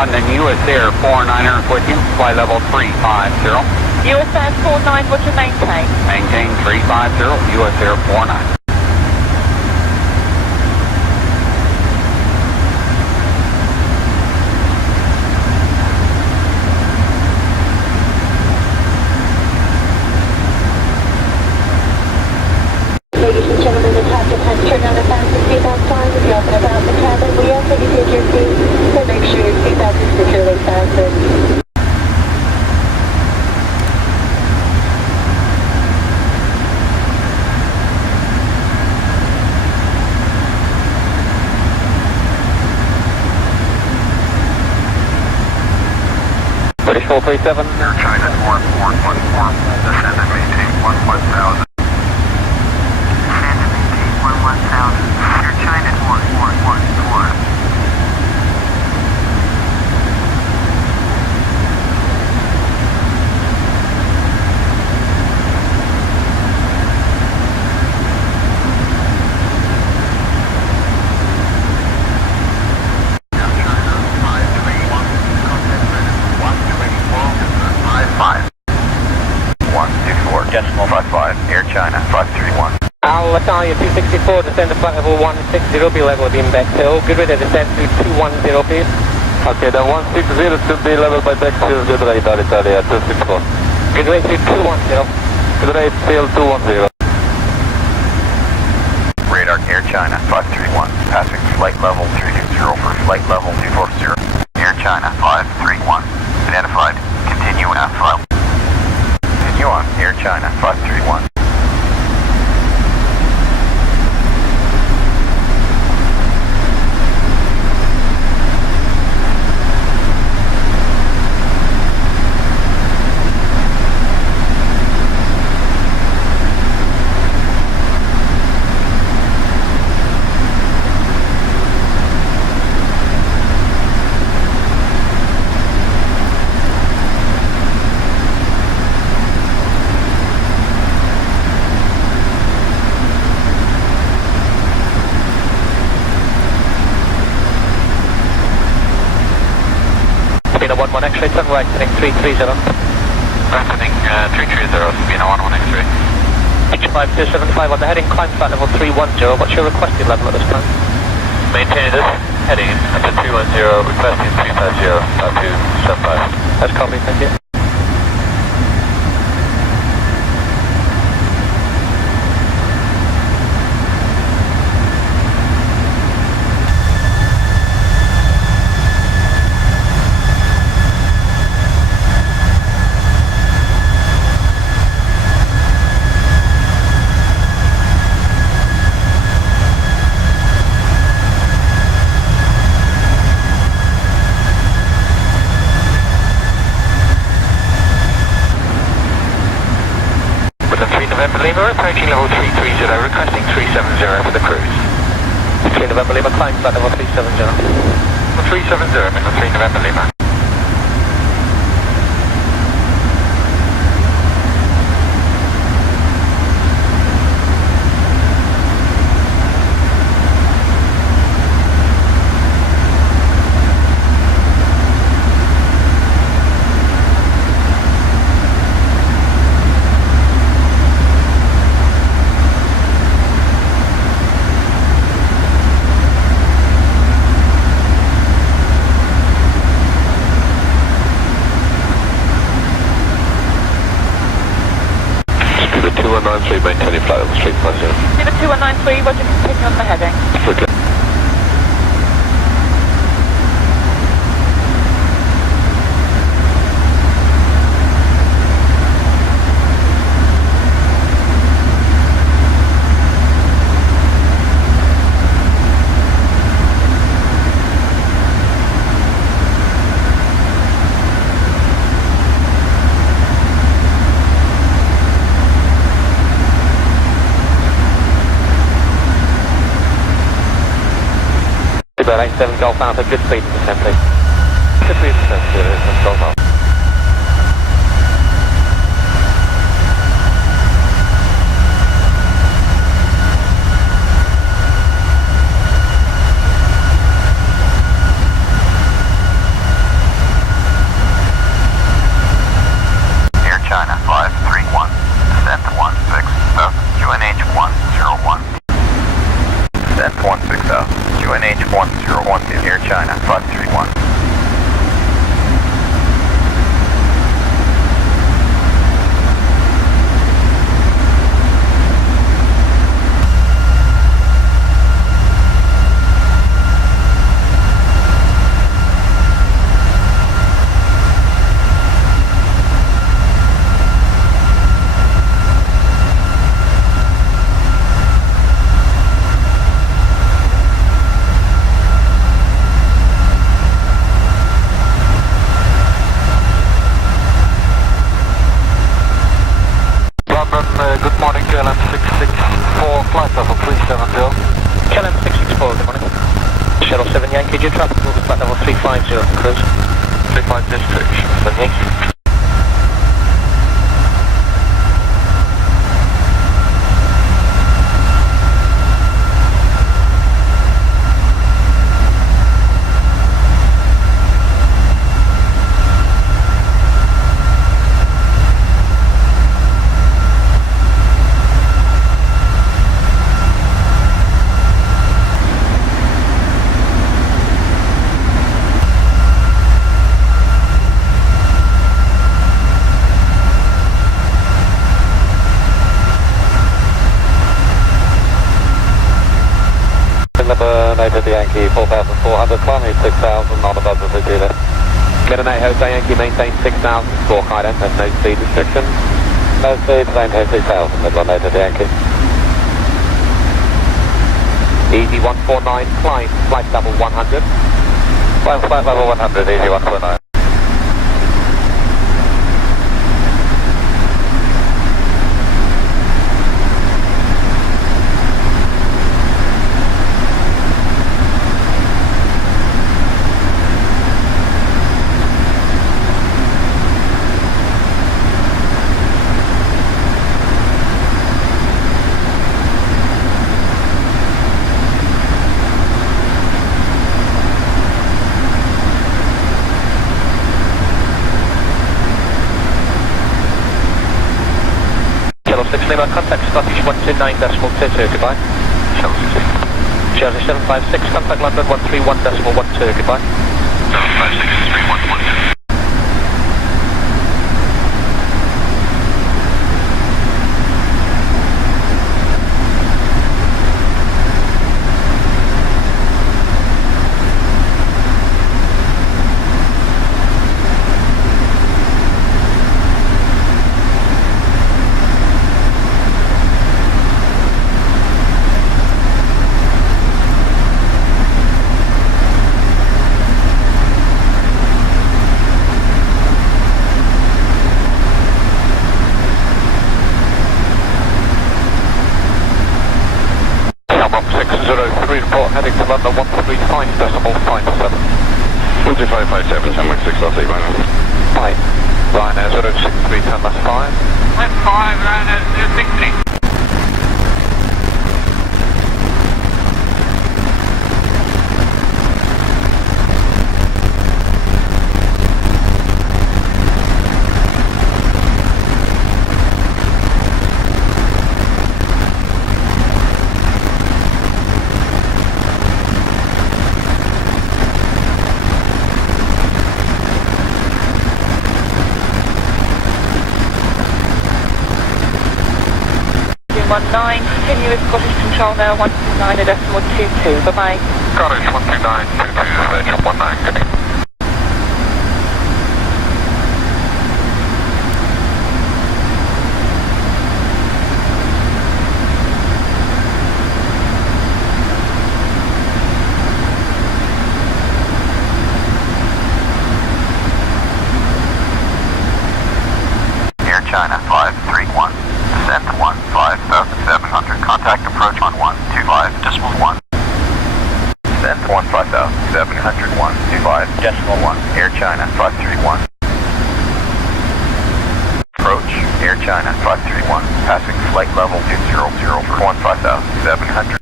1, then US Air 49er with you, flight level 350. US Air 49, what you maintain? Maintain 350, US Air 49. Ladies and gentlemen, the captain has turned on the fasten seatbelt sign. If you're up and about the cabin, we ask that you take your seat and make sure your seatbelt is securely fastened. British 437. Air China 4414, descend and maintain 11,000. Air China 4414. Decimal 55, Air China 531. Alitalia 264, descend to flight level 160, be level of beam Bexhill. Good way to descend to 210, please. Okay, then 160 should be level by Bexhill, good rate, Alitalia 264. Good way to 210. Good rate, tail 210. Radar Air China 531, passing flight level 320 for flight level 240. Air China 531, identified, continue and file. Continue on, Air China 531. Sabina 11 X-ray, turn right, heading 330. Heading 330, Sabina 11 X-ray. H5275 on the heading, climb flight level 310. What's your requested level at this time? Maintain this, heading into 310, requesting 350, 5275. That's copy, thank you. November Lima, approaching level 330, requesting 370 for the cruise. 3 November Lima, climb flight level 370. 370, minimum 3 November Lima. Maintaining flight level 350. Number 2193, Roger, continue on the heading. Okay. About 87 Golf Alpha, good speed in descent, please. Good speed in descent, Golf Alpha. Engine traffic will be flight level 350 cruise. 350 destination. United Yankee 4,400, climbing 6,000, not above the city there. Midnight Hotel Yankee maintain 6,000, score high, there's no speed restriction. No speed, maintain 6,000, Midnight Yankee. Easy 149, climb, flight level 100. Climb flight level 100, easy 149. Lima, contact Scottish 129.22, goodbye. Charlie 756, contact London 131.12, goodbye. 756, 3112. Heading to London 135.57. 13557, 10.6 last 8 right now. Hi. Ryanair 063, turn left 5. Left 5, Ryanair 060. Continue with Scottish Control now, 129.22, bye-bye. Scottish 129.22, Veg 19, good evening. Air China 531. Descent 15,700. Contact approach on 125.1. Descent 15,700. 125.1. Air China 531. Approach Air China 531. Passing flight level 200 for 15,700.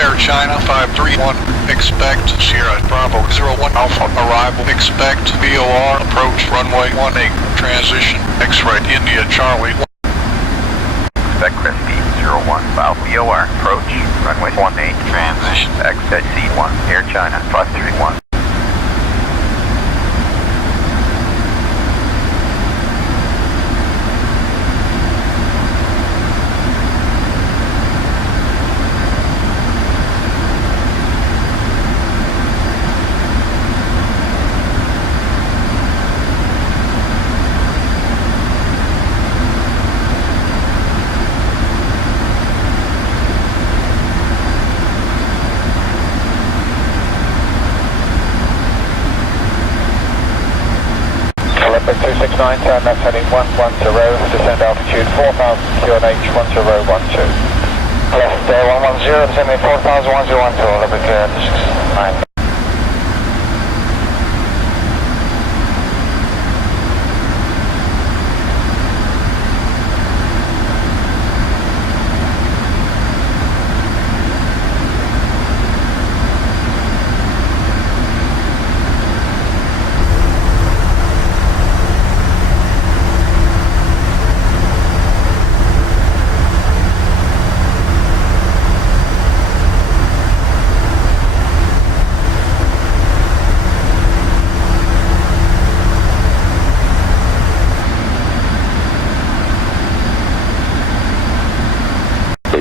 Air China 531, expect Sierra Bravo 01 Alpha arrival, expect VOR, approach runway 18, transition, X-ray India Charlie. Expect Crispy 01 Alpha VOR, approach runway 18, transition, XZC1, Air China 531. Olympic 269, turn left heading 110, descend altitude 4,000, QNH 1012. Left 110, descending 4,000, 1012, Olympic 269.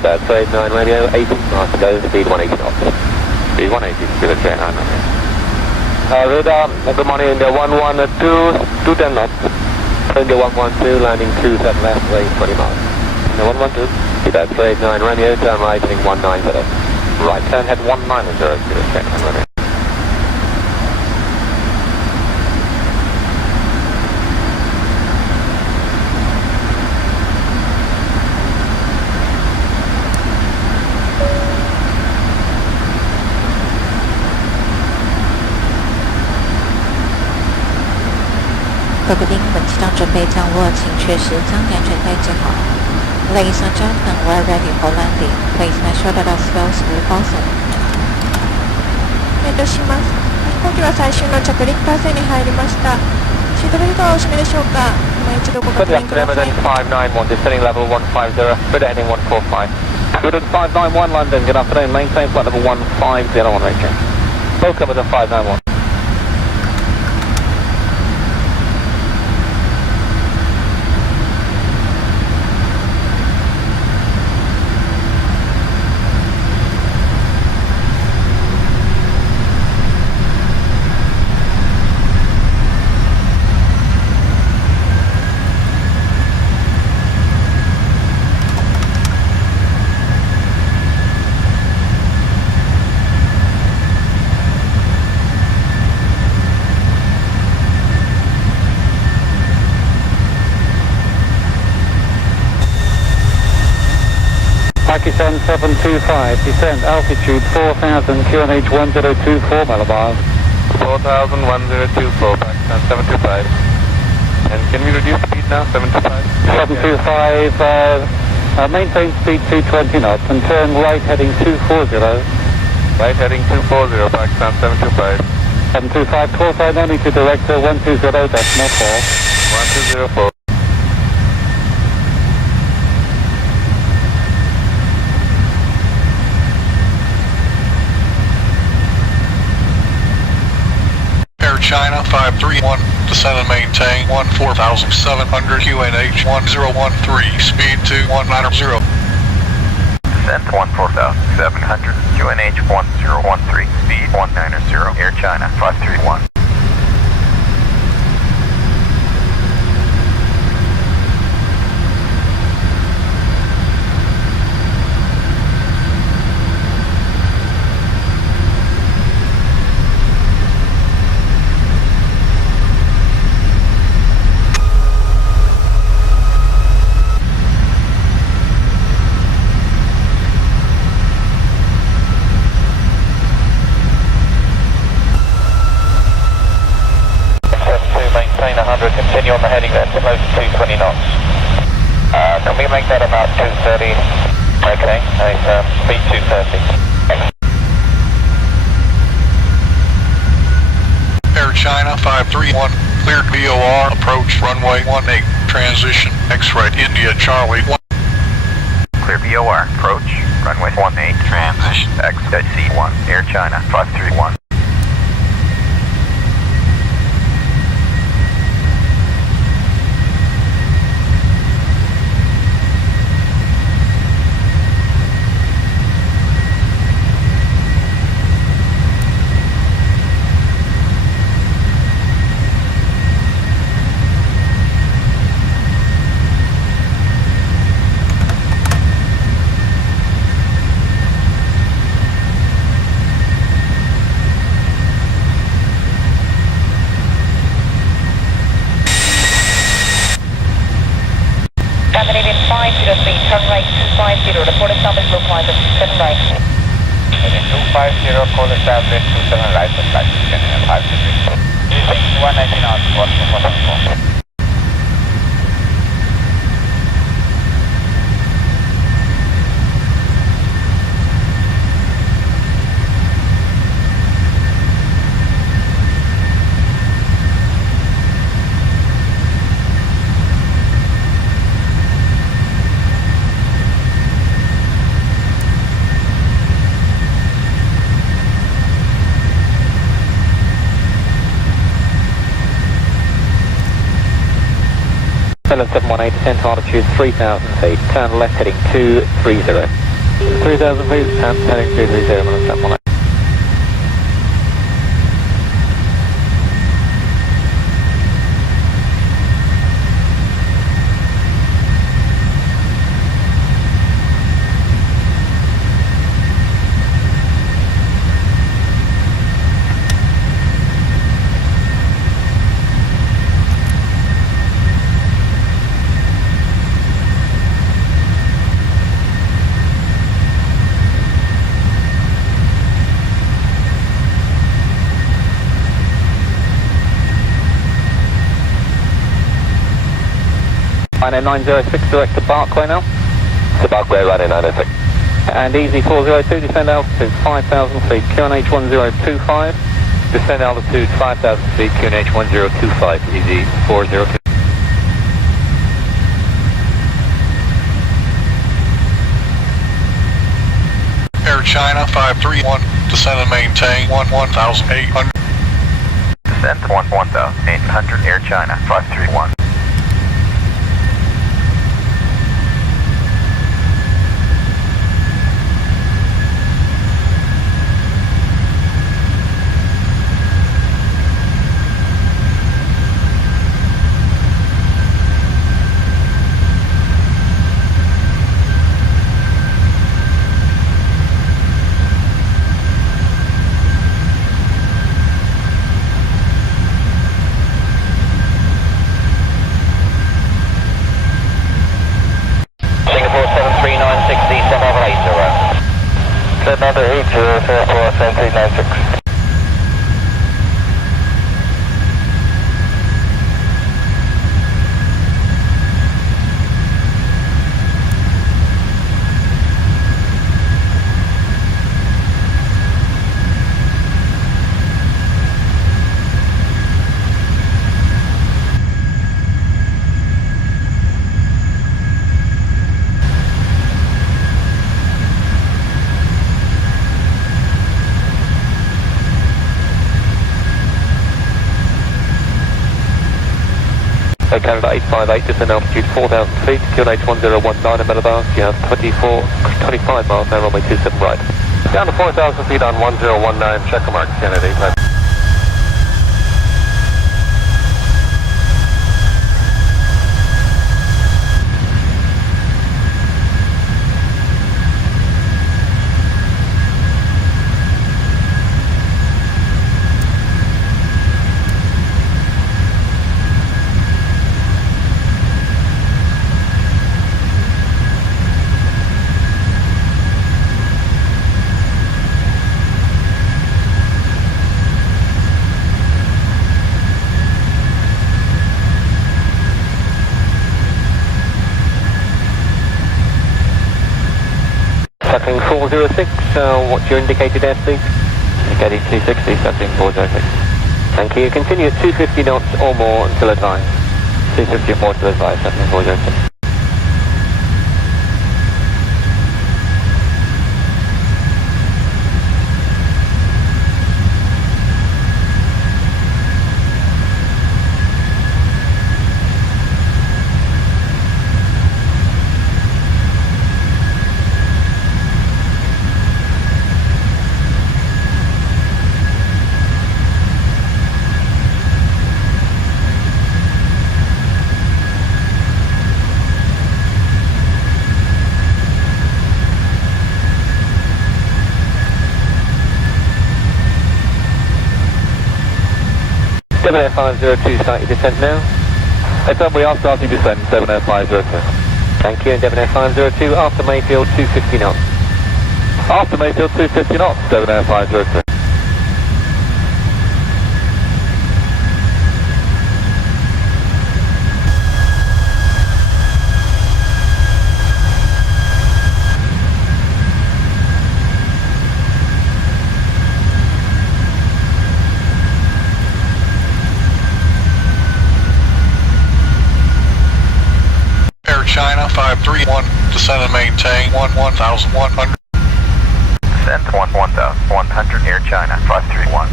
bad. 289 Romeo, 80 miles to go, speed 180 knots. Speed 180, speed at 289 Romeo. Radar, good morning, India 112, 210 knots. India 112, landing 27 left, range 20 miles. India 112, speed at 289 Romeo, turn right, heading 190. Right, turn head 190, speed at 289 Romeo.各个宾，本机长准备降落，请确实将安全带系好。Ladies and gentlemen, we're ready for landing. Please make sure that our seatbelts will fasten. します。飛行機は最終の着陸態勢に入りました。シートベルトはお締めでしょうか。今一度ご確認ください。591, descending level 150, good heading 145. Good at 591 London, good afternoon, maintain flight level 150 on radio. Welcome to 591. Pakistan 725, descent altitude 4000, QNH 1024 millibars. 4000, 1024, Pakistan 725. And can we reduce speed now, 725? 725, maintain speed 220 knots and turn right heading 240. Right heading 240, Pakistan 725. 725, call sign only to director 120.4. 1204. China 531, descend and maintain 14,700 QNH 1013, speed 2190. Descent 14,700 QNH 1013, speed 190, Air China 531. Continue on the heading then, close to 220 knots. Can we make that about 230? Okay, and speed 230. Air China 531, cleared VOR, approach runway 18, transition, X-ray, India Charlie 1. Clear VOR, approach, runway 18, transition, XC1, Air China 531. Turn right 250, report established localizer 27 right. 250, call established 27 right, flight 5 190 knots, 444. Seven 718, descent altitude 3000 feet, turn left heading 230. 3,000 feet, heading 230, minus 10 906 direct to Barkway now. To Barkway, running 906. And easy 402, descend altitude 5,000 feet, QNH 1025. Descend altitude 5,000 feet, QNH 1025, easy 402. Air China 531, descend and maintain 1,800. Descend 1,800, Air China 531. Number 80, Singapore 7396. Canada 858, descend altitude 4,000 feet, QNH 1019 in millibars, you have 25 miles now, runway 27 right. Down to 4,000 feet on 1019, checker mark, Canada 858. Setting 406, what's your indicated airspeed? Indicated 260, setting 406. Thank you, continue at 250 knots or more until advised. 250 or more till advised, setting 406. Air 502 starting descent now. Heads up, we are starting descent, 70502. Thank you, and Air 502 after Mayfield 250 knots. After Mayfield 250 knots, 70502. China 531, descend and maintain 1,100. Descend 1,100, Air China 531.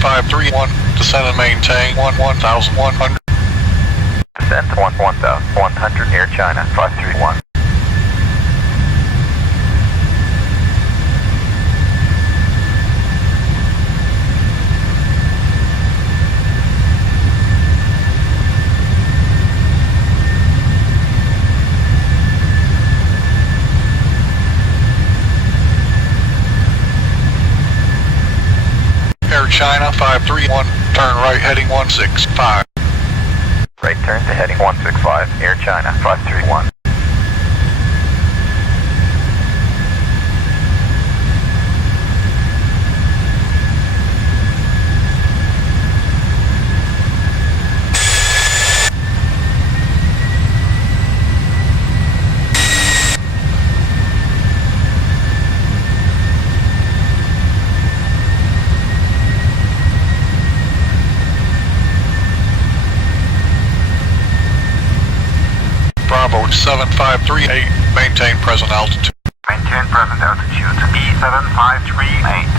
531, descend and maintain 1100. Descend to 1100, Air China 531. Air China 531, turn right heading 165. Right turn to heading 165, Air China 531. Bravo 7538, maintain present altitude. Maintain present altitude, B7538.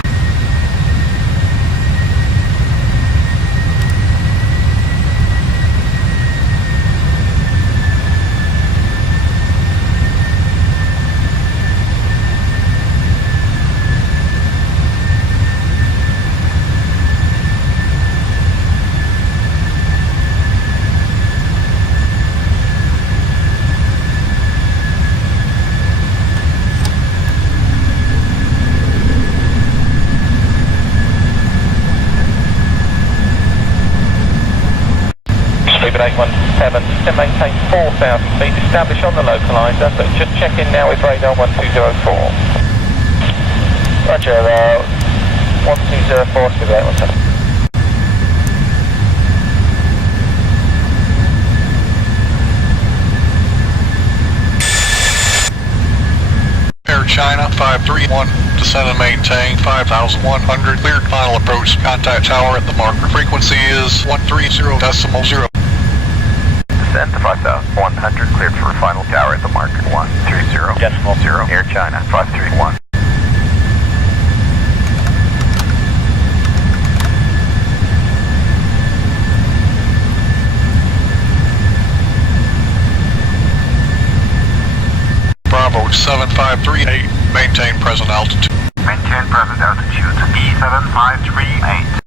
Sleeping 817, to maintain 4,000 feet, establish on the localizer, but just check in now with radar 1204. Roger, 1204, Sleeping 817. Air China 531, descend and maintain 5,100, cleared final approach, contact tower at the marker. Frequency is 130.0. Descend to 5,100, cleared for final tower at the marker 130.0, Air China 531. Bravo 7538, maintain present altitude. Maintain present altitude, B7538.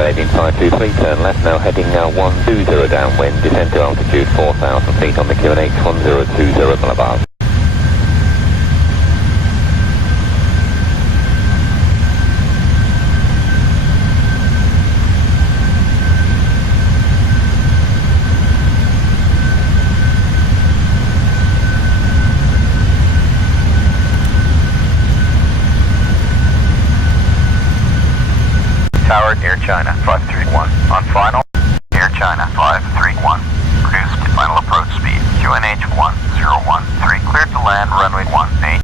Heading 523, turn left now, heading 120 downwind, descend to altitude 4,000 feet on the QNH 1020 Boulevard. Tower, Air China 531. On final, Air China 531. Reduced final approach speed, QNH 1013. Cleared to land, runway 18.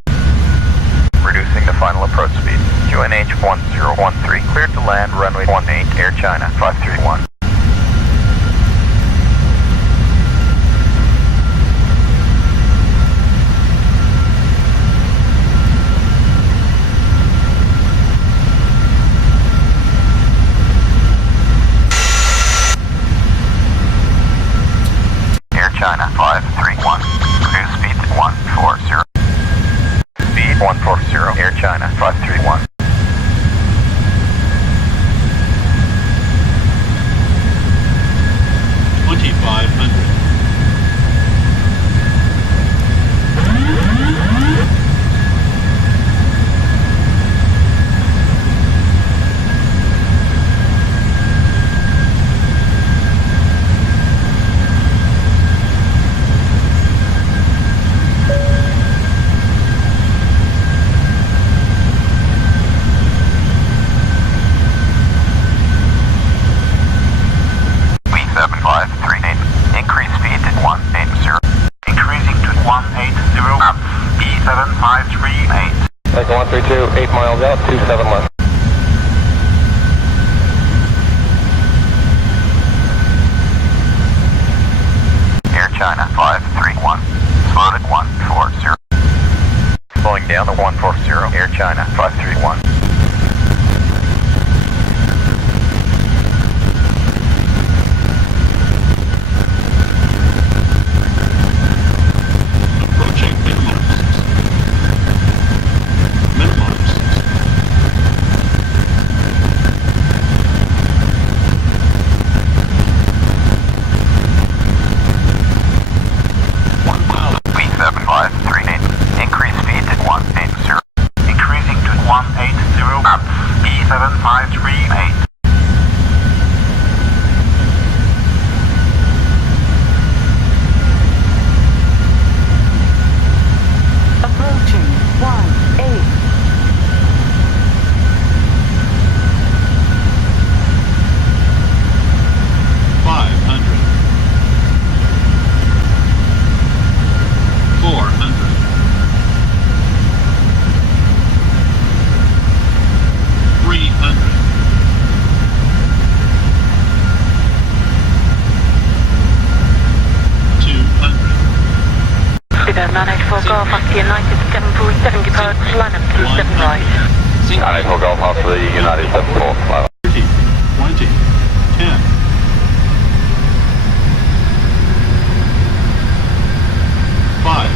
Reducing the final approach speed, QNH 1013. Cleared to land, runway 18, Air China 531. China 531. Cruise speed 140. Speed 140. Air China 531. Take 132, 8 miles out, 27 left. Air China 531, slowed at 140. Slowing down to 140, Air China 531. Increase speed to 180. Increasing to 180 knots. B7538. Approaching 18. 500. 400. 300. 200. Speedo 984 Golf, Oscar United 747, depart, line up 27 right. 984 Golf, Oscar United 74. 30, 20, 10. 5.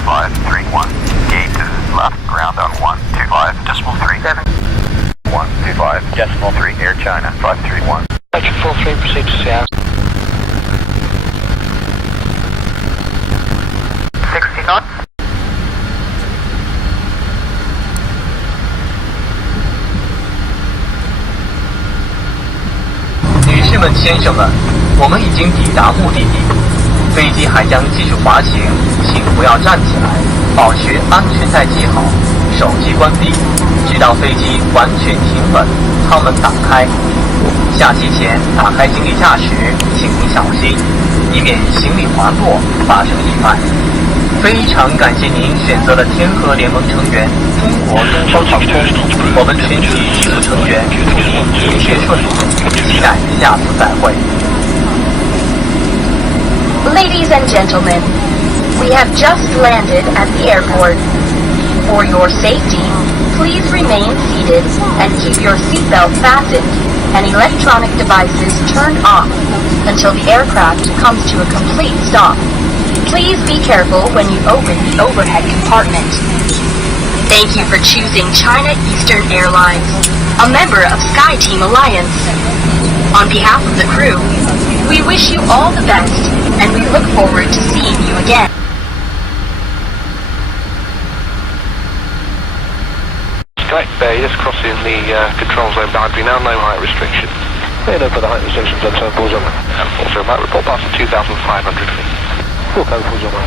531. Gate to left, ground on 125.37. 125, decimal 3, Air China 531. 43, proceed to Seattle. 60 knots. 女士们、先生们，我们已经抵达目的地，飞机还将继续滑行，请不要站起来，保持安全带系好，手机关闭，直到飞机完全停稳，舱门打开。下机前打开行李架时，请您小心，以免行李滑落发生意外。非常感谢您选择了天河联盟成员中国东方航空，我们全体机组成员祝您一切顺利，期待下次再会。Ladies and gentlemen, we have just landed at the airport. For your safety, please remain seated and keep your seatbelt fastened and electronic devices turned off until the aircraft comes to a complete stop. Please be careful when you open the overhead compartment. Thank you for choosing China Eastern Airlines, a member of SkyTeam Alliance. On behalf of the crew, we wish you all the best, and we look forward to seeing you again. Skype Bay, just crossing the control zone boundary now, no height restriction. Clear for the height restrictions on 740. Also, might report past 2,500 feet. Full code 40.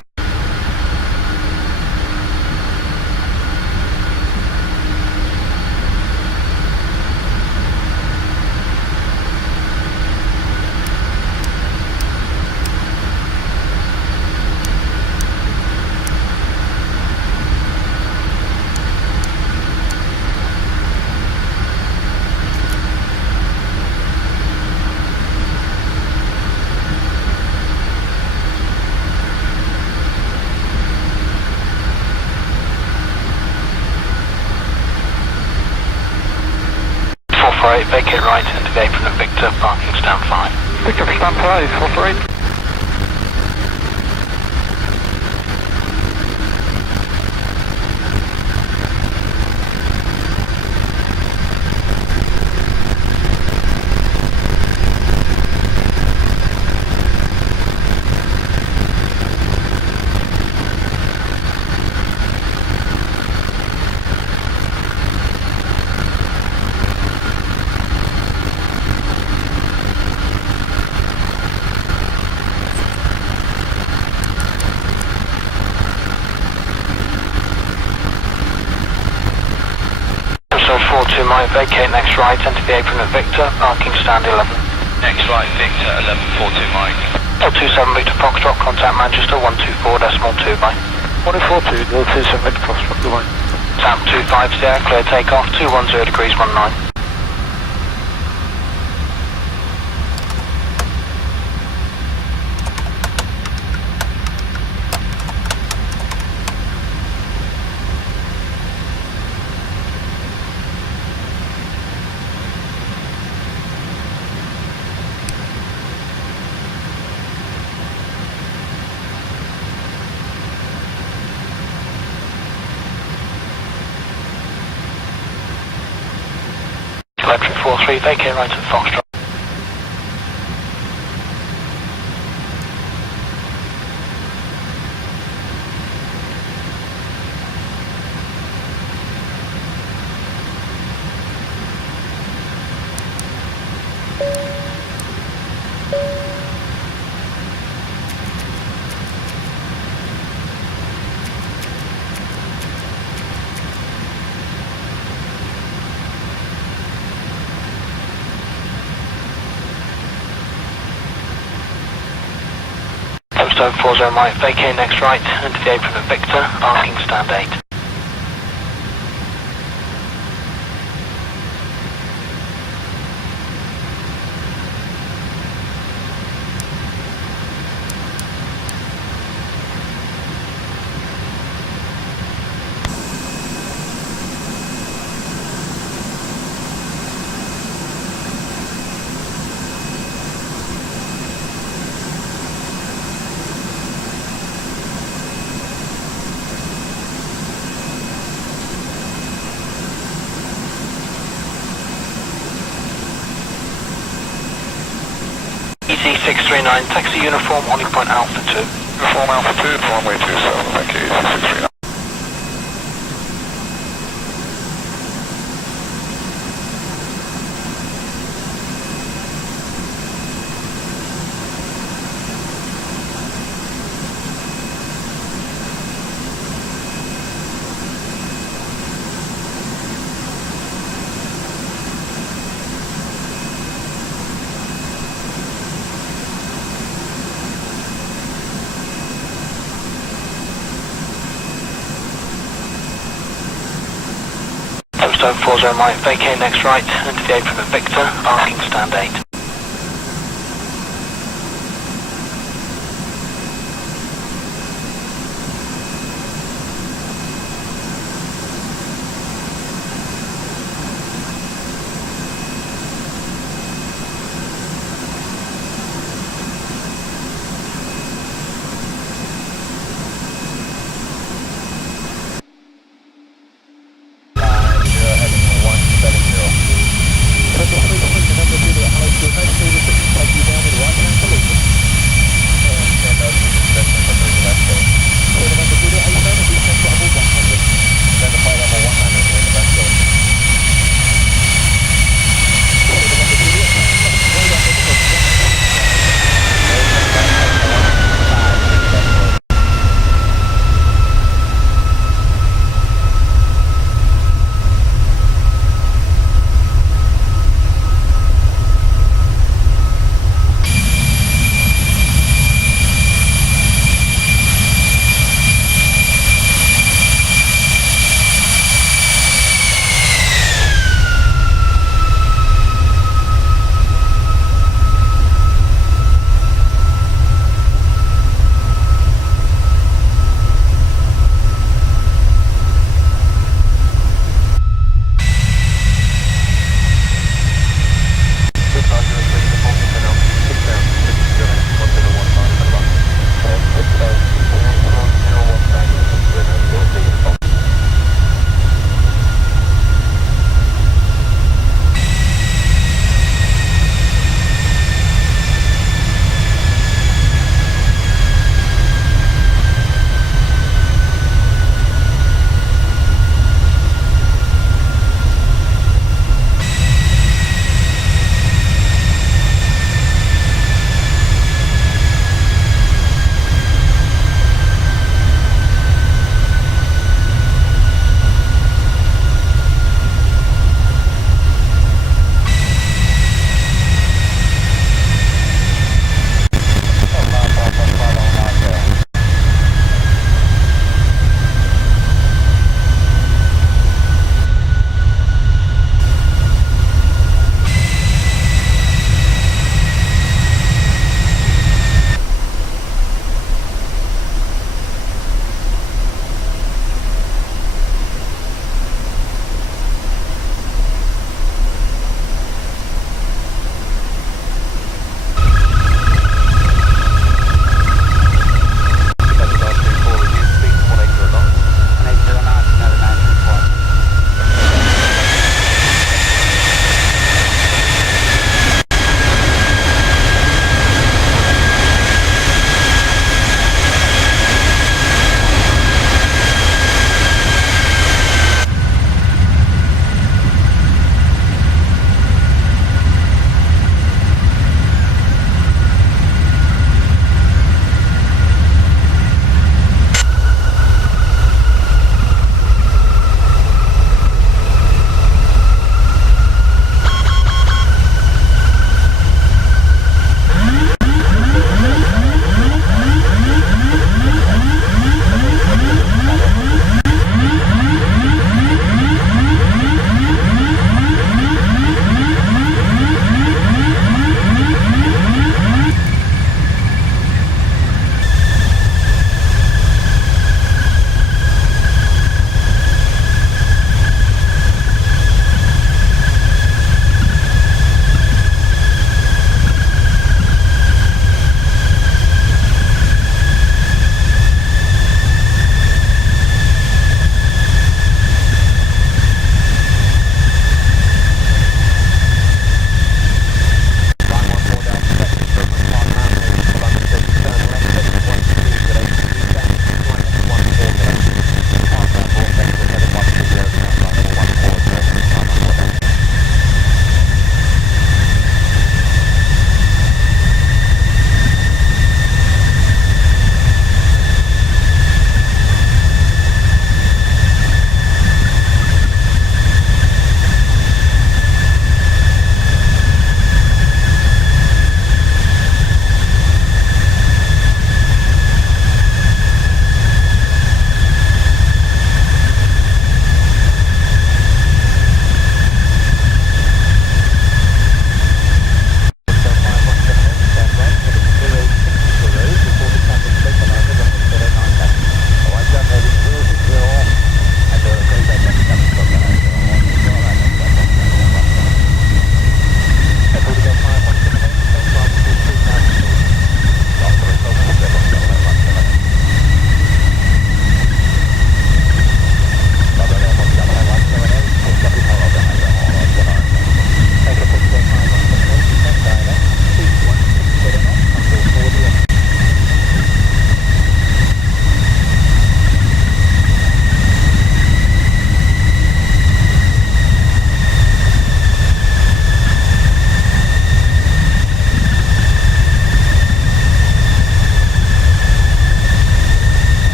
Vacate right and today from the Victor, parking stand 5. Victor, stand 5, 448. 42 Mike, vacate next right, enter the apron at Victor, parking stand 11. Next right, Victor, 1142 Mike. 427 Victor Foxtrot, contact Manchester 124.2 bye. 142, 027 Victor Foxtrot, goodbye. Tap 250, clear takeoff, 210 degrees 19. Electric 43, vacate right at Foxtrot. Stone 40 Mike, vacate next right, into the apron at Victor, parking stand 8. EC639, taxi uniform, Holly Point Alpha 2. Uniform Alpha 2, runway 27, thank you, EC639. Stone 40 Mike, vacate next right, into the apron at Victor, parking stand 8. Number 3, number 2 to Alex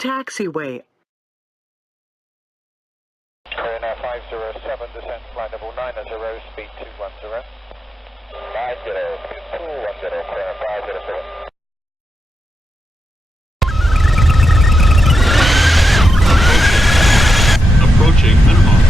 taxiway. Clear now 507, descent flight level 90, speed 210. 50, speed 210, clear 507. Approaching Minimox.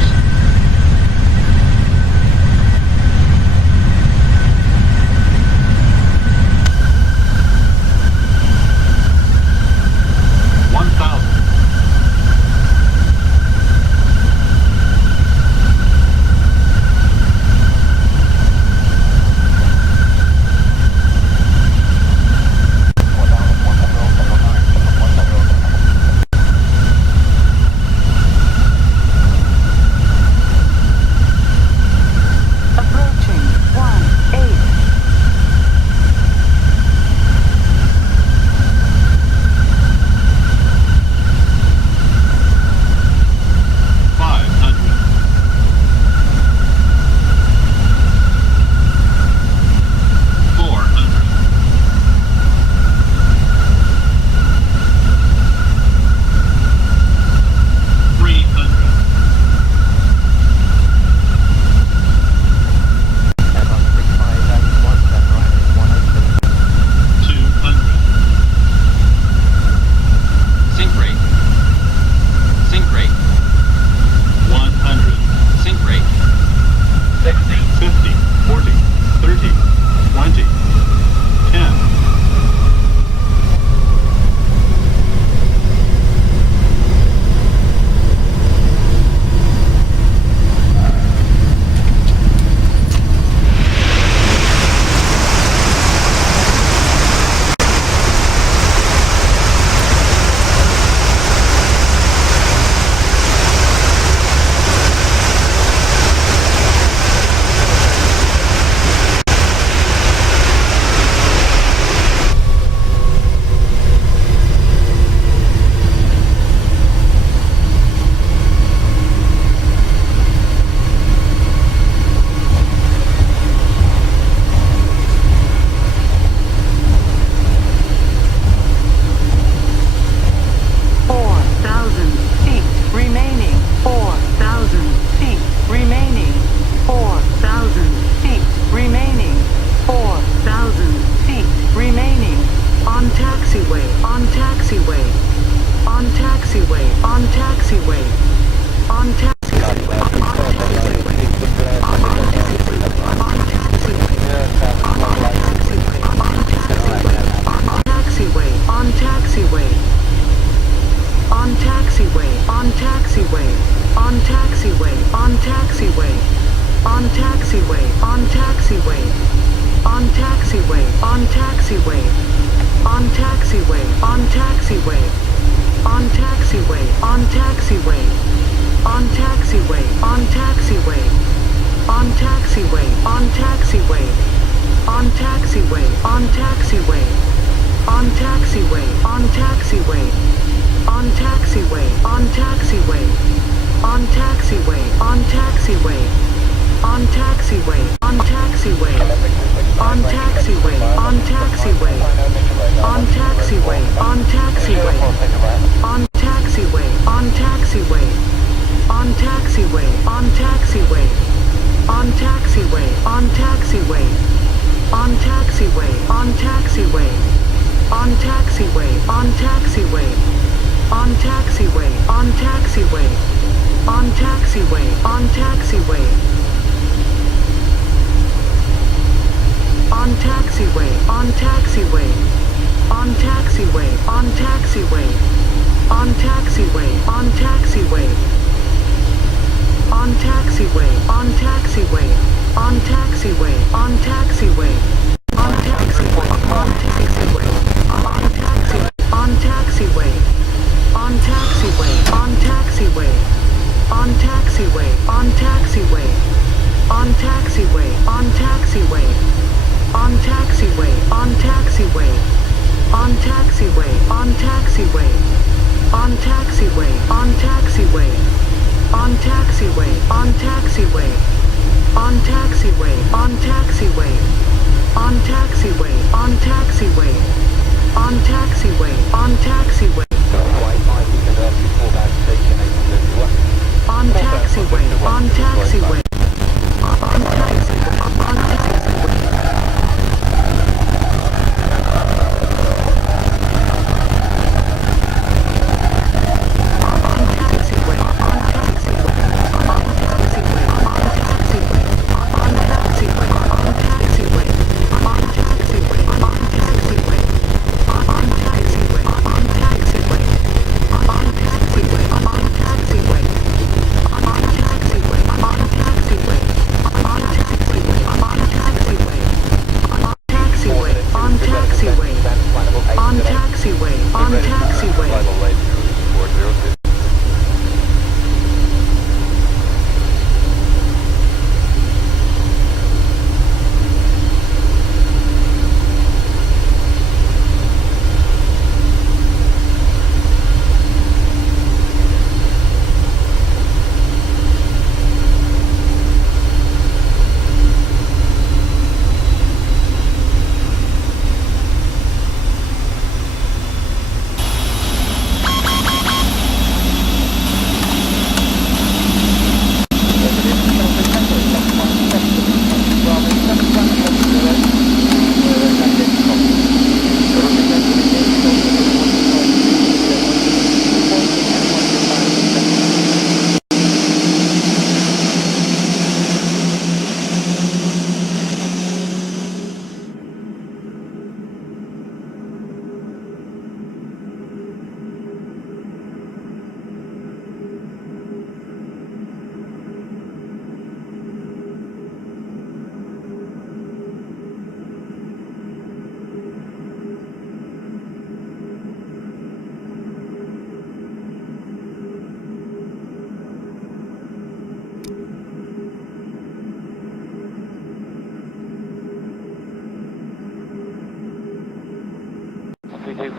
Flight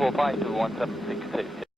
245 to 1762.